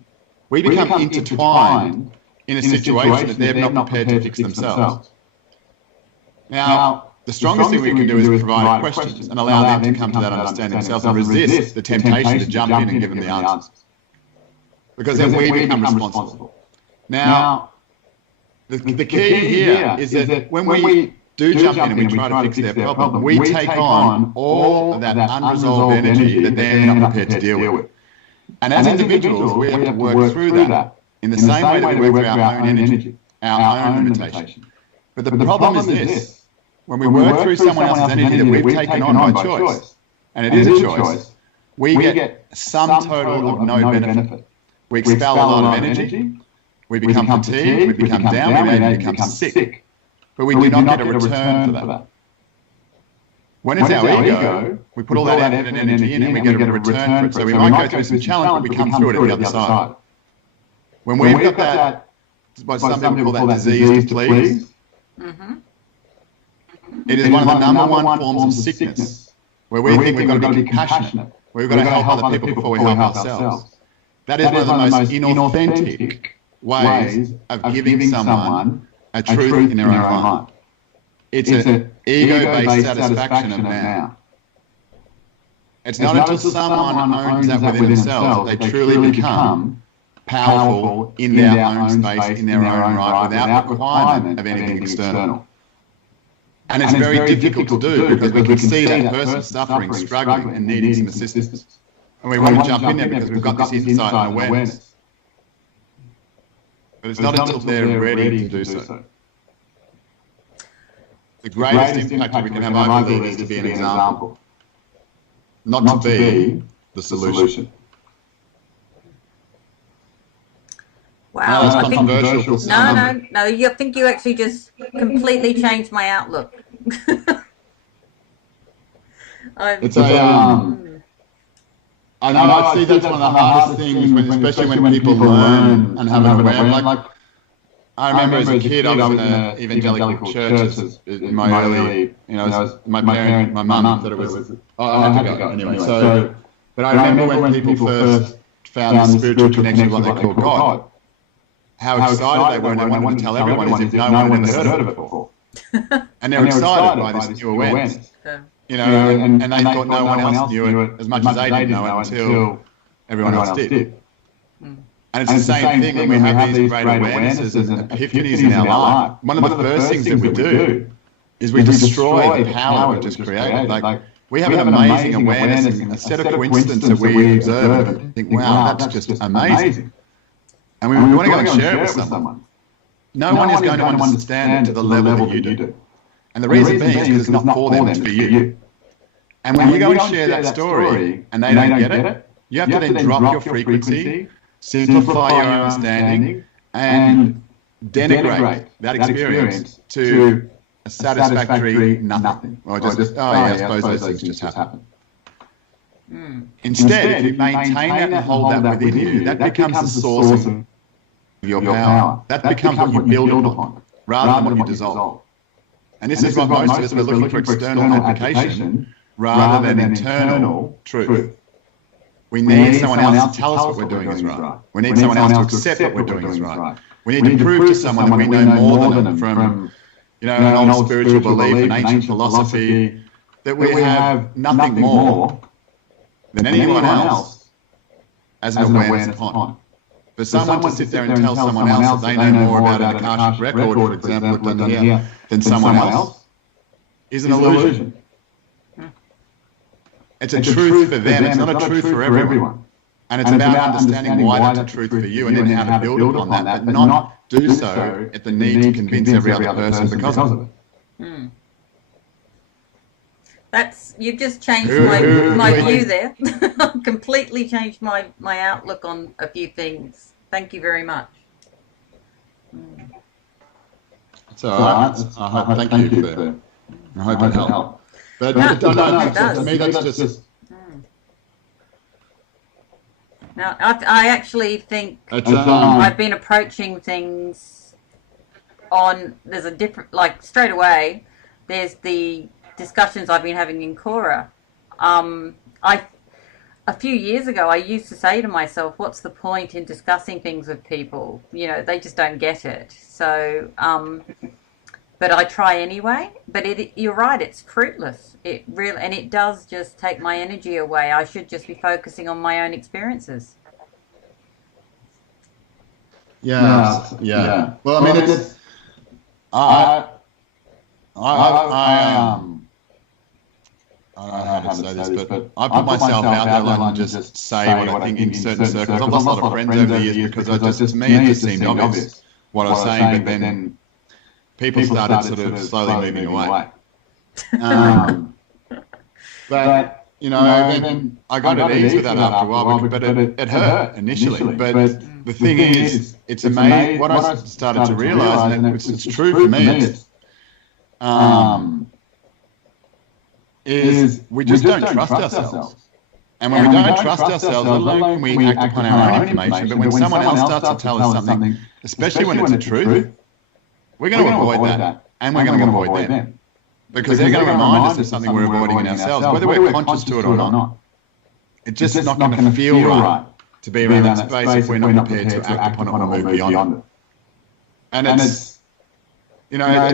we become intertwined in a situation that they're not prepared to fix themselves. Now, the strongest thing we can do is provide questions and allow them to come to that understanding themselves and resist the temptation to jump in and give them the answers. Because then we become responsible. Now, the key here is that when we do jump in and we try to fix their problem, we take on all of that unresolved energy that they're not prepared to deal with. And as individuals, we have to work through that in the same way that we work through our own energy, our own limitation. But the problem is this: when we work through someone else's energy that we've taken on by choice, and it is a choice, we get some total of no benefit. We expel a lot of energy, we become fatigued, we become down, we may become sick, but we do not get a return for that. When it's our ego, we put all that effort and energy in and we get a return for it. So we might go through some challenge, but we come through it at the other side. When we've got that, what some people call that disease to please, it is one of the number one forms of sickness, where we think we've got to be compassionate, where we've got to help other people before we help ourselves. That is one of the most inauthentic ways of giving someone a truth in their own mind. It's an ego-based satisfaction of now. It's not until someone owns that within themselves that they truly become powerful in their own space, in their own right, without requirement of anything external. And it's very difficult to do because we can see that person suffering, struggling, and needing some assistance. And we want to jump in there because we've got this insight and awareness. But it's not until they're ready to do so. The greatest impact we can have, I believe, is to be an example, not to be the solution. Wow, that's I think, controversial. no, I think you actually just completely changed my outlook. It's I know, I see that's one of the hardest things, especially when people learn and have an awareness. Like, I remember as a kid, I was in an evangelical church in my early, my mum thought it was, I had to go anyway. So, but I remember when people first found the spiritual connection with what they called God, how excited they were, and they wanted to tell everyone as if no one had ever heard of it before. And they were excited by this new awareness. And they thought no one else knew it as much as they didn't know it until everyone else did. And it's the same thing when we have these great awarenesses and epiphanies in our life. One of the first things that we do is we destroy the power that was just created. Like, we have an amazing awareness and a set of coincidences that we observe and think, wow, that's just amazing. And we want to go and share it with someone. No one is going to understand it to the level that you do. And the reason being is because it's not for them, it's for you. And when you go and share that story and they don't get it, you have to then drop your frequency, simplify your understanding, and denigrate that experience to a satisfactory nothing. Or just, oh yeah, I suppose those things just happen. Instead, if you maintain that and hold that within you, that becomes the source of your power. That becomes what you build upon, rather than what you dissolve. And this is what most of us are looking for: external application rather than internal truth. We need someone else to tell us what we're doing is right. We need someone else to accept what we're doing is right. We need to prove to someone that we know more than them from, an old spiritual belief, an ancient philosophy, that we have nothing more than anyone else as an awareness upon. For someone to sit there and tell someone else that they know more about an Akashic record, for example, done here, than someone else, is an illusion. It's a truth for them, it's not a truth for everyone. And it's about understanding why that's a truth for you and then how to build upon that, but not do so at the need to convince every other person because of it. You've just changed my view there. Completely changed my outlook on a few things. Thank you very much. It's all right. Thank you for. I hope it helped. But it does. To me, that's just. Now, I actually think I've been approaching things on. There's a different, like straight away. There's the discussions I've been having in Cora. A few years ago, I used to say to myself, "What's the point in discussing things with people? You know, they just don't get it." So, but I try anyway. But you're right; it's fruitless. It really, and it does just take my energy away. I should just be focusing on my own experiences. Yeah. Well, I mean, I don't know how to say this, but I put myself out there and just say what I think in certain circles. I've lost a lot of friends over the years because to me, it just seemed obvious what I was saying, but then people started sort of slowly moving away. But, you know, then I got at ease with that after a while, but it hurt initially. But the thing is, it's amazing. What I started to realise, and it's true for me, is we just don't trust ourselves. And when we don't trust ourselves, not only can we act upon our own information, but when someone else starts to tell us something, especially when it's the truth, we're going to avoid that, and we're going to avoid them. Because they're going to remind us of something we're avoiding in ourselves, whether we're conscious to it or not. It's just not going to feel right to be around that space if we're not prepared to act upon it or move beyond it. And it's, you know, I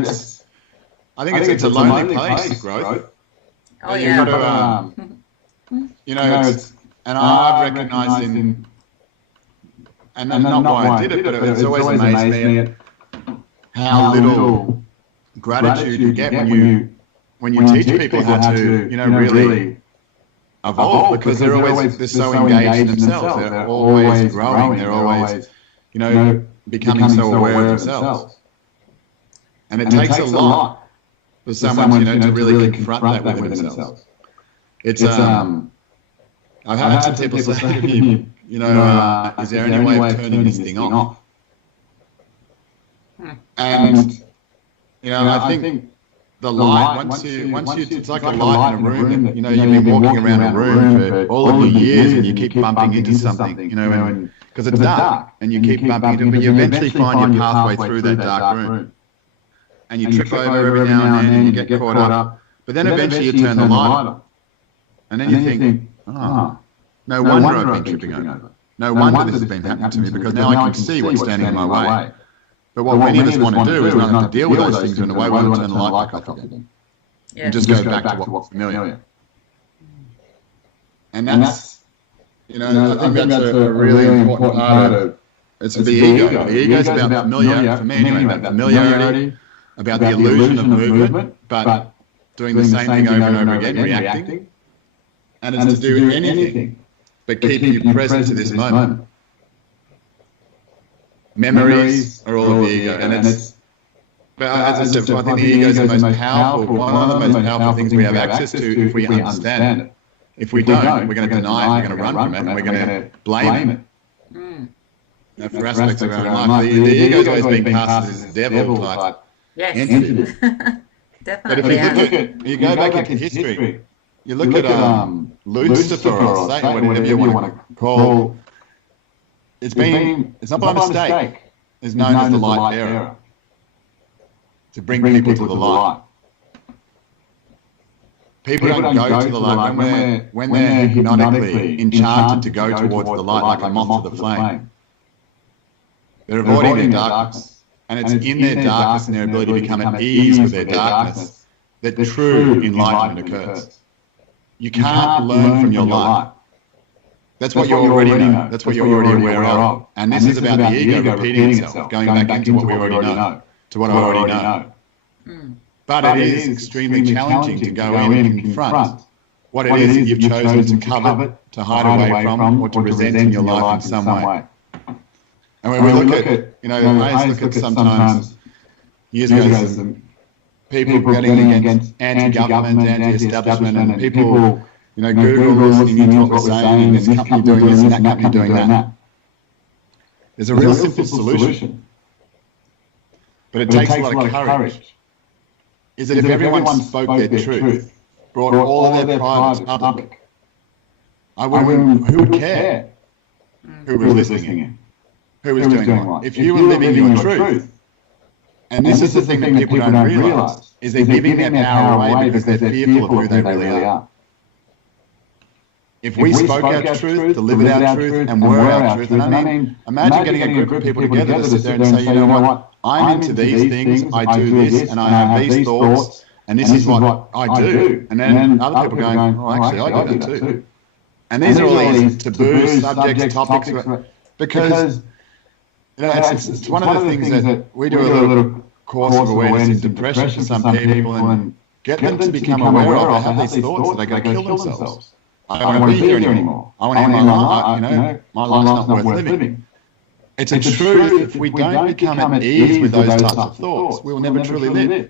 think it's a lonely place, growth. Oh, yeah. You've got to, you know, and I've recognised and not why I did it, but it's always amazed me at how little gratitude you get when you teach people how to, you know, really evolve, because they're so engaged in themselves. They're always growing. They're always, you know, becoming so aware of themselves. And it takes a lot for someone, you know, to really confront that within themselves. It's I've had some people say to me, you know, is there any way of turning this thing off? And you know, I think the light, once you, it's like a light in a room. You know, you've been walking around a room for all of your years, and you keep bumping into something, you know, and because it's dark, and you keep bumping into it, but you eventually find your pathway through that dark room. And you trip over every now and then, and you get caught up. But then eventually you turn the light on. And then you think, oh, no wonder I've been tripping over. No wonder this has been happening to me, because now I can see what's standing in my way. But what many of us want to do is not have to deal with those things in a way we want to turn the light back off again. Yeah. And just go back to what's familiar. And that's, you know, I think that's a really important part of, it's the ego. The ego is about familiarity, for me anyway, about familiarity, about the illusion of movement, but doing the same thing over and over again, reacting. And it's to do anything but keep you present to this moment. Memories are all of the ego, and it's. But as I said, I think the ego is the most powerful, one of the most powerful things we have access to if we understand it. If we don't, we're going to deny it, we're going to run from it, and we're going to blame it. You know, for aspects of our own life, the ego is always being cast as this devil type entity. Definitely. But if you go back into history, you look at Lucifer or Satan, whatever you want to call. It's not by mistake. It's known as the light bearer, to bring people to the light. People don't go to the light when they're hypnotically enchanted to go towards the light like a moth to the flame. They're avoiding their darkness, and it's in their darkness and their ability to become at ease with their darkness that true enlightenment occurs. You can't learn from your light. That's what you already know. That's what you're already aware of. And this is about the ego repeating itself, going back into what we already know, to what I already know. But it is extremely challenging to go in and confront what it is that you've chosen to cover, to hide away from, or to resent in your life in some way. And when we look at, you know, I used to look at sometimes, years ago, people getting against anti-government, anti-establishment, and people, Google listening into what we're saying, and this company doing this and that company doing that. There's a real simple solution, but it takes a lot of courage. Is that if everyone spoke their truth, brought all of their pride to public, who would care who was listening in, who was doing what? If you were living your truth, and this is the thing that people don't realise, is they're giving their power away because they're fearful of who they really are. If we spoke our truth, delivered our truth, and were our truth, and I mean, imagine getting a group of people together to sit there and say, you know what, I'm into these things, I do this, and I have these thoughts, and this is what I do. And then other people going, oh, actually, I do that too. And these are all these taboo subjects, topics, because it's one of the things that we do a little course of awareness in depression for some people, and get them to become aware of, they have these thoughts that they're going to kill themselves. I don't want to be here anymore. I want to end my life. My life's not worth living. It's a truth. If we don't become at ease with those types of thoughts, we will never truly live.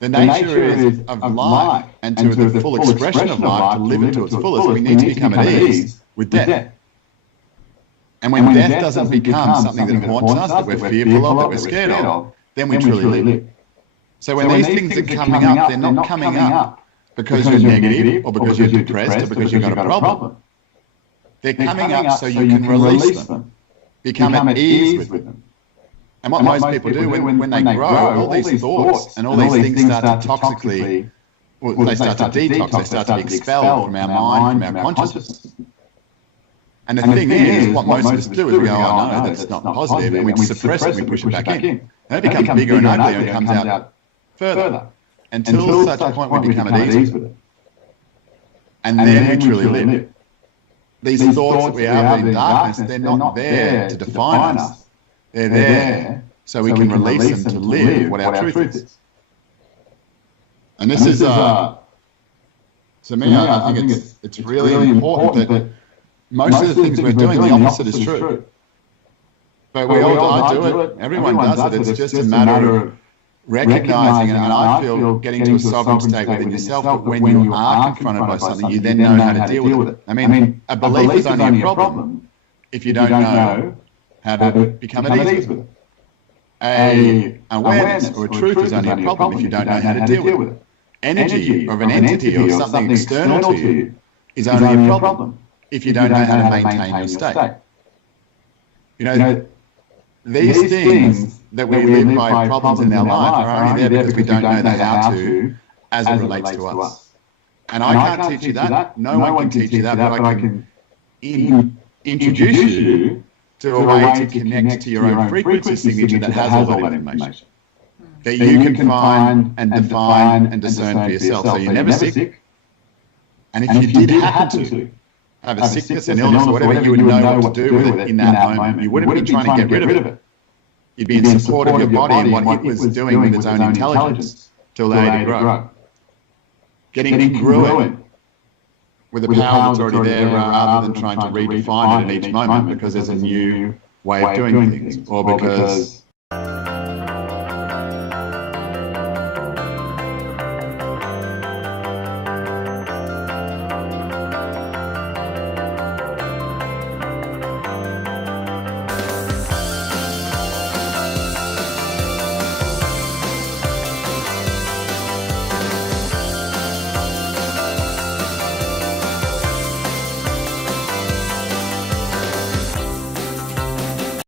The nature of life, and to the full expression of life, to live it to its fullest, we need to become at ease with death. And when death doesn't become something that haunts us, that we're fearful of, that we're scared of, then we truly live. So when these things are coming up, they're not coming up because you're negative, or because you're depressed, or because you've got a problem. They're coming up so you can release them, become at ease with them. And what most people do when they grow, all these thoughts and all these things start to toxically, they start to detox, they start to be expelled from our mind, from our consciousness. And the thing is, what most of us do is we go, oh no, that's not positive, and we suppress it, we push it back in. And it becomes bigger and uglier and comes out further, until such a point we become at ease with it. And then we truly live. These thoughts that we have in darkness, they're not there to define us. They're there so we can release them to live what our truth is. And this is, to me, I think it's really important that most of the things we're doing, the opposite is true. But I do it, everyone does it. It's just a matter of recognizing, and I feel getting to a sovereign state within yourself, that when you are confronted by something, you then know how to deal with it. I mean, a belief is only a problem if you don't know how to become at ease with it. An awareness or a truth is only a problem if you don't know how to deal with it. Energy of an entity or something external to you is only a problem if you don't know how to maintain your state. These things that we live by problems in our life are only there because we don't know the how to as it relates to us. And I can't teach you that. No one can teach you that, but I can introduce you to a way to connect to your own frequency signature that has all that information. That you can find and define and discern for yourself. So you're never sick. And if you did happen to have a sickness, an illness, or whatever, you would know what to do with it in that moment. You wouldn't be trying to get rid of it. You'd be in support of your body and what it was doing with its own intelligence to allow you to grow. Getting congruent with the power that's already there, rather than trying to redefine it in each moment because there's a new way of doing things, or because